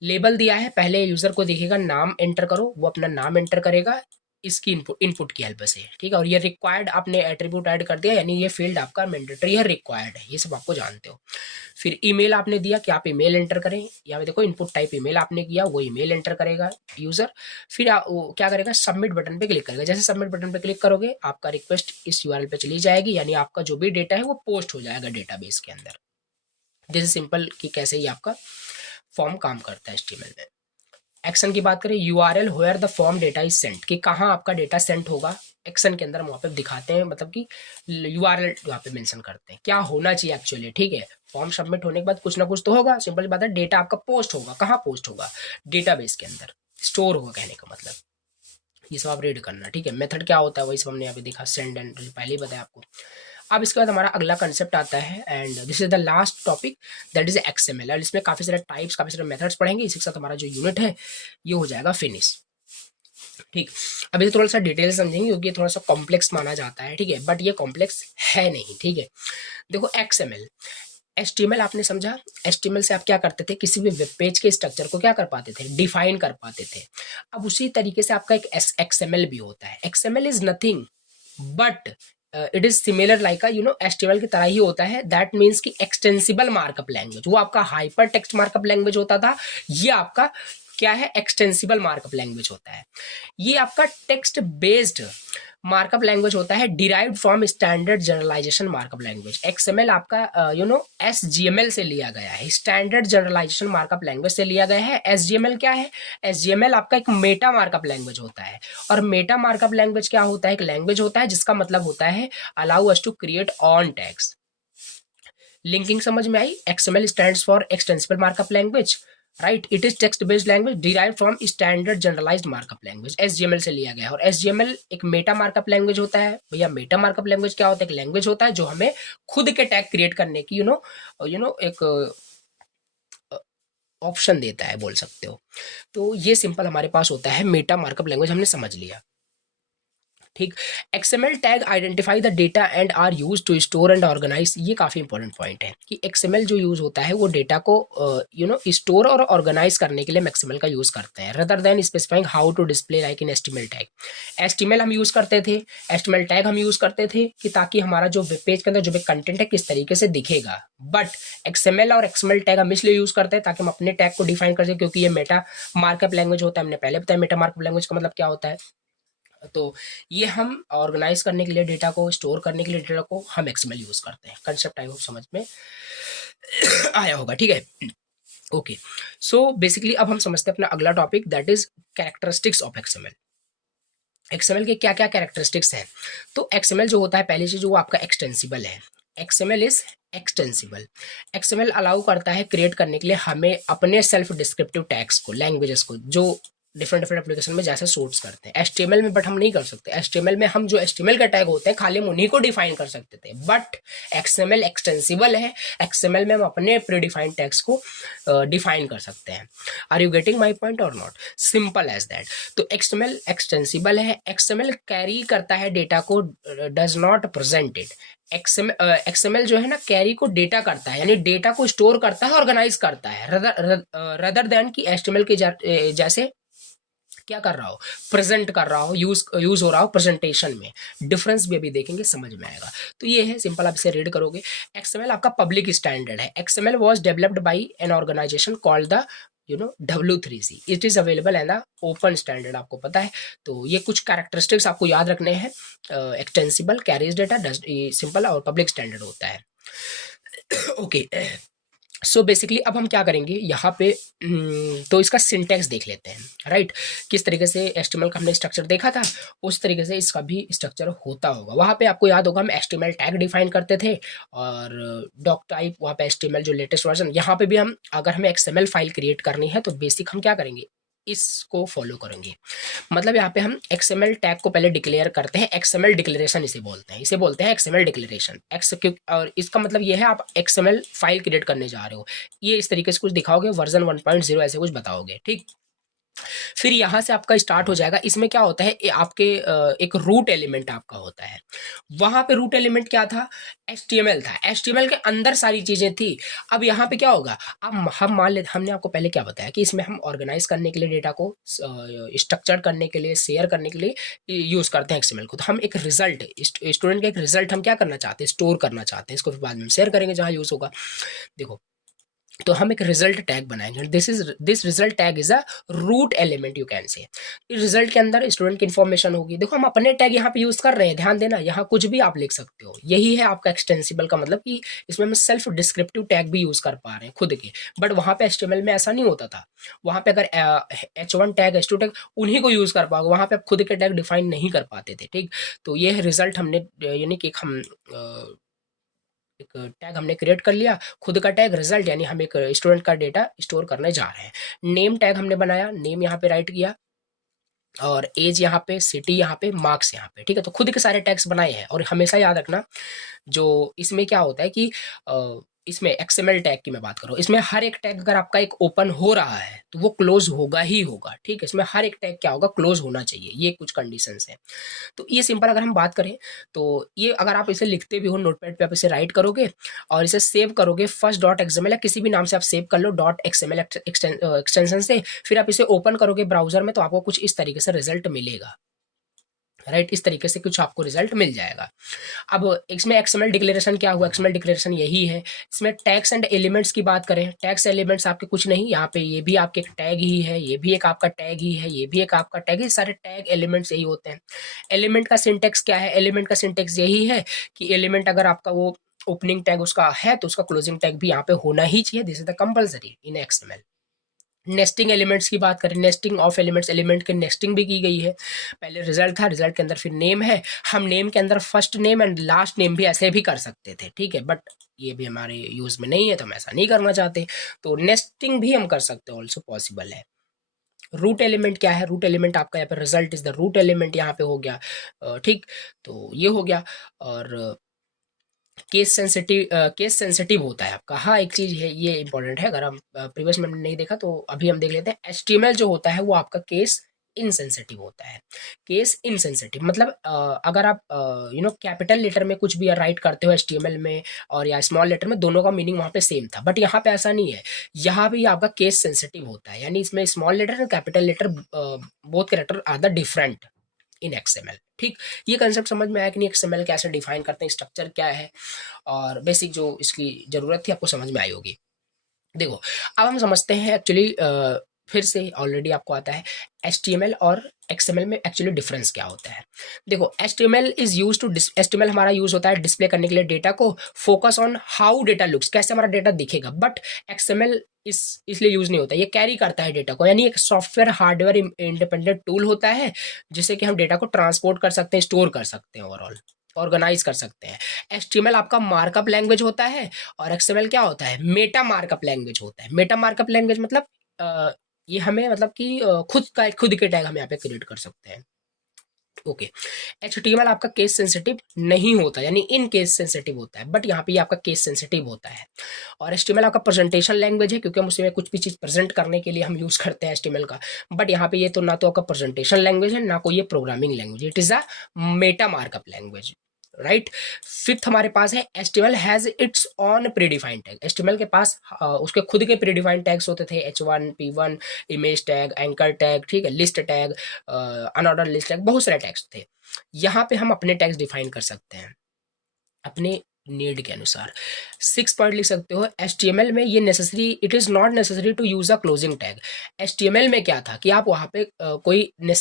Label दिया है, पहले यूजर को दिखेगा नाम एंटर करो, वो अपना नाम एंटर करेगा इसकी इनपुट की हेल्प से, ठीक है। और ये रिक्वायर्ड आपने एट्रीब्यूट ऐड कर दिया, यानी ये फील्ड आपका मैंडेटरी है, रिक्वायर्ड है, ये सब आपको जानते हो। फिर ईमेल आपने दिया कि आप ईमेल एंटर करें, यहाँ पे देखो इनपुट टाइप ईमेल आपने किया, वो ईमेल एंटर करेगा यूजर। फिर वो क्या करेगा, सबमिट बटन पे क्लिक करेगा, जैसे सबमिट बटन पे क्लिक करोगे आपका रिक्वेस्ट इस यूआरएल पे चली जाएगी, यानी आपका जो भी डेटा है वो पोस्ट हो जाएगा डेटाबेस के अंदर। दिस इज सिंपल कि कैसे ही आपका फॉर्म काम करता है एचटीएमएल में। एक्शन की बात करें, URL where the form data is sent, कि कहाँ आपका डेटा सेंट होगा, एक्शन के अंदर वहाँ पे दिखाते हैं, मतलब कि यूआरएल वहाँ पे मेंशन करते हैं क्या होना चाहिए एक्चुअली, ठीक है। फॉर्म सबमिट होने के बाद कुछ ना कुछ तो होगा, सिंपल बात है, डेटा आपका पोस्ट होगा, कहाँ पोस्ट होगा, डेटाबेस के अंदर स्टोर होगा, कहने का मतलब ये सब आप रीड करना, ठीक है। मेथड क्या होता है वही सब हमने यहाँ पे देखा, सेंड एंड पहले ही बताया आपको। अब इसके बाद हमारा अगला कंसेप्ट आता है and this is the last topic, that is XML. और इसमें काफी सारे टाइप्स, काफी सारे मेथड्स पढ़ेंगे, इसी के साथ हमारा जो यूनिट है ये हो जाएगा फिनिश, ठीक। अब ये थोड़ा सा डिटेल समझेंगे क्योंकि ये थोड़ा सा कॉम्प्लेक्स माना जाता है, ठीक है, बट ये कॉम्प्लेक्स है नहीं, ठीक है। देखो एक्सएमएल, एचटीएमएल आपने समझा, एचटीएमएल से आप क्या करते थे, किसी भी वेब पेज के स्ट्रक्चर को क्या कर पाते थे, डिफाइन कर पाते थे। अब उसी तरीके से आपका एक एक्सएमएल भी होता है। XML is nothing but it is similar like HTML की तरह ही होता है, दैट मीन्स कि एक्सटेंसिबल मार्कअप लैंग्वेज, वो आपका हाइपर टेक्स्ट मार्कअप लैंग्वेज होता था, ये आपका क्या है, एक्सटेंसिबल मार्कअप लैंग्वेज होता है। ये आपका टेक्स्ट बेस्ड मार्कअप लैंग्वेज होता है, derived from standard generalization markup language. XML आपका एसजीएमएल से लिया गया है, स्टैंडर्ड जनरलाइजेशन मार्कअप लैंग्वेज से लिया गया है। एसजीएमएल क्या है, एसजीएमएल आपका एक मेटा मार्कअप लैंग्वेज होता है। और मेटा मार्कअप लैंग्वेज क्या होता है, एक लैंग्वेज होता है जिसका मतलब होता है allow us to create own tags. Linking समझ में आई, XML stands for extensible markup language, right, it is text based language derived from standard generalized markup language, SGML से लिया गया है। और एसजीएमएल एक मेटा मार्कअप लैंग्वेज होता है। भैया मेटा मार्कअप लैंग्वेज क्या होता है, एक लैंग्वेज होता है जो हमें खुद के टैग क्रिएट करने की एक ऑप्शन देता है, बोल सकते हो। तो ये सिंपल हमारे पास होता है मेटा मार्कअप लैंग्वेज, हमने समझ लिया, ठीक। XML tag identify the data and are use to store and organize, ये काफी इंपॉर्टेंट पॉइंट है कि एक्सएमएल जो यूज होता है वो डेटा को स्टोर और ऑर्गेनाइज करने के लिए एक्सएमएल का यूज करते हैं, rather than specifying how to display like in HTML tag. HTML हम यूज करते थे, एचटीएमएल टैग हम यूज करते थे कि ताकि हमारा जो वेब पेज के अंदर जो भी कंटेंट है किस तरीके से दिखेगा, बट एक्सएमएल और एक्सएमएल टैग हम इसलिए यूज करते हैं ताकि हम अपने टैग को डिफाइन कर सकें, क्योंकि ये मेटा मार्कअप लैंग्वेज होता है। हमने पहले बताया मेटा मार्कअप लैंग्वेज का मतलब क्या होता है, तो ये हम ऑर्गेनाइज करने के लिए डेटा को, स्टोर करने के लिए डेटा को हम एक्सएमएल यूज करते हैं। कंसेप्ट आई होप समझ में आया होगा, ठीक है। ओके, सो बेसिकली अब हम समझते हैं अपना अगला topic, that is characteristics of XML. XML के क्या क्या कैरेक्टरिस्टिक्स हैं? तो एक्सएमएल जो होता है, पहली चीज वो आपका एक्सटेंसिबल है। XML is extensible. XML allow करता है क्रिएट करने के लिए हमें अपने सेल्फ डिस्क्रिप्टिव टैग्स को, लैंग्वेजेस को, जो डिफरेंट डिफरेंट एप्लीकेशन में जैसे सोर्स करते हैं। एचटीएमएल में बट हम नहीं कर सकते। एचटीएमएल में हम जो एचटीएमएल का टैग होते हैं खाली हम उन्हीं को डिफाइन कर सकते थे, बट एक्सएमएल एक्सटेंसिबल है। एक्सएमएल में हम अपने प्रीडिफाइंड टैग्स को डिफाइन कर सकते हैं। Are you getting my point और नॉट? Simple as that. तो एक्सएमएल एक्सटेंसिबल है। एक्सएमएल कैरी करता है डेटा को, does not present it. XML जो है ना, कैरी को डेटा करता है, यानी डेटा को स्टोर करता है, ऑर्गेनाइज करता है, रदर देन की एचटीएमएल के जैसे क्या कर रहा हो, प्रेजेंट कर रहा हो, यूज हो रहा हो प्रेजेंटेशन में। डिफरेंस भी अभी देखेंगे, समझ में आएगा। तो ये है सिंपल, आप इसे रीड करोगे। एक्सएमएल आपका पब्लिक स्टैंडर्ड है। XML was developed by an organization called the W3C। It is available an the open standard, आपको पता है। तो ये कुछ कैरेक्टरिस्टिक्स आपको याद रखने हैं। एक्सटेंसिबल, कैरीज डेटा, सिंपल और पब्लिक स्टैंडर्ड होता है। ओके, सो बेसिकली अब हम क्या करेंगे यहाँ पे, तो इसका सिंटेक्स देख लेते हैं, राइट। किस तरीके से एचटीएमएल का हमने स्ट्रक्चर देखा था, उस तरीके से इसका भी स्ट्रक्चर होता होगा। वहाँ पे आपको याद होगा हम एचटीएमएल टैग डिफाइन करते थे, और डॉक टाइप, वहाँ पे एचटीएमएल जो लेटेस्ट वर्जन। यहाँ पे भी हम, अगर हमें एक्सएमएल फाइल क्रिएट करनी है तो बेसिक हम क्या करेंगे, इसको फॉलो करेंगे। मतलब यहाँ पे हम एक्सएमएल टैग को पहले डिक्लेयर करते हैं। एक्सएमएल डिक्लेरेशन इसे बोलते हैं, एक्सएमएल डिक्लेरेशन। और इसका मतलब ये है आप एक्सएमएल फाइल क्रिएट करने जा रहे हो, ये इस तरीके से कुछ दिखाओगे, वर्जन 1.0 ऐसे कुछ बताओगे, ठीक। फिर यहाँ से आपका स्टार्ट हो जाएगा। इसमें क्या होता है, आपके एक रूट एलिमेंट आपका होता है। वहां पे रूट एलिमेंट क्या था, एचटीएमएल था। एचटीएमएल के अंदर सारी चीजें थी। अब यहाँ पे क्या होगा, अब हम मान लेते, हमने आपको पहले क्या बताया कि इसमें हम ऑर्गेनाइज करने के लिए, डेटा को स्ट्रक्चर करने के लिए, शेयर करने के लिए यूज करते हैं एक्सएमएल को। तो हम एक रिजल्ट, स्टूडेंट का एक रिजल्ट हम क्या करना चाहते हैं, स्टोर करना चाहते हैं। इसको फिर बाद में शेयर करेंगे जहां यूज होगा। देखो, तो हम एक रिजल्ट टैग बनाएंगे। This result tag is a root element, you can say. Result के अंदर स्टूडेंट की इन्फॉर्मेशन होगी। देखो हम अपने टैग यहाँ पे यूज कर रहे हैं, ध्यान देना, यहाँ कुछ भी आप लिख सकते हो। यही है आपका एक्सटेंसिबल का मतलब, कि इसमें हम सेल्फ डिस्क्रिप्टिव टैग भी यूज कर पा रहे हैं खुद के। बट वहां पे एचटीएमएल में ऐसा नहीं होता था। वहां पे अगर H1 टैग, H2 टैग, उन्हीं को यूज कर पाओगे, वहां पे आप खुद के टैग डिफाइन नहीं कर पाते थे, ठीक। तो ये है रिजल्ट, हमने यानी कि हम एक टैग हमने क्रिएट कर लिया, खुद का टैग रिजल्ट, यानी हम एक स्टूडेंट का डेटा स्टोर करने जा रहे हैं। नेम टैग हमने बनाया, नेम यहाँ पे राइट किया, और एज यहाँ पे, सिटी यहाँ पे, मार्क्स यहाँ पे, ठीक है। तो खुद के सारे टैग्स बनाए हैं। और हमेशा याद रखना, जो इसमें क्या होता है कि इसमें एक्सएमएल टैग की मैं बात करूँ, इसमें हर एक टैग अगर आपका एक ओपन हो रहा है तो वो क्लोज होगा ही होगा, ठीक है। इसमें हर एक टैग क्या होगा, क्लोज होना चाहिए। ये कुछ कंडीशंस हैं। तो ये सिंपल अगर हम बात करें, तो ये अगर आप इसे लिखते भी हो नोटपैड पे, आप इसे राइट करोगे और इसे सेव करोगे फर्स्ट डॉट एक्सएमएल, या किसी भी नाम से आप सेव कर लो, डॉट एक्सएमएल एक्सटेंशन से। फिर आप इसे ओपन करोगे ब्राउजर में, तो आपको कुछ इस तरीके से रिजल्ट मिलेगा, राइट। इस तरीके से कुछ आपको रिजल्ट मिल जाएगा। अब इसमें एक्सएमएल डिक्लेरेशन क्या हुआ, एक्सएमएल डिक्लेरेशन यही है। इसमें टैग्स एंड एलिमेंट्स की बात करें, टैग्स एलिमेंट्स आपके कुछ नहीं, यहाँ पे ये भी आपके एक टैग ही है, ये भी एक आपका टैग ही है, ये भी एक आपका टैग है। सारे टैग एलिमेंट्स यही होते हैं। एलिमेंट का सिंटेक्स क्या है, एलिमेंट का सिंटेक्स यही है कि एलिमेंट अगर आपका वो ओपनिंग टैग उसका है, तो उसका क्लोजिंग टैग भी यहाँ पे होना ही चाहिए। This is the compulsory in XML. Nesting elements की बात करें, नेस्टिंग ऑफ एलिमेंट्स, एलिमेंट के नेस्टिंग भी की गई है। पहले रिजल्ट था, रिजल्ट के अंदर फिर नेम है, हम नेम के अंदर first name and last name भी ऐसे भी कर सकते थे, ठीक है। बट ये भी हमारे यूज में नहीं है, तो हम ऐसा नहीं करना चाहते। तो नेस्टिंग भी हम कर सकते हैं, ऑल्सो पॉसिबल है। रूट एलिमेंट क्या है, रूट एलिमेंट आपका यहाँ पे result is the root element, यहाँ पे हो गया, ठीक। तो ये हो गया। और केस सेंसिटिव होता है आपका। हाँ, एक चीज है, ये इंपॉर्टेंट है, अगर हम प्रीवियस में नहीं देखा तो अभी हम देख लेते हैं। एचटीएमएल जो होता है वो आपका केस इनसेंसिटिव होता है। केस इनसेंसिटिव मतलब अगर आप कैपिटल लेटर में कुछ भी राइट करते हो एचटीएमएल में, और या स्मॉल लेटर में, दोनों का मीनिंग वहां पे सेम था। बट यहाँ पे ऐसा नहीं है, यहाँ भी आपका केस सेंसिटिव होता है, यानी इसमें स्मॉल लेटर और capital letter both character are the different in XML, ठीक। ये कंसेप्ट समझ में आया कि नहीं, एक्सएमएल कैसे डिफाइन करते हैं, स्ट्रक्चर क्या है, और बेसिक जो इसकी जरूरत थी आपको समझ में आई होगी। देखो, अब हम समझते हैं एक्चुअली फिर से ऑलरेडी आपको आता है HTML और XML में एक्चुअली डिफरेंस क्या होता है। देखो HTML is use to HTML हमारा यूज होता है डिस्प्ले करने के लिए डेटा को, focus on how data looks, कैसे हमारा डेटा दिखेगा। बट XML इसलिए यूज नहीं होता, ये कैरी करता है डेटा को, यानी एक सॉफ्टवेयर हार्डवेयर इंडिपेंडेंट टूल होता है जिससे कि हम डेटा को ट्रांसपोर्ट कर सकते हैं, स्टोर कर सकते हैं, ओवरऑल ऑर्गेनाइज कर सकते हैं। HTML आपका मार्कअप लैंग्वेज होता है और XML क्या होता है, मेटा मार्कअप लैंग्वेज होता है। मेटा मार्कअप लैंग्वेज मतलब ये हमें मतलब कि खुद के टैग हम यहाँ पे क्रिएट कर सकते हैं। ओके HTML आपका केस सेंसिटिव नहीं होता, यानी इन केस सेंसिटिव होता है, बट यहाँ पे ये आपका केस सेंसिटिव होता है। और HTML आपका प्रेजेंटेशन लैंग्वेज है, क्योंकि हम उसमें कुछ भी चीज प्रेजेंट करने के लिए हम यूज करते हैं HTML का। बट यहाँ पे ये तो ना तो आपका प्रेजेंटेशन लैंग्वेज है, ना कोई ये programming language, it is a Meta markup language, right. Fifth हमारे पास है HTML has its on predefined tag. HTML के पास उसके खुद के प्रीडिफाइंड टैग्स होते थे, H1 P1 image tag, anchor tag, ठीक है, list tag, unordered list tag, बहुत सारे टैग्स थे। यहाँ पे हम अपने टैग्स डिफाइन कर सकते हैं अपने नीड के अनुसार। 6 पॉइंट लिख सकते हो, HTML में ये necessary, it is not necessary to use a closing tag. HTML में क्या था कि आप वहाँ पे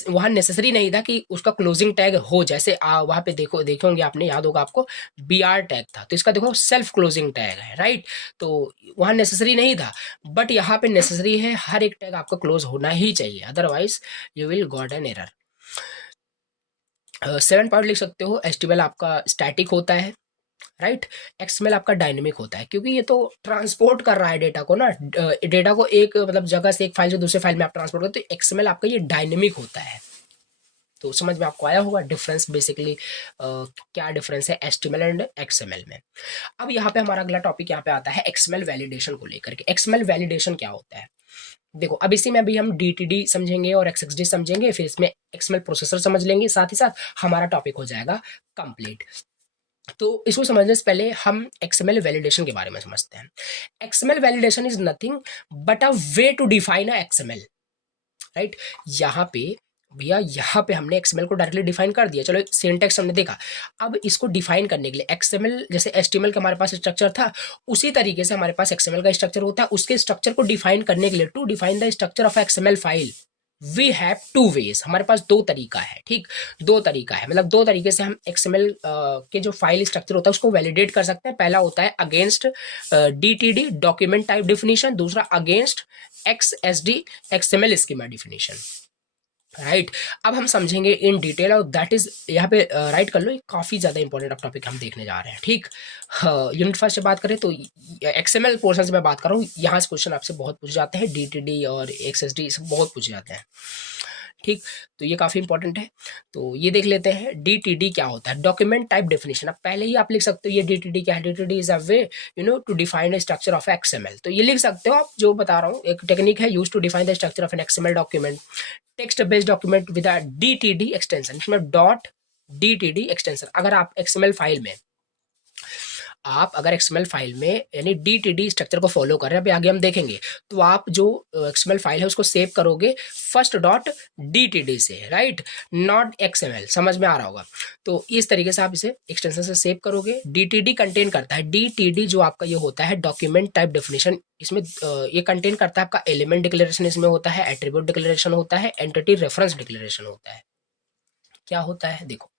वहाँ नेसेसरी नहीं था कि उसका क्लोजिंग टैग हो, जैसे वहाँ पे देखे होंगे आपने, याद होगा आपको, BR टैग था, तो इसका देखो सेल्फ क्लोजिंग टैग है, राइट। तो वहाँ नेसेसरी नहीं था, बट यहाँ पे नेसेसरी है, हर एक टैग आपका क्लोज होना ही चाहिए, otherwise you will got an error. 7 point लिख सकते हो, HTML आपका स्टैटिक होता है, राइट। XML आपका डायनेमिक होता है, क्योंकि ये तो ट्रांसपोर्ट कर रहा है डेटा को ना, डेटा को एक मतलब जगह से एक फाइल से दूसरे फाइल में आप ट्रांसपोर्ट करते हो, तो XML आपका ये डायनेमिक होता है। तो समझ में आपको आया होगा डिफरेंस, बेसिकली क्या डिफरेंस है HTML एंड XML में। अब यहाँ पे हमारा अगला टॉपिक यहाँ पे आता है XML वैलिडेशन को लेकर के। XML वैलिडेशन क्या होता है, देखो अब इसी में अभी हम DTD समझेंगे और XXD समझेंगे, फिर इसमें XML प्रोसेसर समझ लेंगे, साथ ही साथ हमारा टॉपिक हो जाएगा कंप्लीट। तो इसको समझने से पहले हम XML वैलिडेशन के बारे में समझते हैं। XML validation is nothing but a way to define a XML, right. यहाँ पे भैया, यहाँ पे हमने XML को डायरेक्टली डिफाइन कर दिया, चलो सिंटैक्स हमने देखा। अब इसको डिफाइन करने के लिए XML, जैसे HTML का हमारे पास स्ट्रक्चर था, उसी तरीके से हमारे पास XML का स्ट्रक्चर होता है। उसके स्ट्रक्चर को डिफाइन करने के लिए, to define the structure of XML file, we have two ways, हमारे पास दो तरीका है, ठीक, दो तरीका है, मतलब दो तरीके से हम XML के जो फाइल स्ट्रक्चर होता है उसको वैलिडेट कर सकते हैं। पहला होता है against DTD document type definition, दूसरा against XSD XML schema definition, right. अब हम समझेंगे इन डिटेल, और दैट इज यहाँ पे राइट कर लो, ये काफी ज्यादा इंपॉर्टेंट टॉपिक हम देखने जा रहे हैं, ठीक। यूनिट फर्स्ट से बात करें तो XML पोर्शन से मैं बात कर रहा हूँ, यहाँ से क्वेश्चन आपसे बहुत पूछे जाते हैं, DTD और XSD सब बहुत पूछे जाते हैं, ठीक। तो ये काफी इंपॉर्टेंट है, तो ये देख लेते हैं DTD क्या होता है, डॉक्यूमेंट टाइप डेफिनेशन। अब पहले ही आप लिख सकते हो ये DTD क्या है, DTD is a way to define the structure of XML। तो ये लिख सकते हो आप, जो बता रहा हूँ एक टेक्निक है, use to define the structure of an XML document, text based document with a DTD extension, इसमें डॉट DTD एक्सटेंशन। अगर आप XML फाइल में, आप अगर XML फाइल में यानी DTD स्ट्रक्चर को फॉलो कर रहे हैं, अभी आगे हम देखेंगे, तो आप जो XML फाइल है उसको सेव करोगे फर्स्ट डॉट DTD से, राइट, नॉट XML, समझ में आ रहा होगा। तो इस तरीके से आप इसे एक्सटेंशन से सेव करोगे। DTD कंटेन करता है, DTD जो आपका ये होता है डॉक्यूमेंट टाइप डेफिनेशन, इसमें ये कंटेन करता है आपका एलिमेंट डिक्लेरेशन, इसमें होता है एट्रीब्यूट डिक्लेरेशन, होता है एंटिटी रेफरेंस डिक्लेरेशन, होता है क्या होता है, देखो।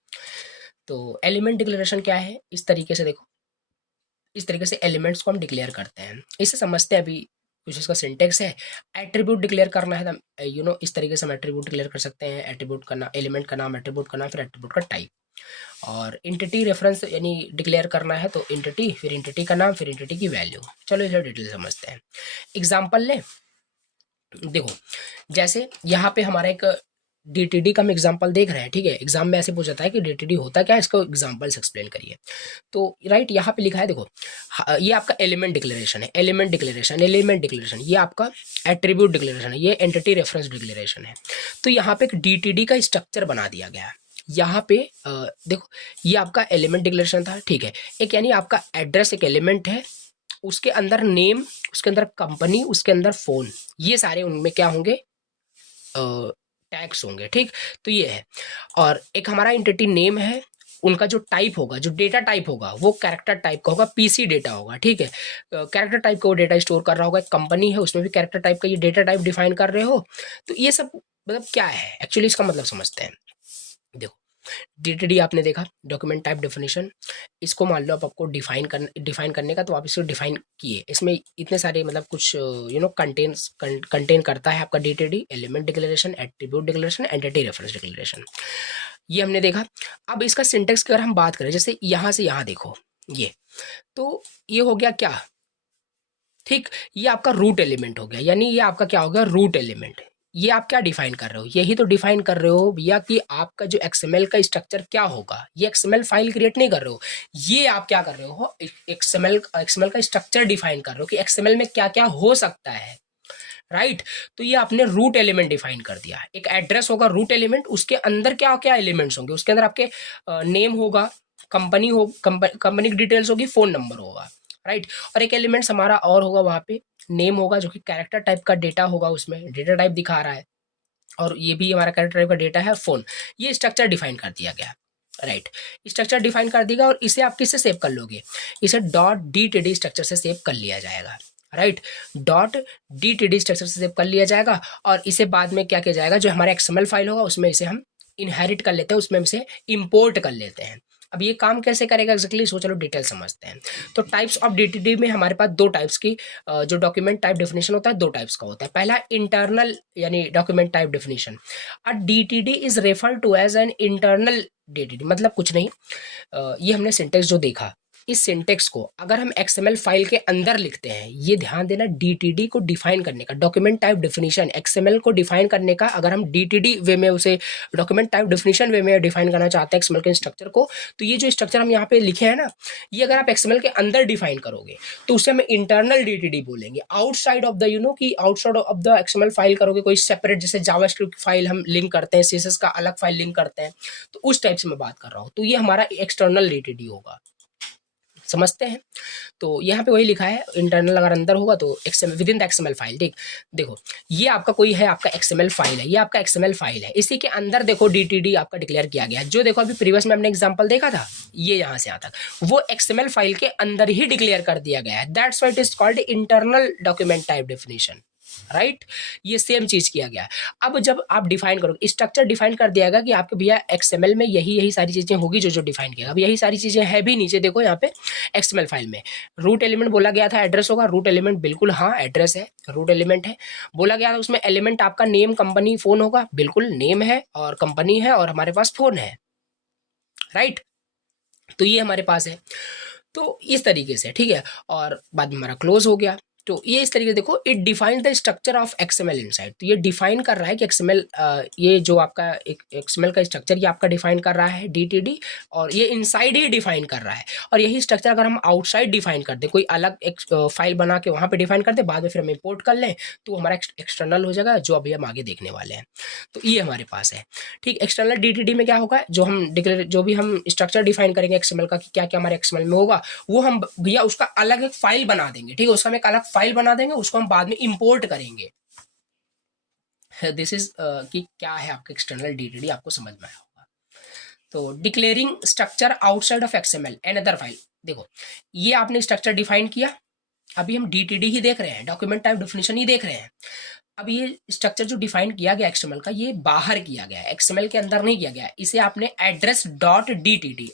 तो एलिमेंट डिक्लेरेशन क्या है, इस तरीके से देखो, इस तरीके से एलिमेंट्स को हम डिक्लेयर करते हैं, इसे समझते हैं अभी, कुछ इसका सिंटेक्स है। एट्रीब्यूट डिक्लेयर करना है तो इस तरीके से हम एट्रीब्यूट डिक्लेयर कर सकते हैं, एट्रीब्यूट का नाम, एलिमेंट का नाम, एट्रीब्यूट का नाम, फिर एट्रीब्यूट का टाइप। और इंटिटी रेफरेंस यानी डिक्लेयर करना है तो इंटिटी, फिर इंटिटी का नाम, फिर इंटिटी की वैल्यू। चलो इसे डिटेल समझते हैं, एग्जाम्पल ले। देखो जैसे यहाँ पे हमारा एक DTD का हम एग्जांपल देख रहे हैं, ठीक है, एग्जाम में ऐसे पूछा था कि DTD होता क्या है, इसको एग्जांपल से एक्सप्लेन करिए। तो राइट यहाँ पे लिखा है, देखो ये आपका एलिमेंट डिक्लेरेशन है, एलिमेंट डिक्लेरेशन, ये आपका एट्रीब्यूट डिक्लेरेशन है, ये एंटिटी रेफरेंस डिक्लेरेशन है। तो यहाँ पे एक DTD का स्ट्रक्चर बना दिया गया है। यहाँ पे देखो ये आपका एलिमेंट डिक्लेरेशन था, ठीक है, एक यानी आपका एड्रेस एक एलिमेंट है, उसके अंदर नेम, उसके अंदर कंपनी, उसके अंदर फोन, ये सारे उनमें क्या होंगे, टैग्स होंगे, ठीक। तो ये है, और एक हमारा एंटिटी नेम है, उनका जो टाइप होगा, जो डेटा टाइप होगा वो कैरेक्टर टाइप का होगा, पीसी डेटा होगा, ठीक है। कैरेक्टर टाइप का वो डेटा स्टोर कर रहा होगा, एक कंपनी है उसमें भी कैरेक्टर टाइप का ये डेटा टाइप डिफाइन कर रहे हो। तो ये सब मतलब क्या है एक्चुअली, इसका मतलब समझते हैं। देखो डीटीडी आपने देखा, डॉक्यूमेंट टाइप डेफिनेशन, इसको मान लो आपको डिफाइन करने का, तो आप इसको डिफाइन किए, इसमें इतने सारे मतलब कुछ कंटेन करता है आपका DTD, element declaration, attribute declaration, entity reference declaration, ये हमने देखा। अब इसका सिंटेक्स की अगर हम बात करें, जैसे यहाँ से यहाँ देखो ये, तो ये हो गया क्या, ठीक, ये आपका रूट एलिमेंट हो गया, यानी ये आपका क्या हो गया, रूट एलिमेंट। ये आप क्या डिफाइन कर रहे हो, यही तो डिफाइन कर रहे हो भैया कि आपका जो एक्सएमएल का स्ट्रक्चर क्या होगा। ये एक्सएमएल फाइल क्रिएट नहीं कर रहे हो, ये आप क्या कर रहे हो, एक्सएमएल का स्ट्रक्चर डिफाइन कर रहे हो कि एक्सएमएल में क्या क्या हो सकता है, राइट। तो ये आपने रूट एलिमेंट डिफाइन कर दिया। एक एड्रेस होगा रूट एलिमेंट, उसके अंदर क्या क्या एलिमेंट्स होंगे, उसके अंदर आपके नेम होगा, कंपनी की डिटेल्स होगी, फोन नंबर होगा, राइट। और एक एलिमेंट्स हमारा और होगा वहाँ पे, नेम होगा, जो कि कैरेक्टर टाइप का डेटा होगा, उसमें डेटा टाइप दिखा रहा है, और ये भी हमारा कैरेक्टर टाइप का डेटा है, फोन। ये स्ट्रक्चर डिफाइन कर दिया गया, राइट। स्ट्रक्चर डिफाइन कर देगा, और इसे आप किससे सेव कर लोगे, इसे .dtd स्ट्रक्चर से सेव कर लिया जाएगा, राइट। .dtd स्ट्रक्चर से सेव कर लिया जाएगा, और इसे बाद में क्या किया जाएगा, जो हमारा एक्सएमएल फाइल होगा उसमें इसे हम इनहेरिट कर लेते हैं, उसमें इसे इंपोर्ट कर लेते हैं। अब ये काम कैसे करेगा एग्जैक्टली, सो चलो डिटेल समझते हैं। तो टाइप्स ऑफ डीटीडी में हमारे पास दो टाइप्स की जो डॉक्यूमेंट टाइप डेफिनेशन होता है, दो टाइप्स का होता है। पहला इंटरनल यानी document type definition, a DTD is refer to as an internal DTD, मतलब कुछ नहीं, ये हमने सिंटेक्स जो देखा, इस सिंटेक्स को अगर हम एक्सएमएल फाइल के अंदर लिखते हैं, ये ध्यान देना, डीटीडी को डिफाइन करने का, डॉक्यूमेंट टाइप डेफिनेशन एक्सएमएल को डिफाइन करने का, अगर हम डीटीडी वे में उसे डॉक्यूमेंट टाइप डेफिनेशन वे में डिफाइन करना चाहते हैं एक्सएमएल के स्ट्रक्चर को, तो ये जो स्ट्रक्चर हम यहाँ पे लिखे हैं ना, ये अगर आप एक्सएमएल के अंदर डिफाइन करोगे तो उसे हम इंटरनल डीटीडी बोलेंगे। आउटसाइड ऑफ द कि outside of the XML file करोगे कोई सेपरेट, जैसे जावास्क्रिप्ट फाइल हम लिंक करते हैं, सीएसएस का अलग फाइल लिंक करते हैं, तो उस टाइप से मैं बात कर रहा हूँ, तो ये हमारा एक्सटर्नल डीटीडी होगा, समझते हैं। तो यहाँ पे वही लिखा है, इंटरनल अगर अंदर होगा तो XML with in the XML file, ठीक। देखो ये आपका कोई है, आपका एक्सएमएल फाइल है, ये आपका एक्सएमएल फाइल है, इसी के अंदर देखो डीटीडी आपका डिक्लेयर किया गया, जो देखो अभी प्रीवियस में हमने एग्जांपल देखा था, ये यहाँ से यहाँ तक वो एक्सएमएल फाइल के अंदर ही डिक्लेयर कर दिया गया है, that's why it is called internal document type definition, right. ये सेम चीज किया गया है। अब जब आप डिफाइन करोगे, स्ट्रक्चर डिफाइन कर दिया गया कि आपके भैया एक्सएमएल में यही सारी चीजें होगी जो डिफाइन किया। अब यही सारी चीजें हैं भी, नीचे देखो यहाँ पे एक्सएमएल फाइल में रूट एलिमेंट बोला गया था, एड्रेस होगा, रूट एलिमेंट बिल्कुल हाँ एड्रेस है, रूट एलिमेंट है। बोला गया था उसमें एलिमेंट आपका नेम, कंपनी, फोन होगा, बिल्कुल नेम है और कंपनी है और हमारे पास फोन है, राइट। तो ये हमारे पास है, तो इस तरीके से, ठीक है। और बाद में हमारा क्लोज हो गया। तो ये इस तरीके से देखो, it define the structure of XML inside, तो ये डिफाइन कर रहा है कि एक्सएमएल, ये जो आपका एक एक्सएमएल का स्ट्रक्चर ये आपका डिफाइन कर रहा है डीटीडी, और ये इनसाइड ही डिफाइन कर रहा है। और यही स्ट्रक्चर अगर हम आउटसाइड डिफाइन कर दे, कोई अलग एक फाइल बना के वहाँ पे डिफाइन कर दे, बाद में फिर हम इंपोर्ट कर लें, तो हमारा एक्सटर्नल हो जाएगा, जो अभी हम आगे देखने वाले हैं। तो ये हमारे पास है, ठीक। एक्सटर्नल डीटीडी में क्या होगा, जो भी हम स्ट्रक्चर डिफाइन करेंगे एक्सएमएल का कि क्या क्या हमारे एक्सएमएल में होगा, वो हम भैया उसका अलग एक फाइल बना देंगे, ठीक है, उसका हम एक अलग फाइल बना देंगे, उसको हम बाद में इंपोर्ट करेंगे। दिस इज कि क्या है आपका एक्सटर्नल डीटीडी, आपको समझ में आया होगा। तो declaring structure outside of XML and other file, देखो ये आपने स्ट्रक्चर डिफाइन किया, अभी हम डीटीडी ही देख रहे हैं, डॉक्यूमेंट टाइप डेफिनेशन ही देख रहे हैं। अब ये स्ट्रक्चर जो डिफाइन किया गया एक्सएमएल का, ये बाहर किया गया है, एक्सएमएल के अंदर नहीं किया गया है। इसे आपने एड्रेस.डीटीडी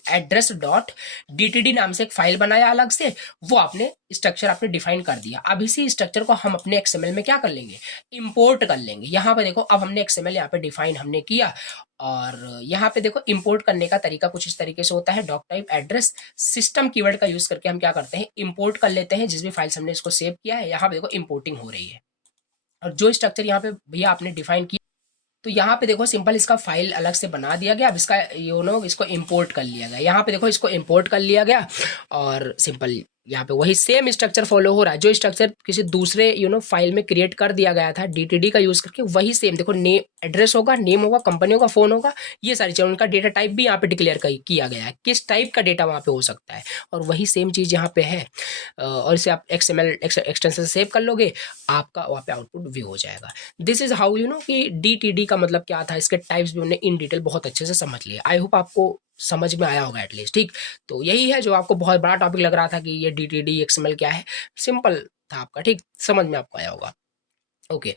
नाम से एक फाइल बनाया अलग से, वो आपने स्ट्रक्चर आपने डिफाइन कर दिया। अब इसी स्ट्रक्चर को हम अपने एक्सएमएल में क्या कर लेंगे, इंपोर्ट कर लेंगे। यहाँ पे देखो, अब हमने एक्सएमएल यहाँ पे डिफाइन हमने किया, और यहाँ पे देखो इंपोर्ट करने का तरीका कुछ इस तरीके से होता है, doc type address system keyword का यूज करके हम क्या करते हैं, इंपोर्ट कर लेते हैं जिस भी फाइल हमने इसको सेव किया है। यहाँ पे देखो इंपोर्टिंग हो रही है, और जो स्ट्रक्चर यहाँ पे भैया आपने डिफाइन किया, तो यहाँ पे देखो सिंपल इसका फाइल अलग से बना दिया गया। अब इसका इसको इंपोर्ट कर लिया गया, यहाँ पे देखो इसको इंपोर्ट कर लिया गया, और सिंपल यहाँ पे वही सेम स्ट्रक्चर फॉलो हो रहा है, जो स्ट्रक्चर किसी दूसरे फाइल में क्रिएट कर दिया गया था डीटीडी का यूज करके, वही सेम देखो, नेम एड्रेस होगा, नेम होगा, कंपनी होगा, फोन होगा, ये सारी चीज़, उनका डेटा टाइप भी यहाँ पे डिक्लेयर किया गया है, किस टाइप का डेटा वहाँ पे हो सकता है, और वही सेम चीज़ यहाँ पे है। और इसे आप एक्सएमएल एक्सटेंशन से सेव कर लोगे, आपका वहाँ पे आउटपुट व्यू हो जाएगा। दिस इज हाउ कि डीटीडी का मतलब क्या था, इसके टाइप्स भी हमने इन डिटेल बहुत अच्छे से समझ लिया। आई होप आपको समझ में आया होगा एटलीस्ट, ठीक। तो यही है जो आपको बहुत बड़ा टॉपिक लग रहा था कि ये DTD XML क्या है, सिंपल था आपका, ठीक, समझ में आपको आया होगा। ओके,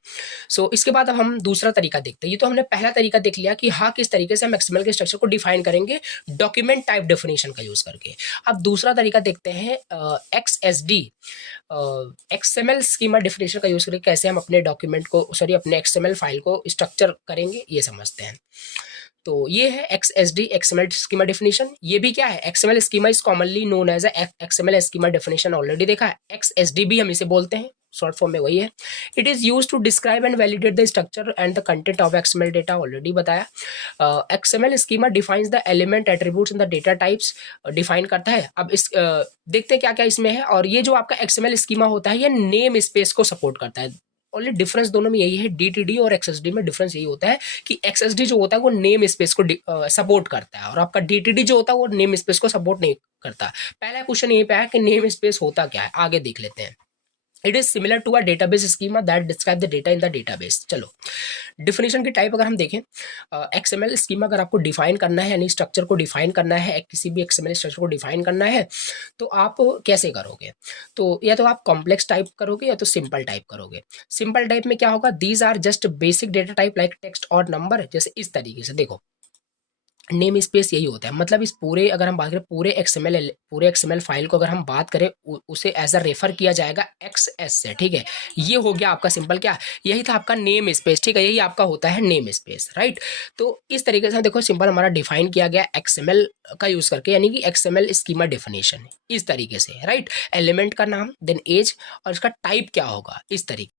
सो इसके बाद अब हम दूसरा तरीका देखते हैं। ये तो हमने पहला तरीका देख लिया कि हाँ किस तरीके से हम XML के स्ट्रक्चर को डिफाइन करेंगे डॉक्यूमेंट टाइप डेफिनेशन का यूज करके। अब दूसरा तरीका देखते हैं XSD XML स्कीमा डेफिनेशन का यूज करके कैसे हम अपने डॉक्यूमेंट को अपने XML फाइल को स्ट्रक्चर करेंगे, ये समझते हैं। तो ये है XSD XML स्कीमा डेफिनेशन। ये भी क्या है, XML schema is commonly known as XML schema definition, already देखा है। XSD भी हम इसे बोलते हैं, शॉर्ट फॉर्म में वही है। It is use to describe and validate the structure and the content of XML data, already बताया। XML schema defines the element attributes and the data types, define करता है। अब इस देखते हैं क्या क्या इसमें है। और ये जो आपका XML स्कीमा होता है ये नेम स्पेस को सपोर्ट करता है। ओनली डिफरेंस दोनों में यही है, DTD और XSD में डिफरेंस यही होता है कि XSD जो होता है वो नेम स्पेस को सपोर्ट करता है और आपका DTD जो होता है वो नेम स्पेस को सपोर्ट नहीं करता। पहला क्वेश्चन यही पे है कि नेम स्पेस होता क्या है, आगे देख लेते हैं। It is similar to a database schema that describe the data in the database. चलो डिफिनेशन की टाइप अगर हम देखें, XML स्कीमा अगर आपको डिफाइन करना है, यानी स्ट्रक्चर को डिफाइन करना है, किसी भी XML स्ट्रक्चर को डिफाइन करना है तो आप कैसे करोगे? तो या तो आप कॉम्प्लेक्स टाइप करोगे या तो सिंपल टाइप करोगे। सिंपल टाइप में क्या होगा, these are just basic data type like text और नंबर। जैसे इस तरीके से देखो, नेम स्पेस यही होता है, मतलब इस पूरे अगर हम बात करें पूरे XML फाइल को अगर हम बात करें उसे एज अ रेफर किया जाएगा XS से, ठीक है। ये हो गया आपका सिंपल, क्या यही था आपका नेम स्पेस, ठीक है, यही आपका होता है नेम स्पेस, राइट। तो इस तरीके से देखो सिंपल हमारा डिफाइन किया गया XML का यूज करके, यानी कि XML स्कीमा डेफिनेशन इस तरीके से, राइट। एलिमेंट का नाम, देन एज, और इसका टाइप क्या होगा, इस तरीके।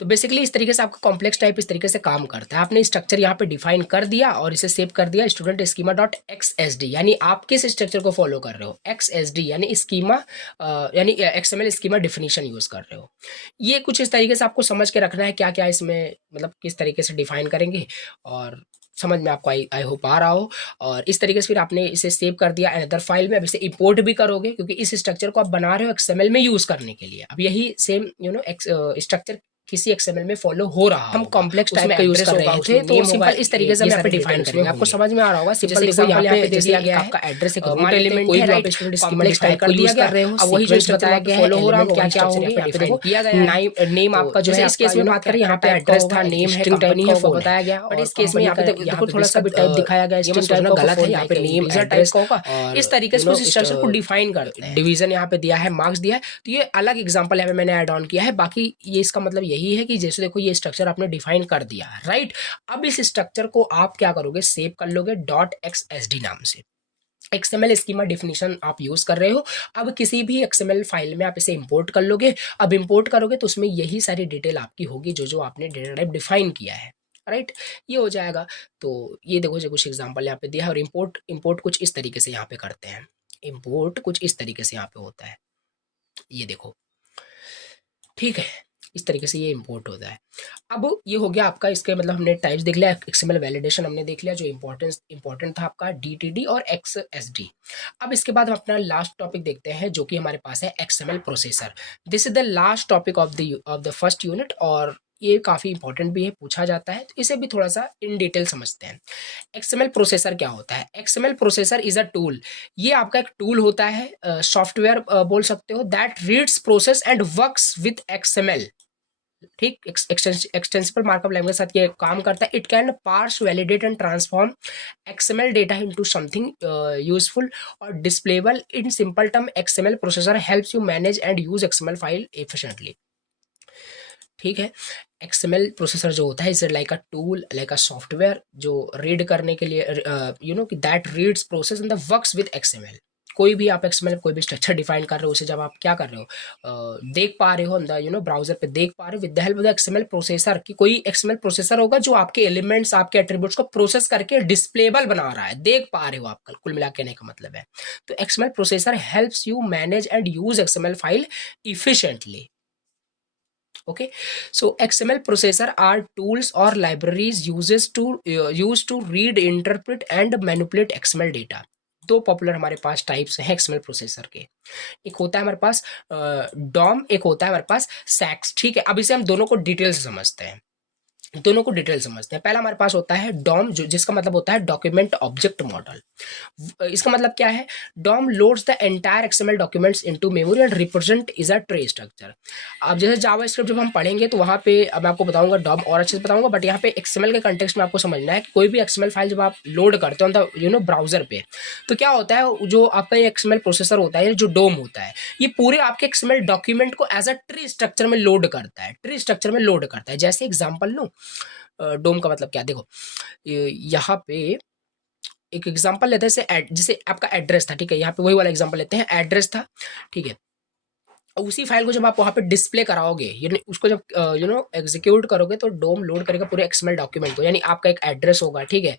तो बेसिकली इस तरीके से आपका कॉम्प्लेक्स टाइप इस तरीके से काम करता है। आपने स्ट्रक्चर यहाँ पे डिफाइन कर दिया और इसे सेव कर दिया स्टूडेंट स्कीमा डॉट XSD, यानी आप किस स्ट्रक्चर को फॉलो कर रहे हो, XSD यानी स्कीमा यानी XML स्कीमा डेफिनेशन यूज कर रहे हो। ये कुछ इस तरीके से आपको समझ के रखना है क्या क्या इसमें, मतलब किस तरीके से डिफाइन करेंगे, और समझ में आपको आई होप आ रहा हो। और इस तरीके से फिर आपने इसे सेव कर दिया अनदर फाइल में। अब इसे इंपोर्ट भी करोगे क्योंकि इस स्ट्रक्चर को आप बना रहे हो XML में यूज करने के लिए। अब यही सेम स्ट्रक्चर किसी XML में फॉलो हो रहा, हम कॉम्प्लेक्स टाइप का यूज कर रहे थे, तो सिंपल इस तरीके से हम यहाँ पे डिफाइन करेंगे। आपको समझ में आ रहा होगा, सिंपल देखो यहाँ पे दे दिया गया है आपका एड्रेस एक रूट एलिमेंट है, राइट, कॉम्प्लेक्स टाइप का यूज कर रहे हो। अब वही जो बताया गया फॉलो हो रहा है, क्या क्या होंगे यहाँ पे देखो किया गया। नेम आपका जो है, इस केस में बात करें यहाँ पे एड्रेस था, नेम है, कंपनी है, बताया गया। बट इस केस में यहाँ पे देखो थोड़ा सा भी टाइप दिखाया गया, स्ट्रिंग टाइप गलत है, यहाँ पे नेम एड्रेस का होगा। इस तरीके से उस स्ट्रक्चर को डिफाइन करते हैं। डिवीजन यहाँ पे दिया है, मार्क्स दिया है, तो ये अलग एग्जांपल यहाँ पे मैंने ऐड ऑन किया है। बाकी ये इसका मतलब यही है कि जैसे देखो ये स्ट्रक्चर आपने डिफाइन कर दिया, राइट। अब इस स्ट्रक्चर को आप क्या करोगे, सेव कर लोगे .xsd नाम से। XML स्कीमा डेफिनेशन आप यूज कर रहे हो। अब किसी भी XML फाइल में आप इसे इंपोर्ट कर लोगे। अब इंपोर्ट करोगे तो उसमें यही सारी डिटेल आपकी होगी जो आपने डेटा टाइप डिफाइन किया है, राइट, ये हो जाएगा। तो ये देखो जो कुछ एग्जांपल यहाँ पे दिया है। और इंपोर्ट कुछ इस तरीके से यहाँ पे करते हैं, इंपोर्ट कुछ इस तरीके से यहाँ पे होता है, ये देखो, ठीक है, इस तरीके से ये इंपोर्ट होता है। अब ये हो गया आपका, इसके मतलब हमने टाइप्स देख लिया, XML वैलिडेशन हमने देख लिया, जो इंपॉर्टेंट था आपका DTD और XSD। अब इसके बाद हम अपना लास्ट टॉपिक देखते हैं जो कि हमारे पास है XML processor. This is the last topic of the first unit, और ये काफ़ी इंपॉर्टेंट भी है, पूछा जाता है, तो इसे भी थोड़ा सा इन डिटेल समझते हैं। XML प्रोसेसर क्या होता है? XML processor is a tool, ये आपका एक टूल होता है, सॉफ्टवेयर बोल सकते हो, that reads process and works with XML, ठीक, एक्सटेंसिबल मार्कअप लैंग्वेज के साथ ये काम करता है। It can parse, validate and transform XML data into something useful और displayable in simple term. XML processor helps you manage and use XML file efficiently, ठीक है। XML प्रोसेसर जो होता है is like a tool, like a software जो read करने के लिए कि that reads process and the works with XML, कोई भी आप एक्सएमएल कोई भी स्ट्रक्चर डिफाइन कर रहे हो, उसे जब आप क्या कर रहे हो, देख पा रहे हो अंदर ब्राउजर पे देख पा रहे हो with the help of the XML processor, कि कोई एक्सएमएल प्रोसेसर होगा जो आपके एलिमेंट्स आपके एट्रीब्यूट्स को प्रोसेस करके डिस्प्लेबल बना रहा है, देख पा रहे हो आप, कुल मिला के कहने का मतलब है। तो XML processor helps you manage and use XML file efficiently. Okay, so XML processor are tools or libraries used to read, interpret and manipulate XML data। दो पॉपुलर हमारे पास टाइप्स हैं एक्सएमएल प्रोसेसर के, एक होता है हमारे पास डॉम, एक होता है हमारे पास सैक्स। ठीक है, अब इसे हम दोनों को डिटेल से समझते हैं, दोनों को डिटेल समझते हैं। पहला हमारे पास होता है डॉम, जो जिसका मतलब होता है डॉक्यूमेंट ऑब्जेक्ट मॉडल। इसका मतलब क्या है, DOM loads the entire XML documents into memory and represent is a tree structure. अब जैसे जावा स्क्रिप्ट जब हम पढ़ेंगे तो वहाँ पे अब मैं आपको बताऊंगा डॉम और अच्छे से बताऊंगा, बट यहाँ पे एक्सएमएल के कंटेक्स्ट में आपको समझना है कि कोई भी एक्सएमएल फाइल जब आप लोड करते हो ब्राउजर पे, तो क्या होता है, जो आपका ये एक्सएमएल प्रोसेसर होता है, जो डोम होता है, ये पूरे आपके एक्सएमएल डॉक्यूमेंट को एज अ ट्री स्ट्रक्चर में लोड करता है, ट्री स्ट्रक्चर में लोड करता है। जैसे एग्जांपल लो, डोम का मतलब क्या, देखो यहाँ पे एक एग्जांपल लेते हैं, जैसे आपका एड्रेस था, ठीक है, यहाँ पे वही वाला एग्जांपल लेते हैं, एड्रेस था, ठीक है। उसी फाइल को जब आप वहाँ पे डिस्प्ले कराओगे, यानी उसको जब एग्जीक्यूट करोगे, तो डोम लोड करेगा पूरे एक्सएमएल डॉक्यूमेंट को, यानी आपका एक एड्रेस होगा, ठीक है,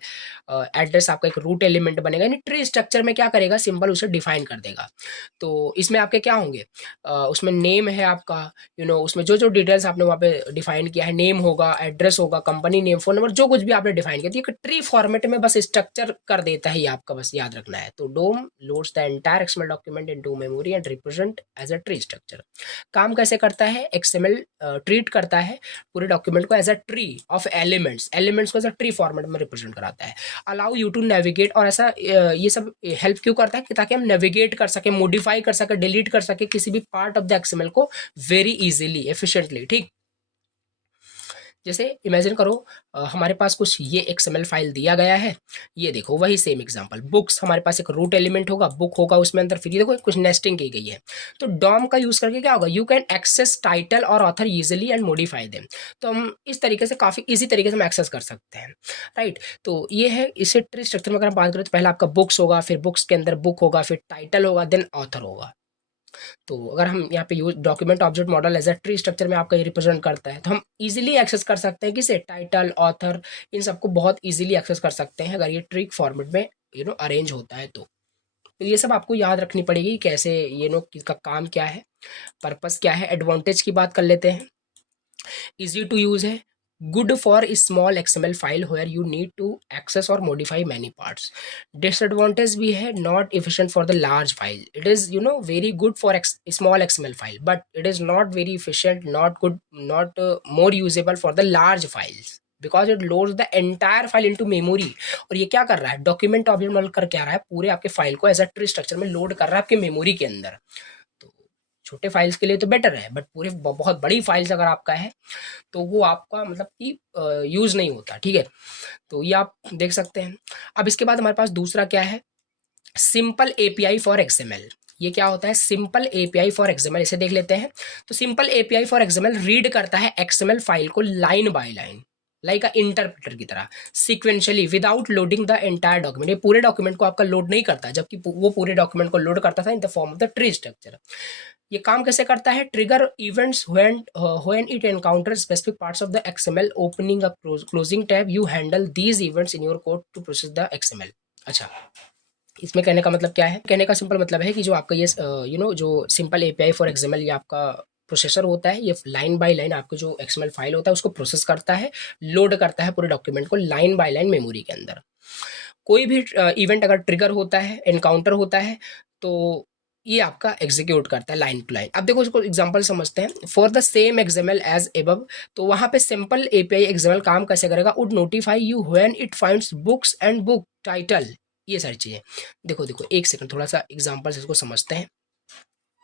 एड्रेस आपका एक रूट एलिमेंट बनेगा, यानी ट्री स्ट्रक्चर में क्या करेगा, सिंबल उसे डिफाइन कर देगा। तो इसमें आपके क्या होंगे, उसमें नेम है आपका, उसमें जो जो डिटेल्स आपने वहाँ पे डिफाइन किया है, नेम होगा, एड्रेस होगा, कंपनी नेम, फोन नंबर, जो कुछ भी आपने डिफाइन किया, तो एक ट्री फॉर्मेट में बस स्ट्रक्चर कर देता है, ये आपका बस याद रखना है। तो DOM loads the entire XML document into memory and represent as a tree structure. काम कैसे करता है, एक्सएमएल ट्रीट करता है पूरे डॉक्यूमेंट को as a tree of elements को एज अ ट्री फॉर्मेट में रिप्रेजेंट कराता है। अलाउ यू टू नेविगेट, और ऐसा ये सब हेल्प क्यों करता है, कि ताकि हम नेविगेट कर सके, मॉडिफाई कर सके, डिलीट कर सके किसी भी पार्ट ऑफ द एक्सएमएल को वेरी इजीली, एफिशिएंटली। ठीक, जैसे इमेजिन करो हमारे पास कुछ ये एक्सएमएल फाइल दिया गया है, ये देखो वही सेम एग्जांपल, बुक्स, हमारे पास एक रूट एलिमेंट होगा, बुक होगा, उसमें अंदर फिर ये देखो कुछ नेस्टिंग की गई है। तो डॉम का यूज करके क्या होगा, यू कैन एक्सेस टाइटल और author easily and modify them. तो हम इस तरीके से काफी इजी तरीके से हम एक्सेस कर सकते हैं, राइट। तो ये है, इसे ट्री स्ट्रक्चर में अगर हम बात करें तो पहला आपका बुक्स होगा, फिर बुक्स के अंदर बुक होगा, फिर टाइटल होगा, देन ऑथर होगा। तो अगर हम यहाँ पे use document object model as a tree structure में आपका ये रिप्रेजेंट करता है, तो हम इजीली एक्सेस कर सकते हैं किसे, टाइटल, ऑथर, इन सबको बहुत इजीली एक्सेस कर सकते हैं अगर ये ट्री फॉर्मेट में अरेंज होता है। तो ये सब आपको याद रखनी पड़ेगी, कैसे इसका काम क्या है, पर्पस क्या है। एडवांटेज की बात कर लेते हैं, इजी टू यूज है, good for a small XML file where you need to access or modify many parts। disadvantage भी है, not efficient for the large file, it is very good for small XML file but it is not very efficient, not good, not more usable for the large files because it loads the entire file into memory। और ये क्या कर रहा है, document object model कर क्या रहा है, पूरे आपके फाइल को एज अ ट्री स्ट्रक्चर में लोड कर रहा है आपके मेमोरी के अंदर। तो छोटे फाइल्स के लिए तो बेटर है, बट पूरे बहुत बड़ी फाइल्स अगर आपका है तो वो आपका मतलब कि यूज नहीं होता, ठीक है। तो ये आप देख सकते हैं। अब इसके बाद हमारे पास दूसरा क्या है, सिंपल एपीआई फॉर एक्सएमएल। ये क्या होता है, सिंपल एपीआई फॉर एक्सएमएल, इसे देख लेते हैं। तो simple API for XML read करता है एक्सएमएल फाइल को line by line, like a interpreter की तरह, sequentially without loading the entire document. ये पूरे डॉक्यूमेंट को आपका लोड नहीं करता, जबकि वो पूरे डॉक्यूमेंट को लोड करता था in the form of the tree structure. ये काम कैसे करता है, trigger events when it encounter specific parts of the XML, opening a closing tab, you handle these events in your code to process the XML. अच्छा, इसमें कहने का मतलब क्या है, कहने का सिंपल मतलब है कि जो आपका ये जो सिंपल एपीआई फॉर एक्सएमएल, ये आपका प्रोसेसर होता है, ये लाइन बाय लाइन आपको जो एक्सएमएल फाइल होता है उसको प्रोसेस करता है, लोड करता है पूरे डॉक्यूमेंट को लाइन बाय लाइन मेमोरी के अंदर। कोई भी इवेंट अगर ट्रिगर होता है, एनकाउंटर होता है, तो ये आपका एग्जीक्यूट करता है लाइन टू लाइन। अब देखो इसको एग्जांपल समझते हैं, for the same XML as above. तो वहां पे सिंपल एपीआई एक्सएमएल काम कैसे करेगा, would notify you when it finds books and book title, ये सारी चीजें। देखो एक सेकंड, थोड़ा सा एग्जांपल से इसको समझते हैं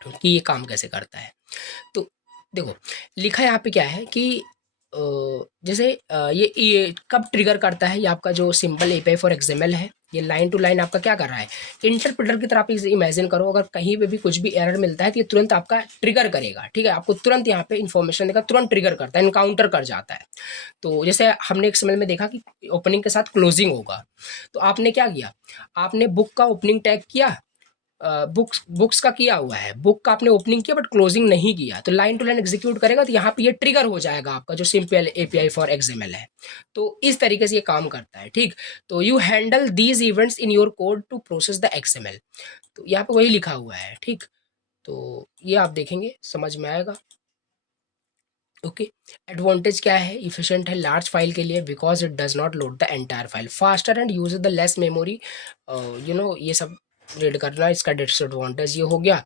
कि ये काम कैसे करता है। तो देखो लिखा यहाँ पे क्या है कि जैसे ये कब ट्रिगर करता है, ये आपका जो सिंपल एपीआई फॉर एक्सएमएल है, ये लाइन टू लाइन आपका क्या कर रहा है, इंटरप्रेटर की तरह आप इसे इमेजिन करो। अगर कहीं पे भी कुछ भी एरर मिलता है तो ये तुरंत आपका ट्रिगर करेगा, ठीक है, आपको तुरंत यहाँ पे इन्फॉर्मेशन देगा, तुरंत ट्रिगर करता है, एनकाउंटर कर जाता है। तो जैसे हमने एक्सएमएल में देखा कि ओपनिंग के साथ क्लोजिंग होगा, तो आपने क्या किया, आपने बुक का ओपनिंग टैग किया, बुक्स का किया हुआ है, बुक का आपने ओपनिंग किया बट क्लोजिंग नहीं किया, तो लाइन टू लाइन एग्जीक्यूट करेगा तो यहाँ पे ये ट्रिगर हो जाएगा आपका जो सिंपल एपीआई फॉर एक्सएमएल है। तो इस तरीके से ये काम करता है, ठीक। तो you handle these events in your code to process the XML, तो यहाँ पे वही लिखा हुआ है, ठीक। तो ये आप देखेंगे समझ में आएगा। ओके, एडवांटेज क्या है, इफिशिएंट है लार्ज फाइल के लिए because it does not load the entire file, faster and use the less memory, ये सब रीड करना इसका डिसएडवांटेज ये हो गया।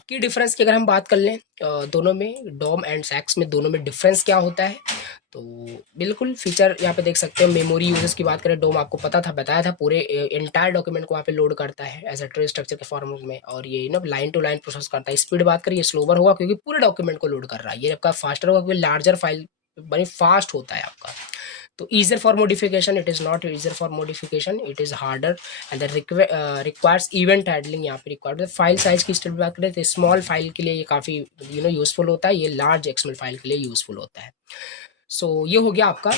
की डिफरेंस की अगर हम बात कर लें दोनों में, डॉम एंड सैक्स में दोनों में डिफरेंस क्या होता है, तो बिल्कुल फीचर यहाँ पे देख सकते हो। मेमोरी यूजेस की बात करें, डोम आपको पता था, बताया था, पूरे एंटायर डॉक्यूमेंट को वहाँ पे लोड करता है एज अ ट्री स्ट्रक्चर के फॉर्मेट में, और ये ना लाइन टू लाइन प्रोसेस करता है। स्पीड बात करें, ये स्लोवर होगा क्योंकि पूरे डॉक्यूमेंट को लोड कर रहा है, ये आपका फास्टर होगा क्योंकि लार्जर फाइल बड़ी फास्ट होता है आपका। तो easier for modification, it is not easier for modification, it is harder and requires event handling. यहाँ पे रिक्वायर्ड फाइल साइज की स्टेट बात करें तो स्मॉल फाइल के लिए ये काफ़ी यूजफुल होता है, ये लार्ज एक्सएमएल फाइल के लिए यूजफुल होता है। सो ये हो गया आपका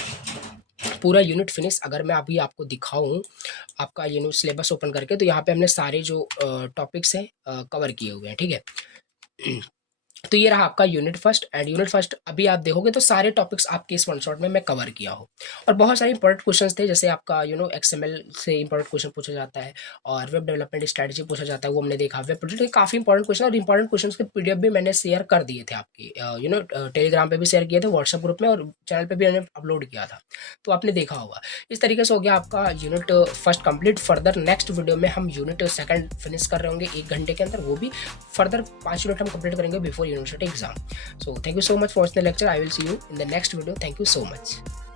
पूरा यूनिट फिनिश। अगर मैं अभी आपको दिखाऊं आपका सिलेबस ओपन करके, तो यहाँ पे हमने सारे जो टॉपिक्स हैं कवर किए हुए हैं, ठीक है। तो ये रहा आपका unit first, and unit first अभी आप देखोगे तो सारे टॉपिक्स आपके इस वन शॉट में मैं कवर किया हूँ, और बहुत सारे इंपॉर्टेंट क्वेश्चंस थे, जैसे आपका एक्सएमएल से इंपॉर्टेंट क्वेश्चन पूछा जाता है और वेब डेवलपमेंट स्ट्रेटजी पूछा जाता है, वो हमने देखा। वेब प्रोजेक्ट काफ़ी इंपॉर्टेंट क्वेश्चन, और इंपॉर्टेंट क्वेश्चन के पीडीएफ भी मैंने शेयर कर दिए थे आपके टेलीग्राम पे भी शेयर किए थे, व्हाट्सएप ग्रुप में, और चैनल पे भी मैंने अपलोड किया था, तो आपने देखा होगा। इस तरीके से हो गया आपका unit first complete. Further next video में हम यूनिट सेकंड फिनिश कर रहे होंगे 1 घंटे के अंदर, वो भी फर्दर 5 यूनिट हम कंप्लीट करेंगे before university exam. So thank you so much for watching the lecture. I will see you in the next video. Thank you so much.